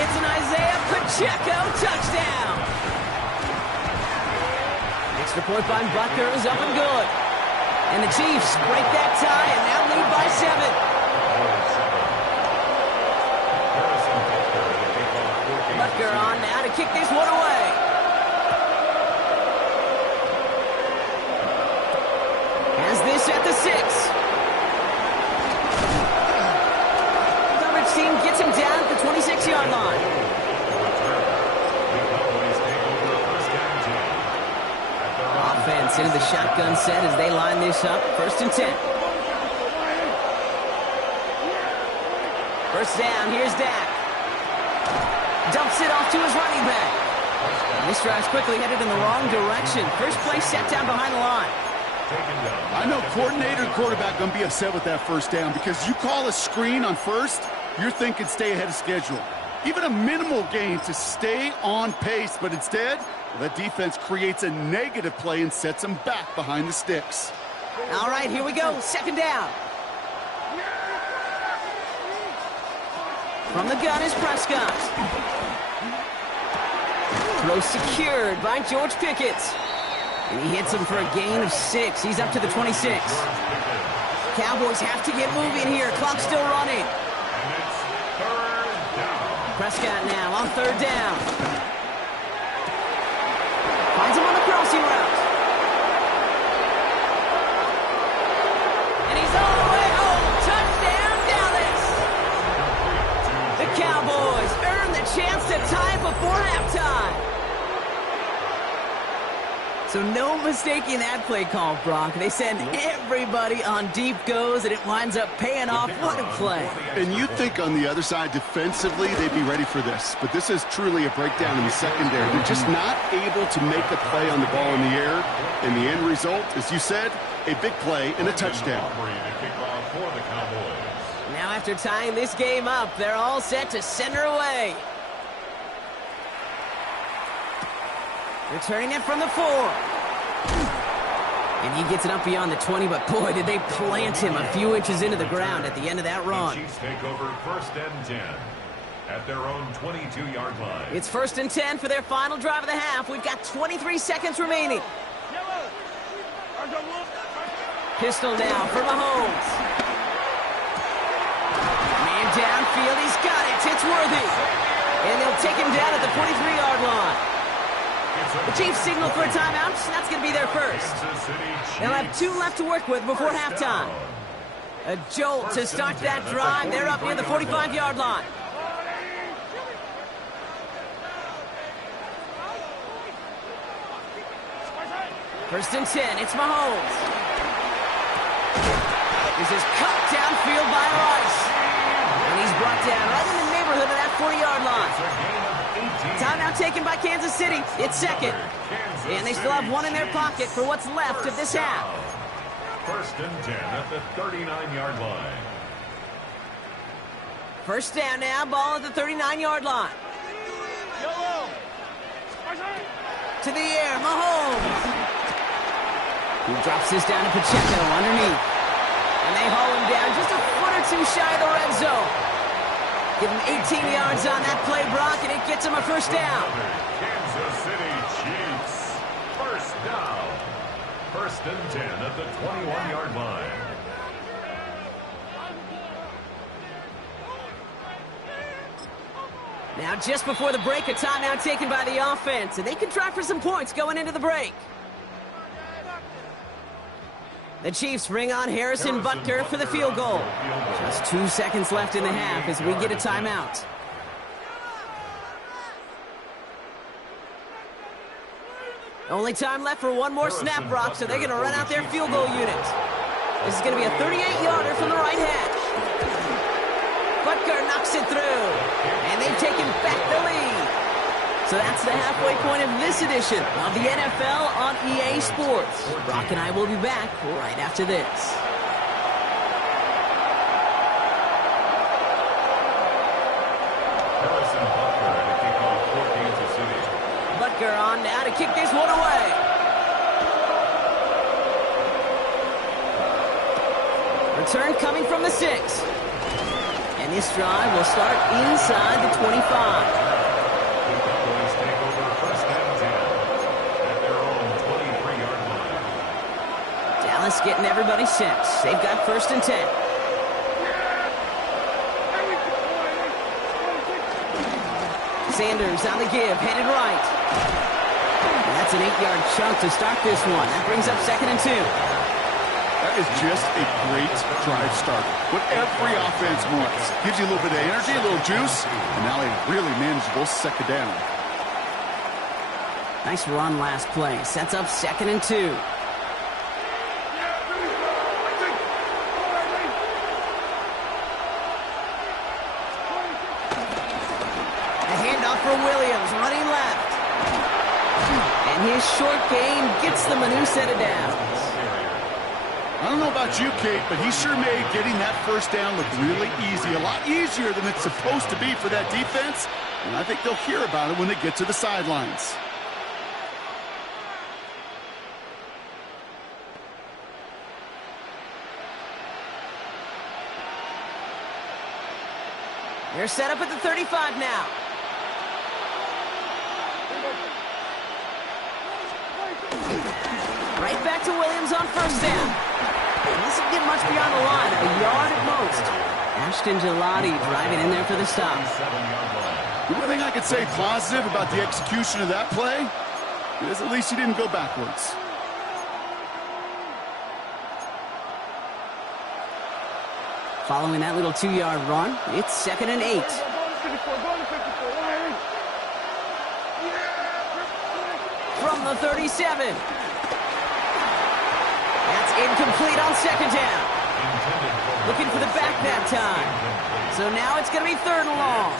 It's an Isaiah Pacheco touchdown. Extra point by Butker is up and good. And the Chiefs break that tie and now lead by 7. Butker on now to kick this one away. Has this at the 6. Coverage team gets him down at the 26-yard line. gets into the shotgun set as they line this up. 1st and 10. First down, here's Dak. Dumps it off to his running back. And this drive's quickly headed in the wrong direction. First play set down behind the line. I know coordinator and quarterback going to be upset with that first down because you call a screen on first, you're thinking stay ahead of schedule. Even a minimal gain to stay on pace, but instead, the defense creates a negative play and sets them back behind the sticks. All right, here we go. 2nd down. From the gun is Prescott. Throw secured by George Pickett. And he hits him for a gain of 6. He's up to the 26. Cowboys have to get moving here. Clock's still running. And it's 3rd down. Prescott now on 3rd down. Finds him on the crossing route. And he's all the way home. Touchdown, Dallas. The Cowboys earn the chance to tie before halftime. So no mistaking that play call, Brock. They send everybody on deep goes, and it winds up paying off. What a play. And you think on the other side, defensively, they'd be ready for this. But this is truly a breakdown in the secondary. They're just not able to make a play on the ball in the air. And the end result, as you said, a big play and a touchdown. Now after tying this game up, they're all set to send her away. Returning it from the 4. And he gets it up beyond the 20, but boy, did they plant him a few inches into the ground at the end of that run. The Chiefs take over 1st and 10 at their own 22-yard line. It's 1st and 10 for their final drive of the half. We've got 23 seconds remaining. Pistol now for Mahomes. Man downfield, he's got it. It's Worthy. And they'll take him down at the 43-yard line. The Chiefs signal for a timeout. That's going to be their first. They'll have 2 left to work with before halftime. A jolt to start that drive. They're up near the 45-yard line. First and 10. It's Mahomes. This is cut downfield by Rice. And he's brought down right in the neighborhood of that 40-yard line. Timeout taken by Kansas City. It's 2nd. And they still have 1 in their pocket for what's left of this half. 1st and 10 at the 39-yard line. First down now, ball at the 39-yard line. To the air, Mahomes. He drops this down to Pacheco underneath. And they haul him down just a foot or 2 shy of the red zone. Give him 18 yards on that play, Brock, and it gets him a first down. Kansas City Chiefs. First down. 1st and 10 at the 21-yard line. Now, just before the break, a timeout taken by the offense, and they can try for some points going into the break. The Chiefs bring on Harrison Butker for the field goal. Just 2 seconds left in the half as we get a timeout. Only time left for 1 more snap, Brock, so they're going to run out their field goal unit. This is going to be a 38-yarder from the right hash. Butker knocks it through, and they've taken back the lead. So that's the halfway point of this edition of the NFL on EA Sports. Brock and I will be back right after this. Harrison Butker to kick off for Kansas City. Butker on now to kick this one away. Return coming from the 6. And this drive will start inside the 25. Dallas getting everybody set. They've got 1st and 10. Sanders on the give, headed right. And that's an 8-yard chunk to start this one. That brings up 2nd and 2. That is just a great drive start. What every offense wants. Gives you a little bit of energy, a little juice, and now a really manageable 2nd down. Nice run last play. Sets up 2nd and 2. Handoff for Williams, running left. And his short gain gets them a new set of downs. I don't know about you, Kate, but he sure made getting that first down look really easy. A lot easier than it's supposed to be for that defense. And I think they'll hear about it when they get to the sidelines. They're set up at the 35 now. Right back to Williams on first down. This will get much beyond the line, a yard at most. Ashton Gelati driving in there for the stop. The only thing I could say positive about the execution of that play is at least he didn't go backwards. Following that little 2-yard run, it's 2nd and 8. From the 37. That's incomplete on 2nd down. Looking for the back that time. So now it's going to be 3rd and long.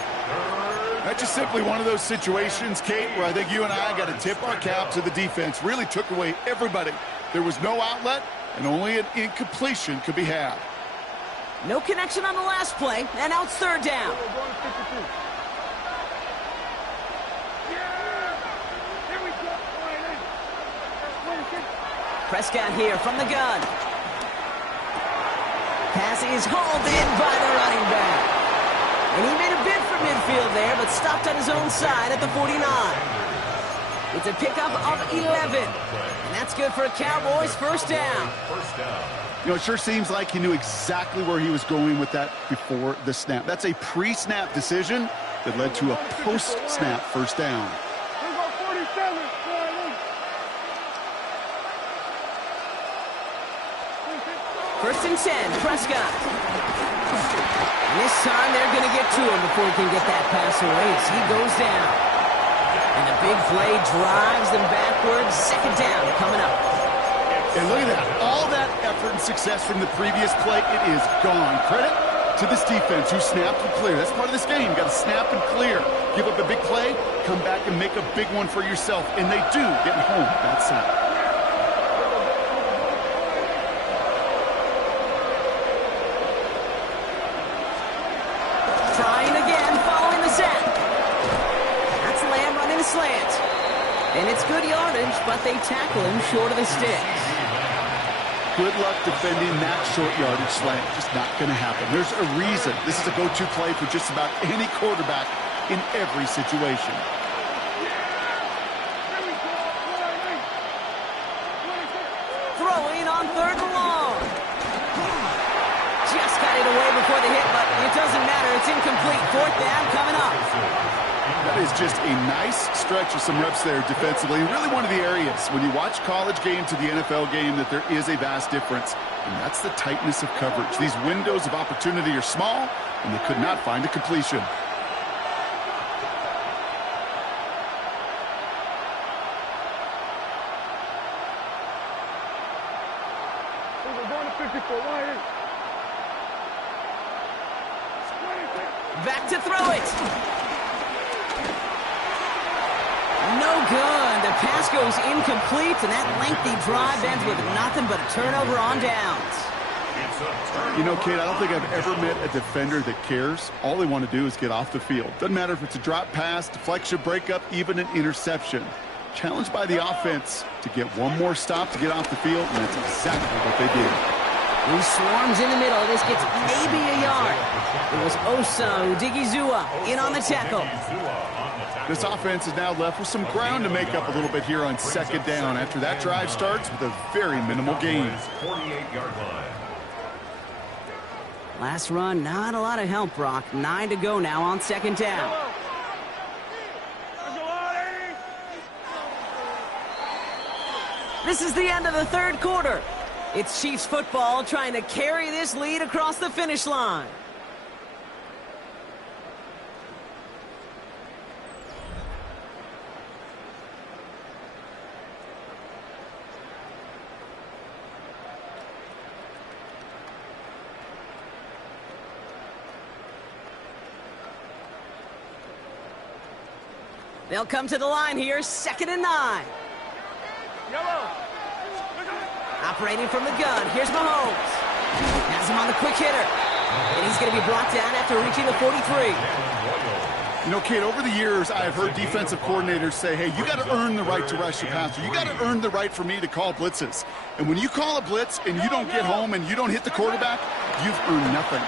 That's just simply one of those situations, Kate, where I think you and I got to tip our cap to the defense. Really took away everybody. There was no outlet, and only an incompletion could be had. No connection on the last play, and now it's 3rd down. Prescott here from the gun. Pass is hauled in by the running back. And he made a bid for midfield there, but stopped on his own side at the 49. It's a pickup of 11. And that's good for a Cowboys first down. You know, it sure seems like he knew exactly where he was going with that before the snap. That's a pre-snap decision that led to a post-snap first down. First and 10, Prescott. And this time they're going to get to him before he can get that pass away as he goes down. And the big play drives them backwards. 2nd down coming up. And look at that. All that effort and success from the previous play, it is gone. Credit to this defense who snapped and cleared. That's part of this game. You got to snap and clear. Give up a big play, come back and make a big one for yourself. And they do, getting home that sack. Trying again, following the sack. That's Lamb running a slant. And it's good yardage, but they tackle him short of the sticks. Good luck defending that short yardage slant. Just not going to happen. There's a reason. This is a go-to play for just about any quarterback in every situation. Throwing on 3rd and long. Just got it away before the hit, but it doesn't matter. It's incomplete. 4th down coming up. That is just a nice stretch of some reps there defensively. Really one of the areas when you watch college game to the NFL game that there is a vast difference. And that's the tightness of coverage. These windows of opportunity are small, and they could not find a completion. Back to throw it. No good. The pass goes incomplete, and that lengthy drive ends with nothing but a turnover on downs. You know, Kate, I don't think I've ever met a defender that cares. All they want to do is get off the field. Doesn't matter if it's a drop pass, deflection, breakup, even an interception. Challenged by the offense to get one more stop to get off the field, and that's exactly what they did. He swarms in the middle. This gets maybe a yard. It was Osa Odigizua in on the tackle. This offense is now left with some ground to make up a little bit here on 2nd down after that drive starts with a very minimal gain. 48-yard line. Last run, not a lot of help, Brock. 9 to go now on 2nd down. This is the end of the 3rd quarter. It's Chiefs football trying to carry this lead across the finish line. They'll come to the line here, 2nd and 9. Operating from the gun, here's Mahomes. Has him on the quick hitter. And he's going to be brought down after reaching the 43. You know, Kate, over the years, I've heard defensive coordinators say, hey, you got to earn the right to rush your passer. You got to earn the right for me to call blitzes. And when you call a blitz and you don't get home and you don't hit the quarterback, you've earned nothing.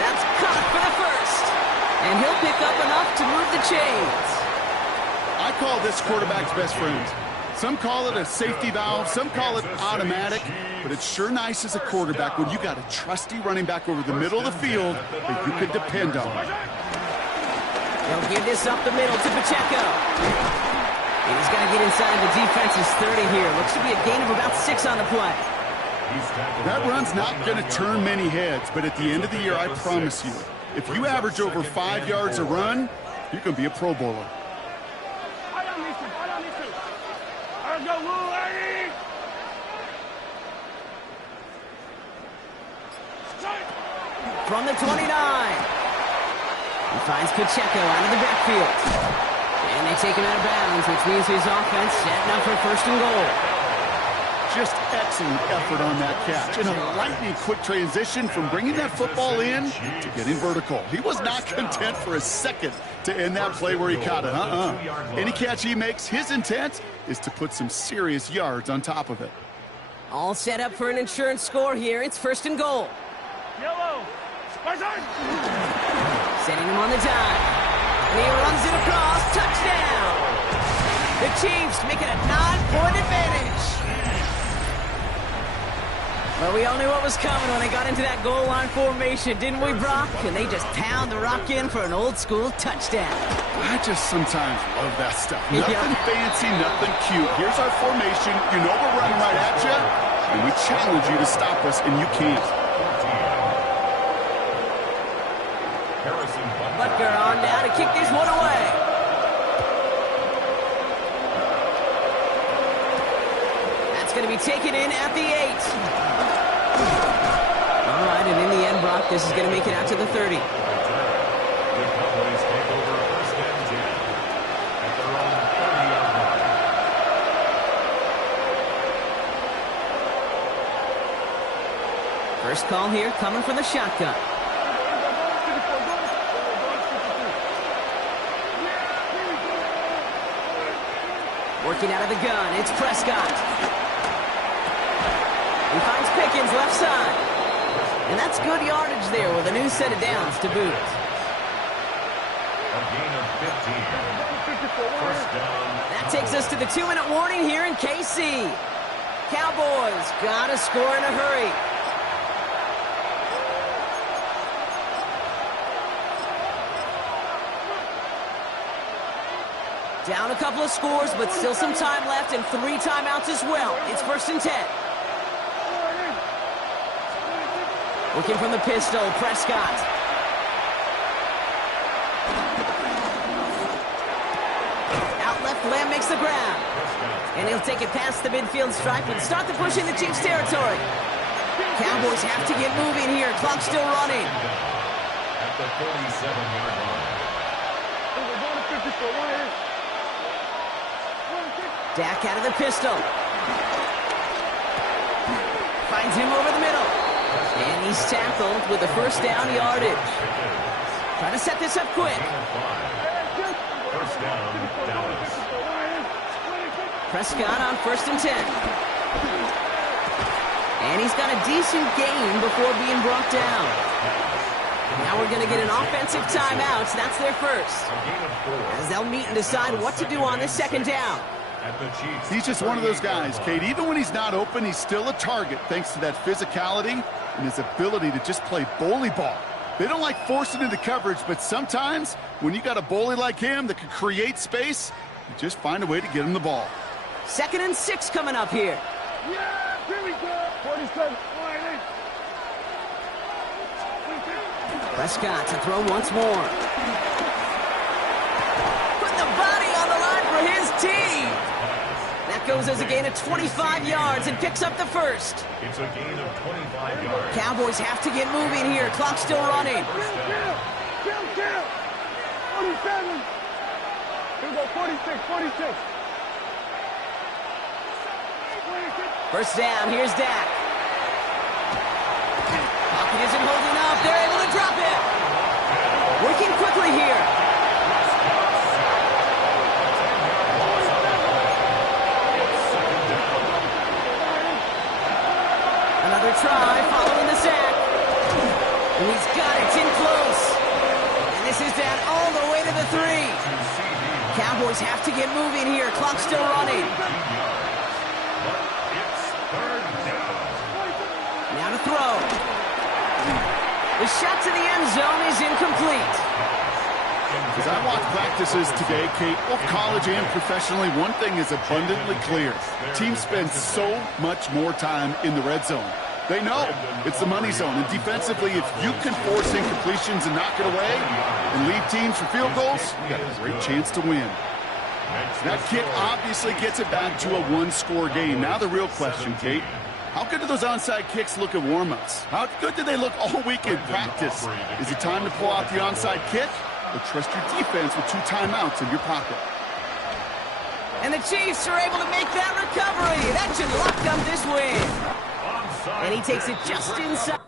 That's caught for the first. And he'll pick up enough to move the chains. I call this quarterback's best friend. Some call it a safety valve, some call it automatic, but it's sure nice as a quarterback when you got a trusty running back over the middle of the field that you can depend on. They'll give this up the middle to Pacheco. And he's got to get inside the defense's 30 here. Looks to be a gain of about 6 on the play. That run's not going to turn many heads, but at the end of the year, I promise you, if you average over 5 yards a run, you're going to be a Pro Bowler. From the 29. He finds Pacheco out of the backfield. And they take him out of bounds, which means his offense setting up for 1st and goal. Just excellent effort on that catch. And a lightning quick transition from bringing that football in to getting vertical. He was not content for a second to end that play where he caught it. Any catch he makes, his intent is to put some serious yards on top of it. All set up for an insurance score here. It's 1st and goal. Yellow. Setting him on the dime. And he runs it across. Touchdown. The Chiefs make it a 9-point advantage. Well, we all knew what was coming when they got into that goal line formation, didn't we, Brock? And they just pound the rock in for an old-school touchdown. I just sometimes love that stuff. Nothing fancy, nothing cute. Here's our formation. You know we're running right at you, and we challenge you to stop us, and you can't. Butker on now to kick this one away. That's going to be taken in at the 8. All right, and in the end, Brock, this is going to make it out to the 30. The Cowboys take over 1st and 10 at their own 30-yard line. First call here coming from the shotgun. Working out of the gun, it's Prescott. He finds Pickens left side. And that's good yardage there with a new set of downs to boot. A gain of 15. 1st down. That takes us to the 2-minute warning here in KC. Cowboys gotta score in a hurry. Down a couple of scores, but still some time left and 3 timeouts as well. It's 1st and 10. Looking from the pistol, Prescott. Out left, Lamb makes the grab. And he'll take it past the midfield stripe and start the push in the Chiefs' territory. Cowboys have to get moving here. Clock still running. At the 47-yard line. Dak out of the pistol. Finds him over the middle. And he's tackled with the 1st down yardage. Trying to set this up quick. 1st down, Dallas. Prescott on 1st and 10. And he's got a decent gain before being brought down. Now we're going to get an offensive timeout. That's their first. As they'll meet and decide what to do on this 2nd down. He's just one of those guys, Kate. Even when he's not open, he's still a target thanks to that physicality and his ability to just play bully ball. They don't like forcing into coverage, but sometimes when you got a bully like him that can create space, you just find a way to get him the ball. 2nd and 6 coming up here. Yeah, here we go. 47. Prescott to throw once more. Put the body on the line for his team. That goes as a gain of 25 yards and picks up the 1st. It's a gain of 25 yards. Cowboys have to get moving here. Clock still running. Kill. 47. Here we go, 46, 46. First down, here's Dak. Pocket isn't holding up. They're able to drop it. Working quickly here. Another try following the sack. And he's got it. It's in close. And this is down all the way to the 3. Cowboys have to get moving here. Clock's still running. Now to throw. The shot to the end zone is incomplete. As I watch practices today, Kate, both college and professionally, one thing is abundantly clear. Teams spend so much more time in the red zone. They know it's the money zone. And defensively, if you can force incompletions and knock it away and lead teams for field goals, you got a great chance to win. That kick obviously gets it back to a one-score game. Now the real question, Kate, how good do those onside kicks look at warm-ups? How good do they look all week in practice? Is it time to pull out the onside kick or trust your defense with 2 timeouts in your pocket? And the Chiefs are able to make that recovery. That should lock up this win. And he takes it just inside.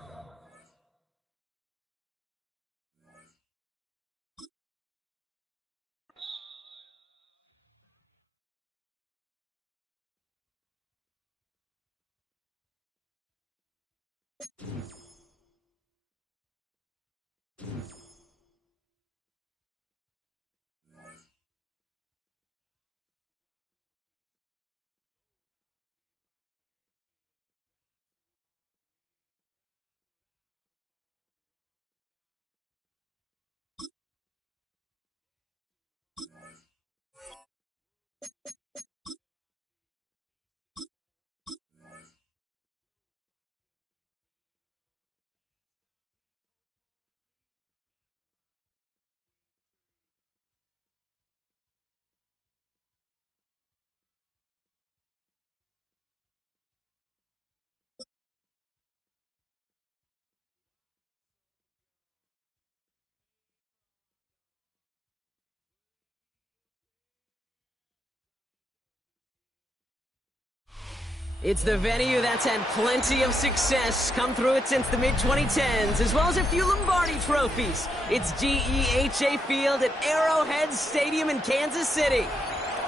It's the venue that's had plenty of success come through it since the mid-2010s, as well as a few Lombardi trophies. It's GEHA Field at Arrowhead Stadium in Kansas City.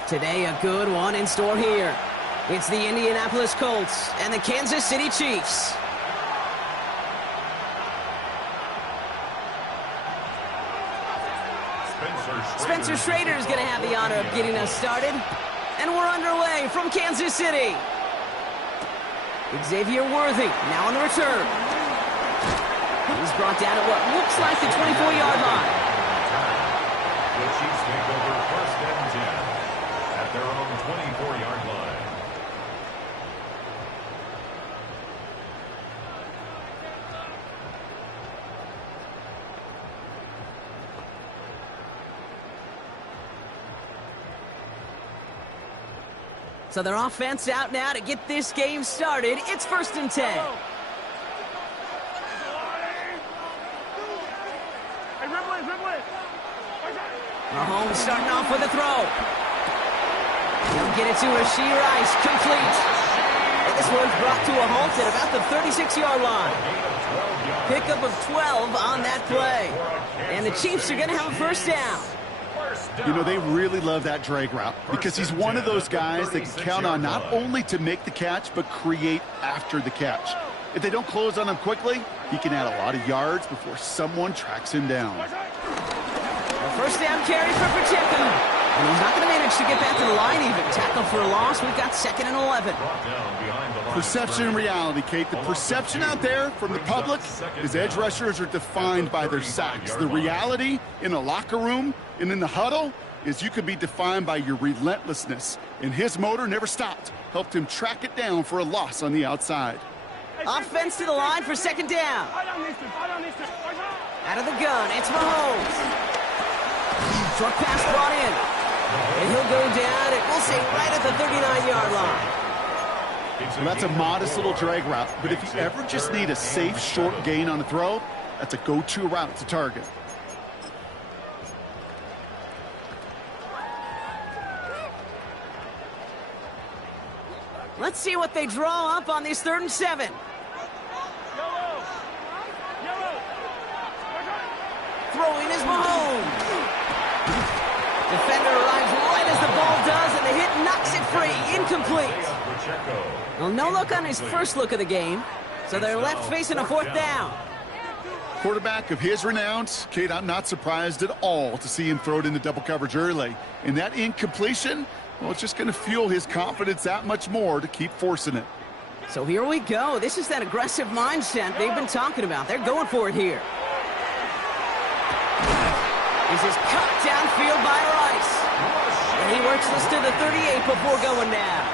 Today, a good one in store here. It's the Indianapolis Colts and the Kansas City Chiefs. Spencer Schrader is going to have the honor of getting us started. And we're underway from Kansas City. Xavier Worthy now on the return. He's brought down at what looks like the 24-yard line. The Chiefs take over 1st and 10 at their own 24-yard line. So their offense out now to get this game started. It's 1st and 10. Mahomes starting off with a throw. He'll get it to Rashee Rice, complete. And this one's brought to a halt at about the 36-yard line. Pickup of 12 on that play. And the Chiefs are going to have a 1st down. You know, they really love that drag route because he's one of those guys that can count on not only to make the catch, but create after the catch. If they don't close on him quickly, he can add a lot of yards before someone tracks him down. A 1st down carry for Pacheco. And he's not going to manage to get back to the line even. Tackle for a loss. We've got 2nd and 11. Perception and reality, Kate. The perception out there from the public is edge rushers are defined by their sacks. The reality in a locker room and in the huddle is you can be defined by your relentlessness. And his motor never stopped. Helped him track it down for a loss on the outside. Offense to the line for 2nd down. Out of the gun, it's Mahomes. Short pass brought in. And he'll go down, and we'll say right at the 39-yard line. So that's a modest little drag route, but if you ever just need a safe, short gain on a throw, that's a go-to route to target. Let's see what they draw up on this 3rd and 7. Throwing is Mahomes. Defender arrives right as the ball does, and the hit knocks it free. Incomplete. Well, no look on his first look of the game, so they're left facing a 4th down. Quarterback of his renown, Kate, I'm not surprised at all to see him throw it into double coverage early. And that incompletion, well, it's just going to fuel his confidence that much more to keep forcing it. So here we go. This is that aggressive mindset they've been talking about. They're going for it here. This is cut downfield by Rice. And he works this to the 38 before going down.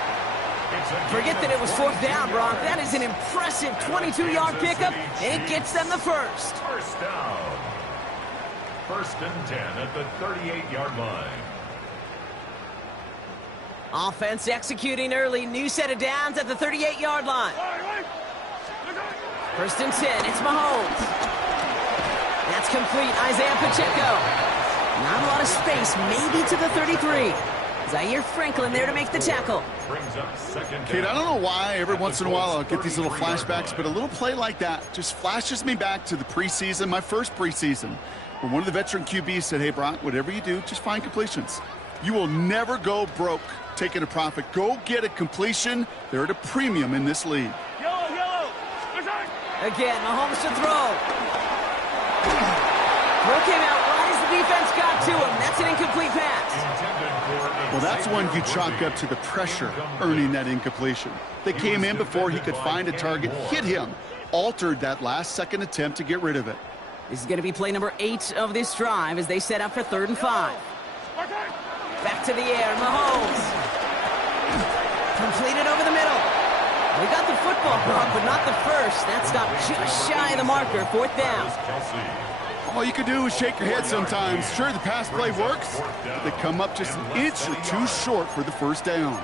Forget that it was 4th down, Brock. That is an impressive 22-yard pickup, and it gets them the first. First down. 1st and 10 at the 38-yard line. Offense executing early. New set of downs at the 38-yard line. 1st and 10. It's Mahomes. That's complete. Isaiah Pacheco. Not a lot of space. Maybe to the 33. Zaire Franklin there to make the tackle. Kate, I don't know why every once in a while I'll get these little flashbacks, but a little play like that just flashes me back to the preseason, my first preseason, where one of the veteran QBs said, hey, Brock, whatever you do, just find completions. You will never go broke taking a profit. Go get a completion. They're at a premium in this league. Again, Mahomes to throw. Throw came out right as the defense got to him. That's an incomplete pass. Well, that's one you chalk up to the pressure earning that incompletion. They came in before he could find a target, hit him, altered that last-second attempt to get rid of it. This is going to be play number 8 of this drive as they set up for 3rd and 5. Back to the air, Mahomes. Completed over the middle. We got the football, Brock, but not the first. That stopped just shy of the marker, 4th down. All you can do is shake your head sometimes. Sure, the pass play works, but they come up just an inch or two short for the 1st down.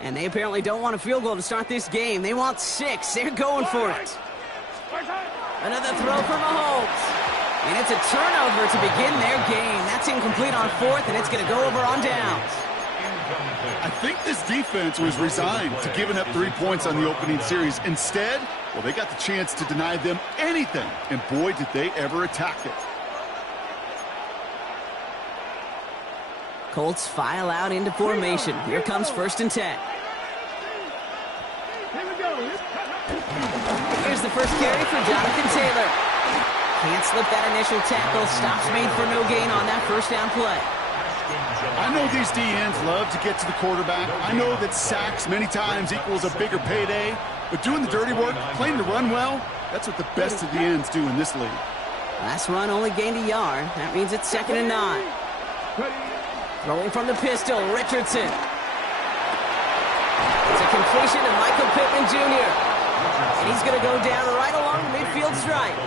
And they apparently don't want a field goal to start this game. They want 6. They're going for it. Another throw for Mahomes. And it's a turnover to begin their game. That's incomplete on 4th, and it's going to go over on downs. I think this defense was resigned to giving up 3 points on the opening series. Instead, well, they got the chance to deny them anything, and boy, did they ever attack it. Colts file out into formation. Here comes 1st and 10. Here's the first carry for Jonathan Taylor. Can't slip that initial tackle. Stops made for no gain on that 1st down play. I know these DNs love to get to the quarterback. I know that sacks many times equals a bigger payday. But doing the dirty work, playing the run well, that's what the best of the ends do in this league. Last run only gained a yard. That means it's 2nd and 9. Throwing from the pistol, Richardson. It's a completion to Michael Pittman Jr. And he's going to go down right along the midfield stripe.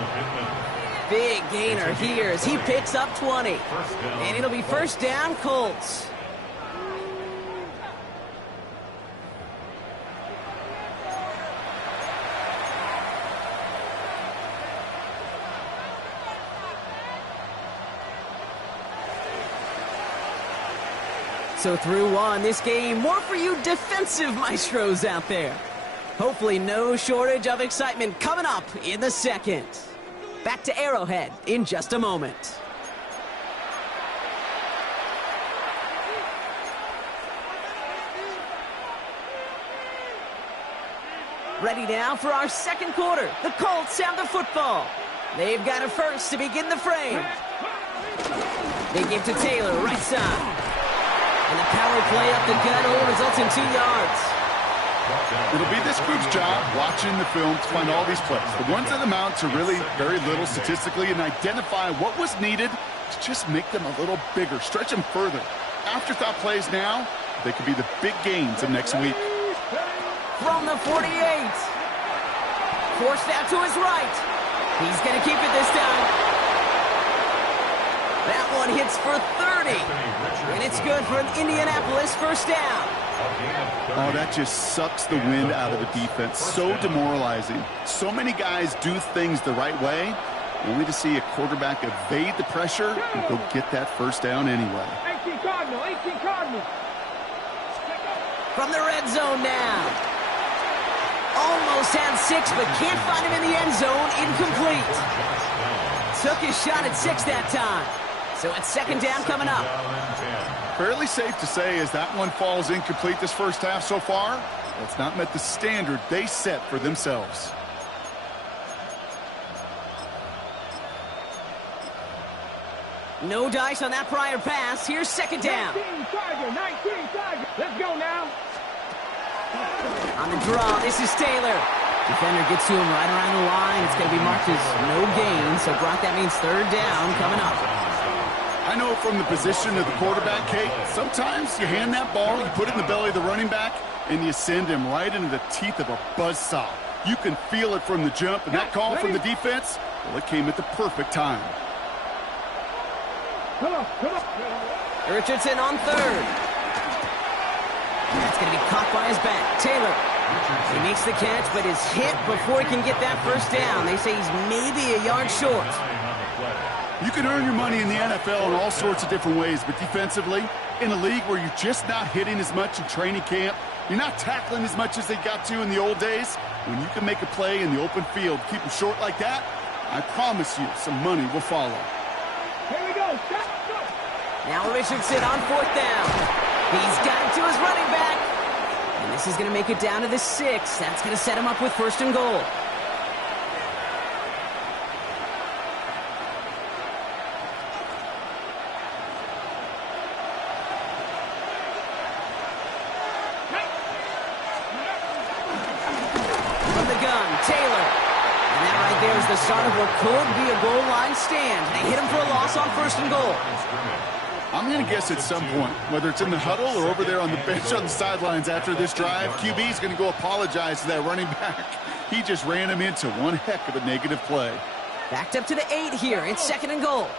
Big gainer here as he picks up 20. And it'll be 1st down, Colts. So through one, this game, more for you defensive maestros out there. Hopefully no shortage of excitement coming up in the 2nd. Back to Arrowhead in just a moment. Ready now for our 2nd quarter. The Colts have the football. They've got it first to begin the frame. They give to Taylor, right side. And the power play up the gut only results in 2 yards. It'll be this group's job watching the film to find all these plays. The ones that amount to really very little statistically and identify what was needed to just make them a little bigger, stretch them further. Afterthought plays now, they could be the big gains of next week. From the 48. Forced out to his right. He's going to keep it this time. That one hits for 30. And it's good for an Indianapolis first down. Oh, that just sucks the wind out of the defense. So demoralizing. So many guys do things the right way, only to see a quarterback evade the pressure and go get that first down anyway. 18 Cardinal, 18 Cardinal. From the red zone now. Almost had 6, but can't find him in the end zone. Incomplete. Took his shot at 6 that time. So it's second down coming up. Fairly safe to say as that one falls incomplete this first half so far, it's not met the standard they set for themselves. No dice on that prior pass. Here's second down. 19 Tiger. Let's go now. On the draw, this is Taylor. Defender gets to him right around the line. It's going to be marked as no gain. So, Brock, that means third down coming up. I know from the position of the quarterback, Kate, sometimes you hand that ball, you put it in the belly of the running back, and you send him right into the teeth of a buzzsaw. You can feel it from the jump, and that call from the defense, well, it came at the perfect time. Come on. Richardson on third. That's going to be caught by his back. Taylor. He makes the catch, but is hit before he can get that first down. They say he's maybe a yard short. You can earn your money in the NFL in all sorts of different ways, but defensively, in a league where you're just not hitting as much in training camp, you're not tackling as much as they got to in the old days, when you can make a play in the open field, keep them short like that, I promise you some money will follow. Here we go. Stop. Now Richardson on fourth down. He's got it to his running back. And this is going to make it down to the 6. That's going to set him up with first and goal. From the gun, Taylor. And that right there is the start of what could be a goal line stand. They hit him for a loss on first and goal. I'm going to guess at some point, whether it's in the huddle or over there on the bench on the sidelines after this drive, QB is going to go apologize to that running back. He just ran him into one heck of a negative play. Backed up to the 8 here. It's second and goal.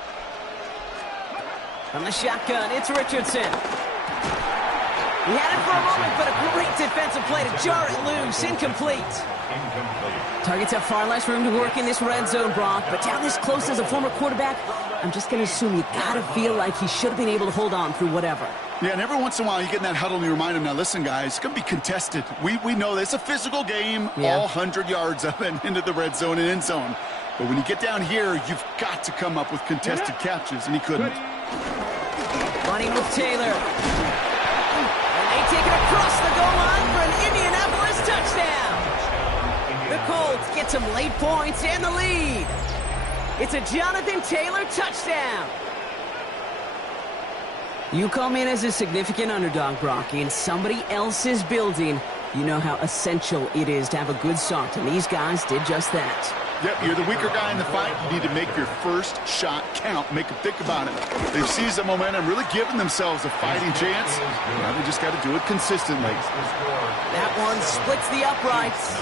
From the shotgun, it's Richardson. He had it for a moment, but a great defensive play to jar it loose. Incomplete. Targets have far less room to work in this red zone, Brock, but down this close as a former quarterback, I'm just going to assume you got to feel like he should have been able to hold on through whatever. Yeah, and every once in a while you get in that huddle and you remind him, now listen, guys, it's going to be contested. We know this. It's a physical game, all 100 yards of it into the red zone and end zone. But when you get down here, you've got to come up with contested catches, and he couldn't. Running with Taylor. And they take it across the goal line for an Indianapolis touchdown. The Colts get some late points and the lead. It's a Jonathan Taylor touchdown. You come in as a significant underdog, Brock, in somebody else's building. You know how essential it is to have a good start, and these guys did just that. Yep, you're the weaker guy in the fight. You need to make your first shot count. Make them think about it. They've seized the momentum, really given themselves a fighting chance. Now they just got to do it consistently. That one splits the uprights.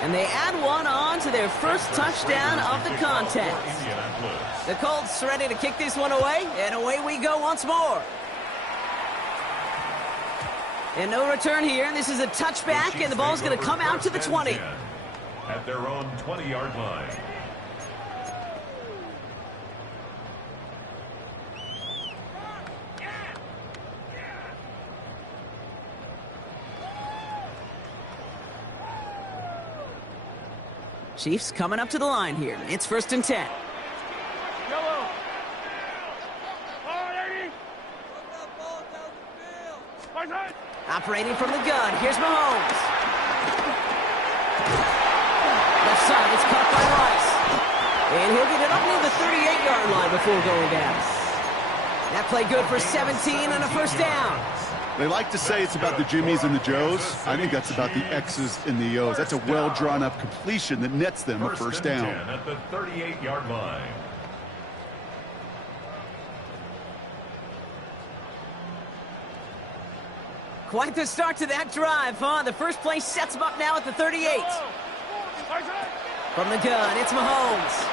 And they add one on to their first touchdown of the contest. The Colts ready to kick this one away, and away we go once more. And no return here. This is a touchback, and the ball's going to come out to the 20. At their own 20-yard line. Chiefs coming up to the line here. It's first and 10. Yellow. Operating from the gun. Here's Mahomes. Left side, it's caught by Rice. And he'll get it up near the 38-yard line before going down. That play good for 17 and a first down. They like to say it's about the Jimmies and the Joes. I think that's about the X's and the O's. That's a well-drawn-up completion that nets them a first down. At the 38-yard line. Quite the start to that drive, huh? The first play sets him up now at the 38. From the gun, it's Mahomes.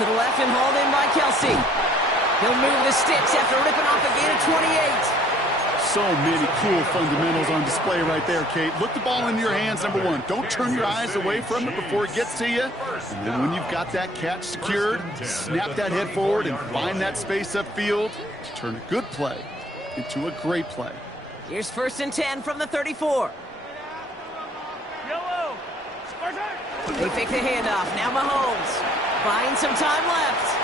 To the left and hauled in by Kelsey. He'll move the sticks after ripping off a gain of 28. So many cool fundamentals on display right there, Kate. Look the ball into your hands, number one. Don't turn your eyes away from it before it gets to you. And then when you've got that catch secured, snap that head forward and find that space upfield to turn a good play into a great play. Here's 1st and 10 from the 34. They fake the handoff. Now Mahomes buying some time left.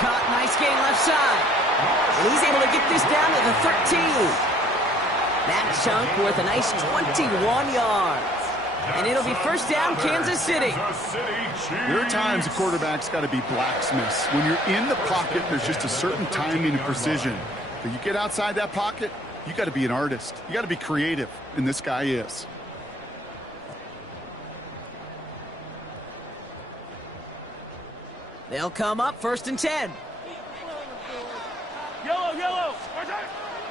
Caught, nice gain left side. And he's able to get this down to the 13. That chunk worth a nice 21 yards. And it'll be 1st down, Kansas City. There are times a quarterback's got to be blacksmiths. When you're in the pocket, there's just a certain timing and precision. But you get outside that pocket, you got to be an artist. You got to be creative, and this guy is. They'll come up 1st and 10. Yellow.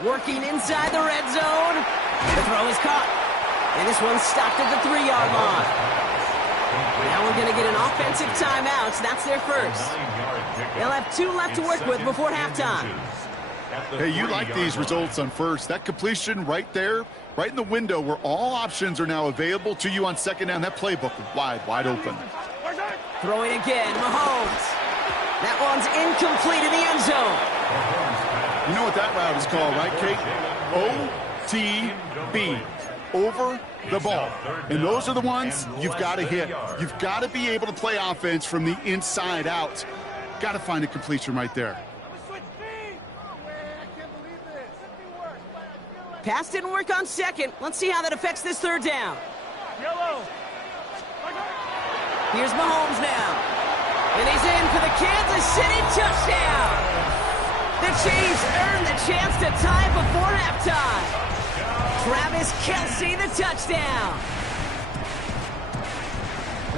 Working inside the red zone. The throw is caught. And this one's stopped at the 3-yard line. Now we're going to get an offensive timeout. So that's their first. They'll have 2 left to work with before halftime. Hey, you like these results on first. That completion right there, right in the window where all options are now available to you on 2nd down. That playbook wide open. Throwing again, Mahomes. That one's incomplete in the end zone. You know what that route is called, right, Kate? OTB. Over the ball. And those are the ones you've got to hit. You've got to be able to play offense from the inside out. Got to find a completion right there. Pass didn't work on 2nd. Let's see how that affects this 3rd down. Here's Mahomes now. And he's in for the Kansas City touchdown. The Chiefs earned the chance to tie before halftime. Travis Kelsey, the touchdown.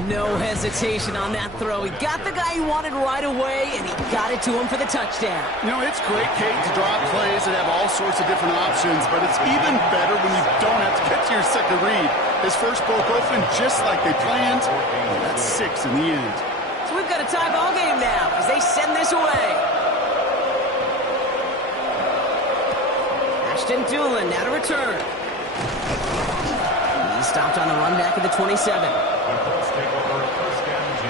No hesitation on that throw. He got the guy he wanted right away, and he got it to him for the touchdown. You know, it's great, Kate, to draw plays that have all sorts of different options, but it's even better when you don't have to get to your second read. His first broke open just like they planned. That's 6 in the end. So we've got a tie ball game now as they send this away. Ashton Doolin now to return. He's stopped on the run back at the 27. Take over 1st and 10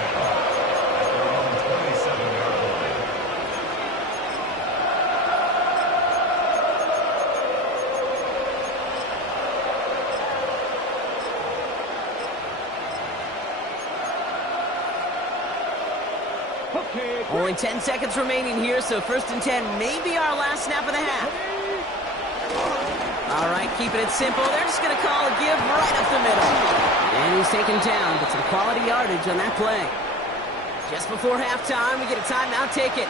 at their own 27-yard line. Only 10 seconds remaining here, so 1st and 10 may be our last snap of the half. All right, keeping it simple. They're just going to call a give right up the middle. And he's taken down, but some quality yardage on that play. Just before halftime, we get a timeout ticket.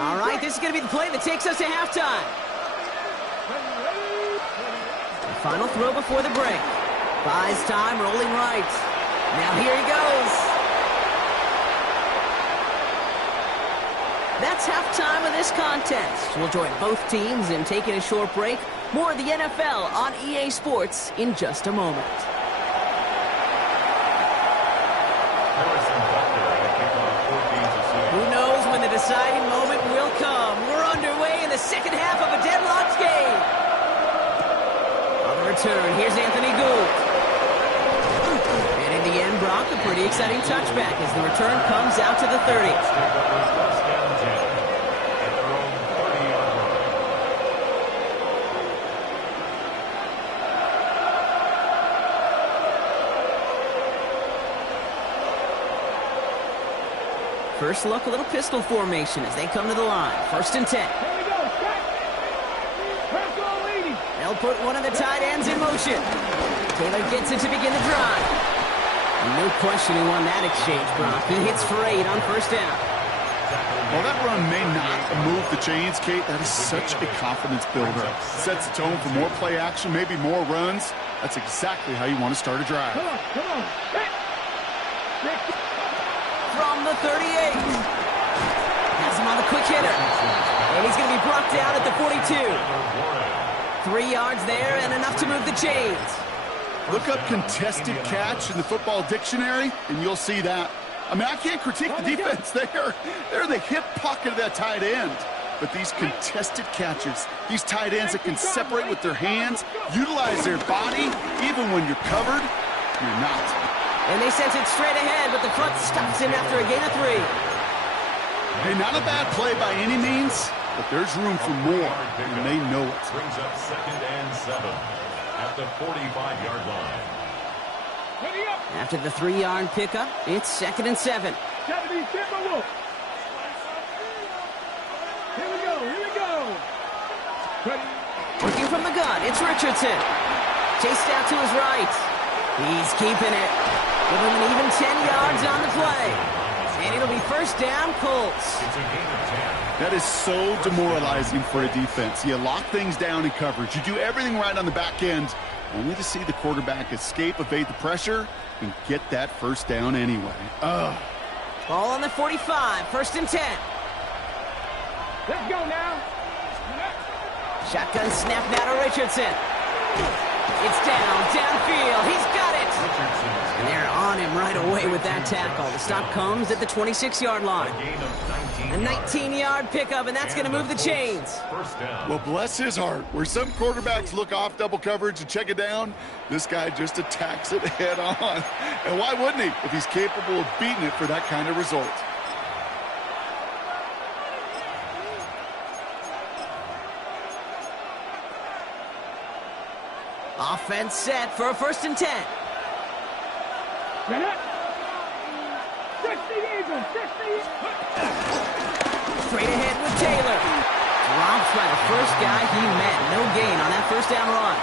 All right, this is going to be the play that takes us to halftime. The final throw before the break. Buys time, rolling right. Now here he goes. That's halftime of this contest. We'll join both teams in taking a short break. More of the NFL on EA Sports in just a moment. Who knows when the deciding moment will come? We're underway in the 2nd half of a deadlocked game. On the return, here's Anthony Gould. And in the end, Brock, a pretty exciting touchback as the return comes out to the 30. First look, a little pistol formation as they come to the line. 1st and 10. They'll put one of the tight ends in motion. Taylor gets it to begin the drive. No question who won that exchange, Brock. He hits for 8 on 1st down. While that run may not move the chains, Kate, that is such a confidence builder. Sets the tone for more play action, maybe more runs. That's exactly how you want to start a drive. Come on. From the 38. him on the quick hitter. And he's going to be brought down at the 42. 3 yards there and enough to move the chains. Look up contested catch in the football dictionary, and you'll see that. I mean, I can't critique the defense there. They're the hip pocket of that tight end. But these contested catches, these tight ends that can separate with their hands, utilize their body, even when you're covered, you're not. And they sent it straight ahead, but the front stops him after a gain of 3. Hey, not a bad play by any means, but there's room for more, and they know it. Brings up 2nd and 7 at the 45-yard line. After the 3-yard pickup, it's 2nd and 7. Here we go. Working from the gun, it's Richardson. Chased out to his right. He's keeping it. Give him an even 10 yards on the play. And it'll be 1st down, Colts. It's a gain of 10. That is so demoralizing for a defense. You lock things down in coverage. You do everything right on the back end, only to see the quarterback escape, evade the pressure, and get that 1st down anyway. Ugh. Ball on the 45, 1st and 10. Let's go now. Shotgun snap now to Richardson. It's downfield. He's got it. And they're on him right away with that tackle. The stop comes at the 26-yard line. A 19-yard pickup, and that's going to move the chains. 1st down. Well, bless his heart. Where some quarterbacks look off double coverage and check it down, this guy just attacks it head on. And why wouldn't he if he's capable of beating it for that kind of result? Offense set for a 1st and 10. Straight ahead with Taylor. Drops by the first guy he met. No gain on that 1st down run.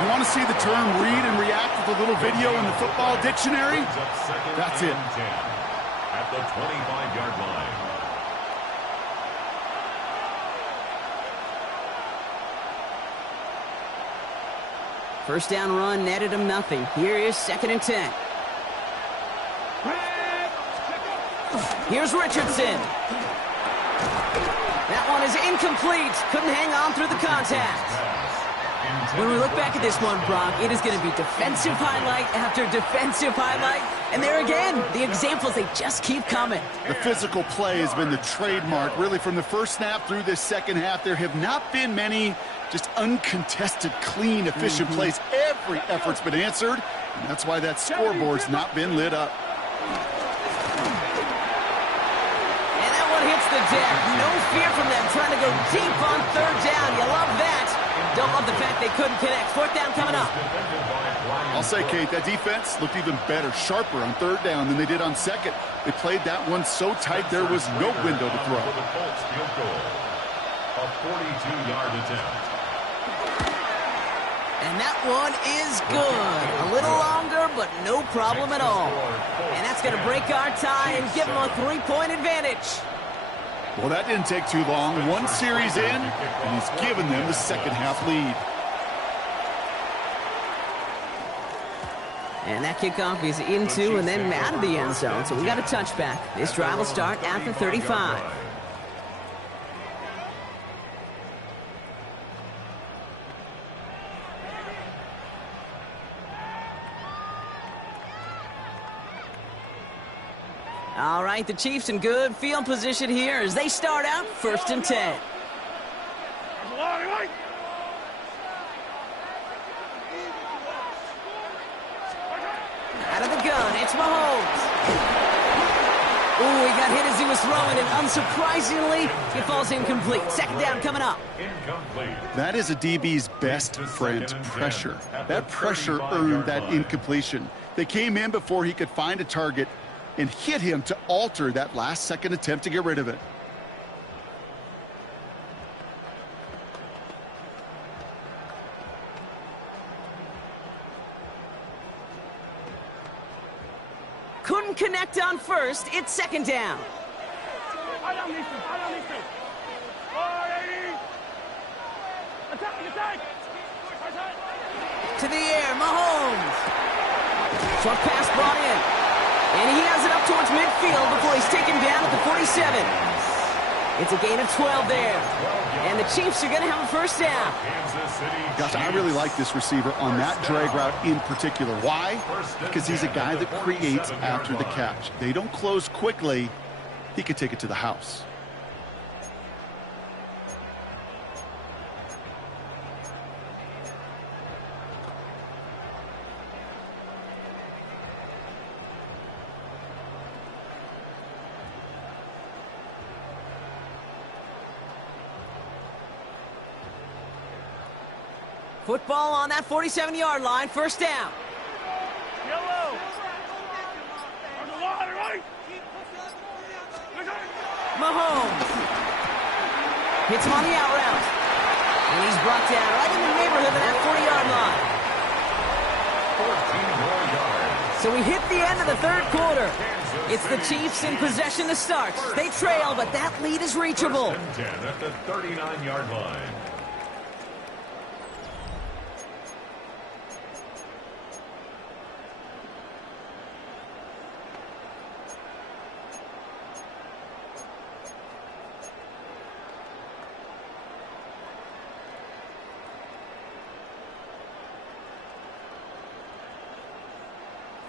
You want to see the term read and react with a little video in the football dictionary? That's it. At the 25-yard line. First down run netted him nothing. Here is 2nd and 10. Here's Richardson. That one is incomplete. Couldn't hang on through the contact. When we look back at this one, Brock, it is going to be defensive highlight after defensive highlight. And there again, the examples, they just keep coming. The physical play has been the trademark. Really, from the first snap through this 2nd half, there have not been many just uncontested, clean, efficient plays. Every effort's been answered, and that's why that scoreboard's not been lit up. And that one hits the deck. No fear from them trying to go deep on 3rd down. You love that. Don't love the fact they couldn't connect. 4th down coming up. I'll say, Kate, that defense looked even better, sharper on 3rd down than they did on 2nd. They played that one so tight there was no window to throw. For the Colts field goal. A 42-yard attempt. And that one is good. A little longer, but no problem at all. And that's going to break our tie and give them a 3-point advantage. Well, that didn't take too long. One series in, and he's given them the 2nd half lead. And that kickoff is into and then out of the end zone. So we got a touchback. This drive will start at the 35. All right, the Chiefs in good field position here as they start out 1st and 10. Out of the gun, it's Mahomes. Ooh, he got hit as he was throwing, and unsurprisingly, it falls incomplete. 2nd down coming up. Incomplete. That is a DB's best friend, pressure. That pressure earned that incompletion. They came in before he could find a target and hit him to alter that last-second attempt to get rid of it. Couldn't connect on 1st. It's 2nd down. To the air, Mahomes. Short pass brought in. And he has it up towards midfield before he's taken down at the 47. It's a gain of 12 there. And the Chiefs are going to have a first down. Gosh, I really like this receiver on that drag route in particular. Why? Because he's a guy that creates after the catch. They don't close quickly. He could take it to the house. Football on that 47-yard line, first down. Yellow. On the line, right? Mahomes hits him on the out route. And he's brought down right in the neighborhood of that 40-yard line. 14 more yards. So we hit the end of the third quarter. It's the Chiefs in possession to start. They trail, but that lead is reachable. First and 10 at the 39-yard line.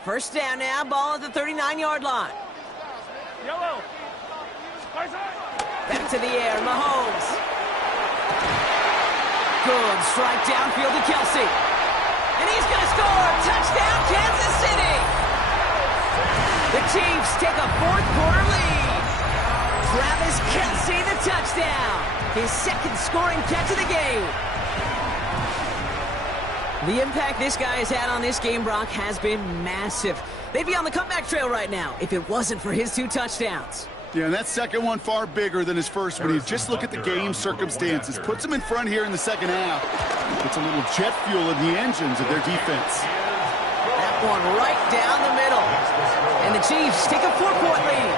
First down now, ball at the 39-yard line. Yellow. Back to the air, Mahomes. Good strike downfield to Kelsey. And he's going to score! Touchdown, Kansas City! The Chiefs take a fourth-quarter lead. Travis Kelsey, the touchdown. His second scoring catch of the game. The impact this guy has had on this game, Brock, has been massive. They'd be on the comeback trail right now if it wasn't for his 2 touchdowns. Yeah, and that second one far bigger than his first one. You just look at the game circumstances. Puts them in front here in the second half. Puts a little jet fuel in the engines of their defense. That one right down the middle. And the Chiefs take a 4-point lead.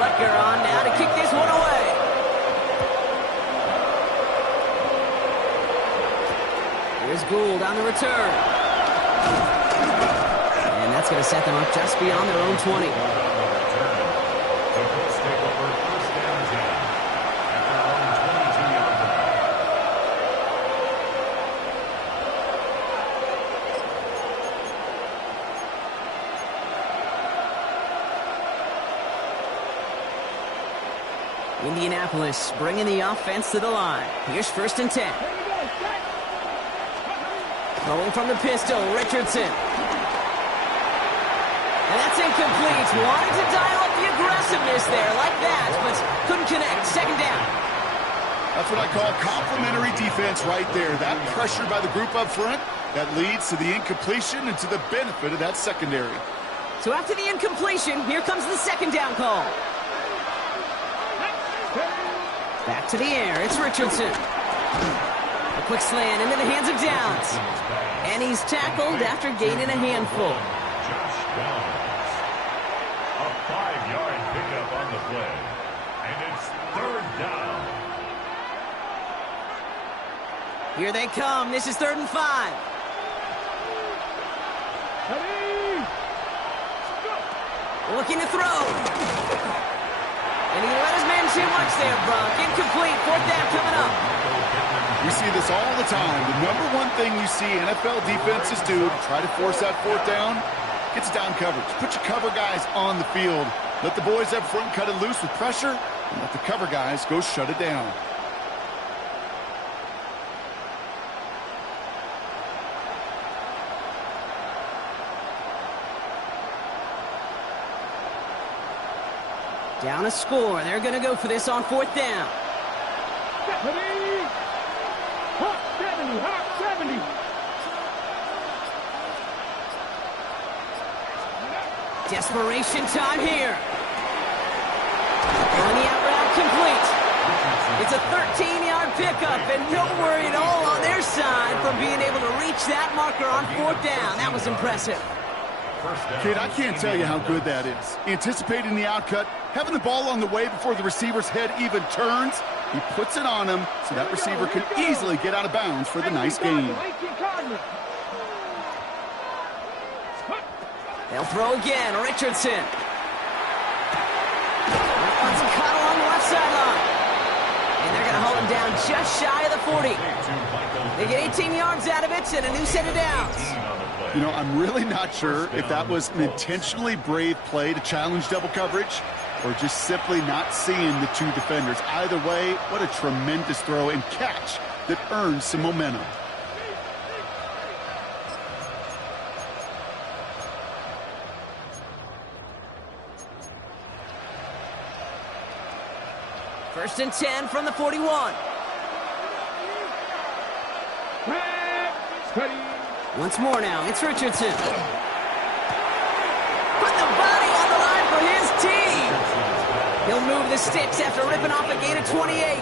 Butker on now to kick this one away. Here's Gould on the return. And that's going to set them up just beyond their own 20. Indianapolis bringing the offense to the line. Here's first and 10. Going from the pistol, Richardson. And that's incomplete. Wanted to dial up the aggressiveness there like that, but couldn't connect. Second down. That's what I call complimentary defense right there. That pressure by the group up front, that leads to the incompletion and to the benefit of that secondary. So after the incompletion, here comes the second down call. Back to the air, it's Richardson. A quick slant into the hands of Downs. And he's tackled after gaining a handful. Josh Downs. A 5-yard pickup on the play. And it's third down. Here they come. This is 3rd and 5. Looking to throw. And he let his man too much there, Brock. Incomplete. 4th down coming up. We see this all the time. The number one thing you see NFL defenses do to try to force that 4th down, gets down coverage. Put your cover guys on the field. Let the boys up front cut it loose with pressure, and let the cover guys go shut it down. Down a score. They're going to go for this on 4th down. 70. Desperation time here. And the out route complete. It's a 13-yard pickup, and no worry at all on their side from being able to reach that marker on 4th down. That was impressive. Kid, I can't tell you how good that is. Anticipating the outcut, having the ball on the way before the receiver's head even turns, he puts it on him so that receiver can easily get out of bounds for the nice gain. They'll throw again. Richardson. That one's cut along the left sideline. And they're going to hold him down just shy of the 40. They get 18 yards out of it and a new set of downs. You know, I'm really not sure if that was an intentionally brave play to challenge double coverage or just simply not seeing the two defenders. Either way, what a tremendous throw and catch that earns some momentum. First and 10 from the 41. Once more now, it's Richardson. Put the body on the line for his team. He'll move the sticks after ripping off a gain of 28.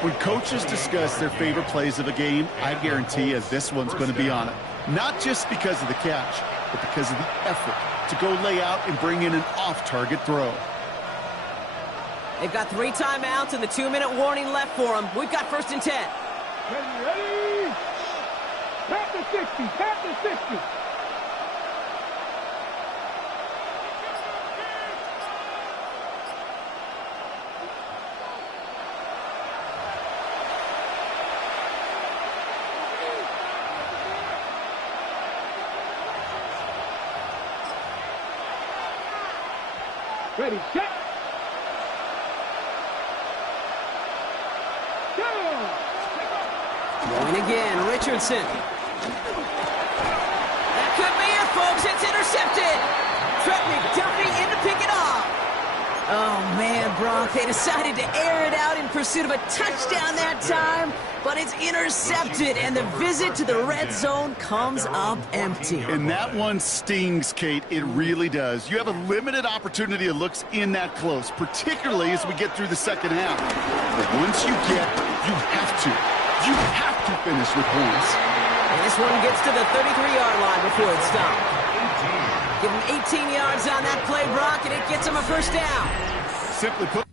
When coaches discuss their favorite plays of a game, I guarantee you this one's going to be on it. Not just because of the catch, but because of the effort to go lay out and bring in an off-target throw. They've got 3 timeouts and the 2-minute warning left for them. We've got first and 10. Ready? Tap the 60, tap the 60. Ready, set. Going again, Richardson. That could be it, folks. It's intercepted. Trent McDuffie in to pick it off. Oh, man, Brock, they decided to air it out in pursuit of a touchdown that time, but it's intercepted, and the visit to the red zone comes up empty. And that one stings, Kate. It really does. You have a limited opportunity of looks in that close, particularly as we get through the second half. But once you get, you have to finish with points. And this one gets to the 33-yard line before it's stopped. Give him 18 yards on that play, Brock, and it gets him a first down. Simply put.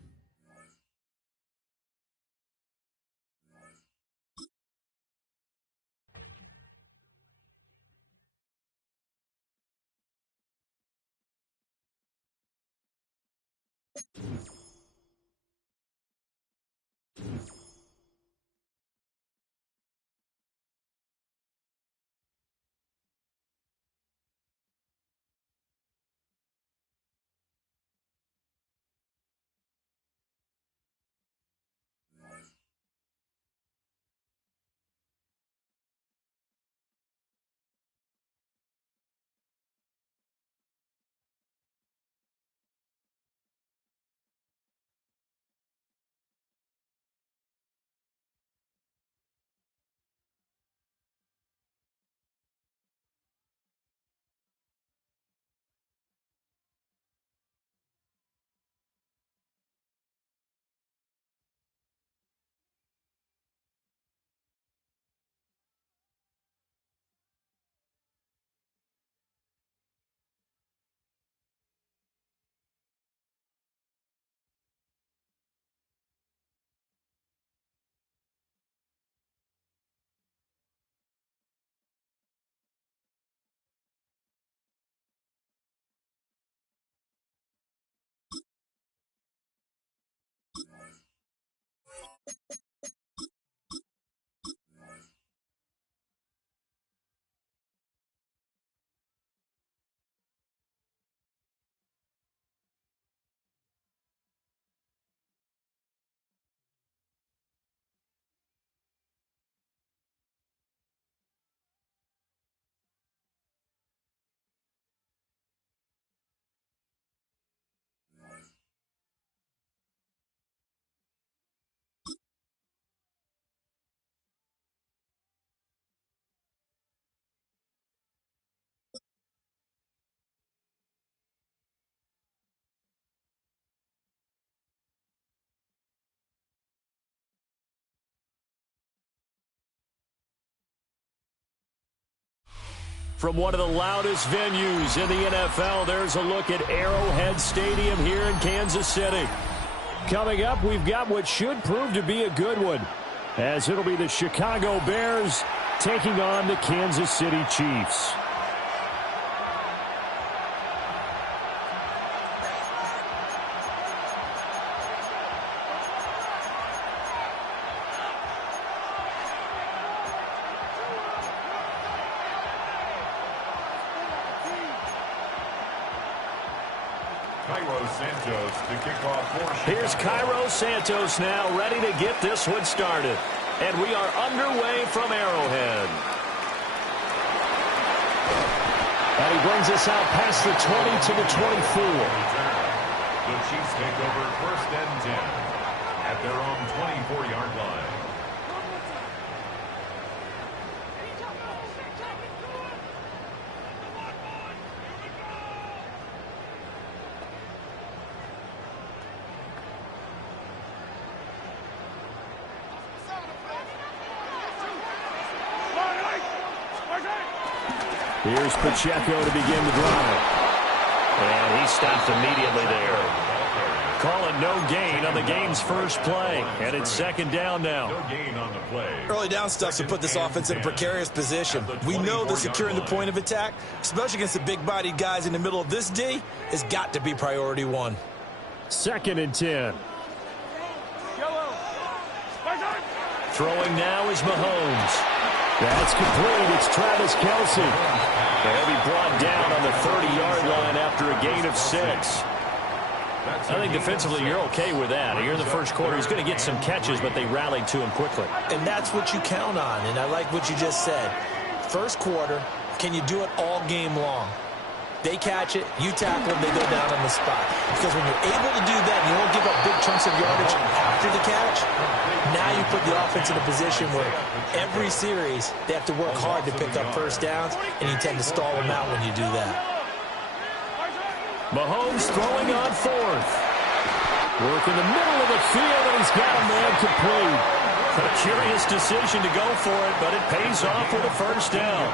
From one of the loudest venues in the NFL, there's a look at Arrowhead Stadium here in Kansas City. Coming up, we've got what should prove to be a good one, as it'll be the Chicago Bears taking on the Kansas City Chiefs. Cairo Santos to kick off for Chicago. Here's Cairo Santos now, ready to get this one started. And we are underway from Arrowhead. And he brings us out past the 20 to the 24. The Chiefs take over 1st and 10 at their own 24-yard line. Here's Pacheco to begin the drive. And he stopped immediately there. Calling no gain on the game's first play. And it's 2nd down now. No gain on the play. Early down stuff to put this offense in a precarious position. We know that securing the point of attack, especially against the big-bodied guys in the middle of this D, has got to be priority 1. 2nd and 10. Throwing now is Mahomes. That's complete. It's Travis Kelce. They'll be brought down on the 30-yard line after a gain of 6. I think defensively you're okay with that. Here in the first quarter, he's going to get some catches, but they rallied to him quickly. And that's what you count on, and I like what you just said. First quarter, can you do it all game long? They catch it, you tackle them, they go down on the spot. Because when you're able to do that, and you don't give up big chunks of yardage after the catch, now you put the offense in a position where every series they have to work hard to pick up first downs, and you tend to stall them out when you do that. Mahomes throwing on 4th. Work in the middle of the field, and he's got a man complete. A curious decision to go for it, but it pays off with a first down.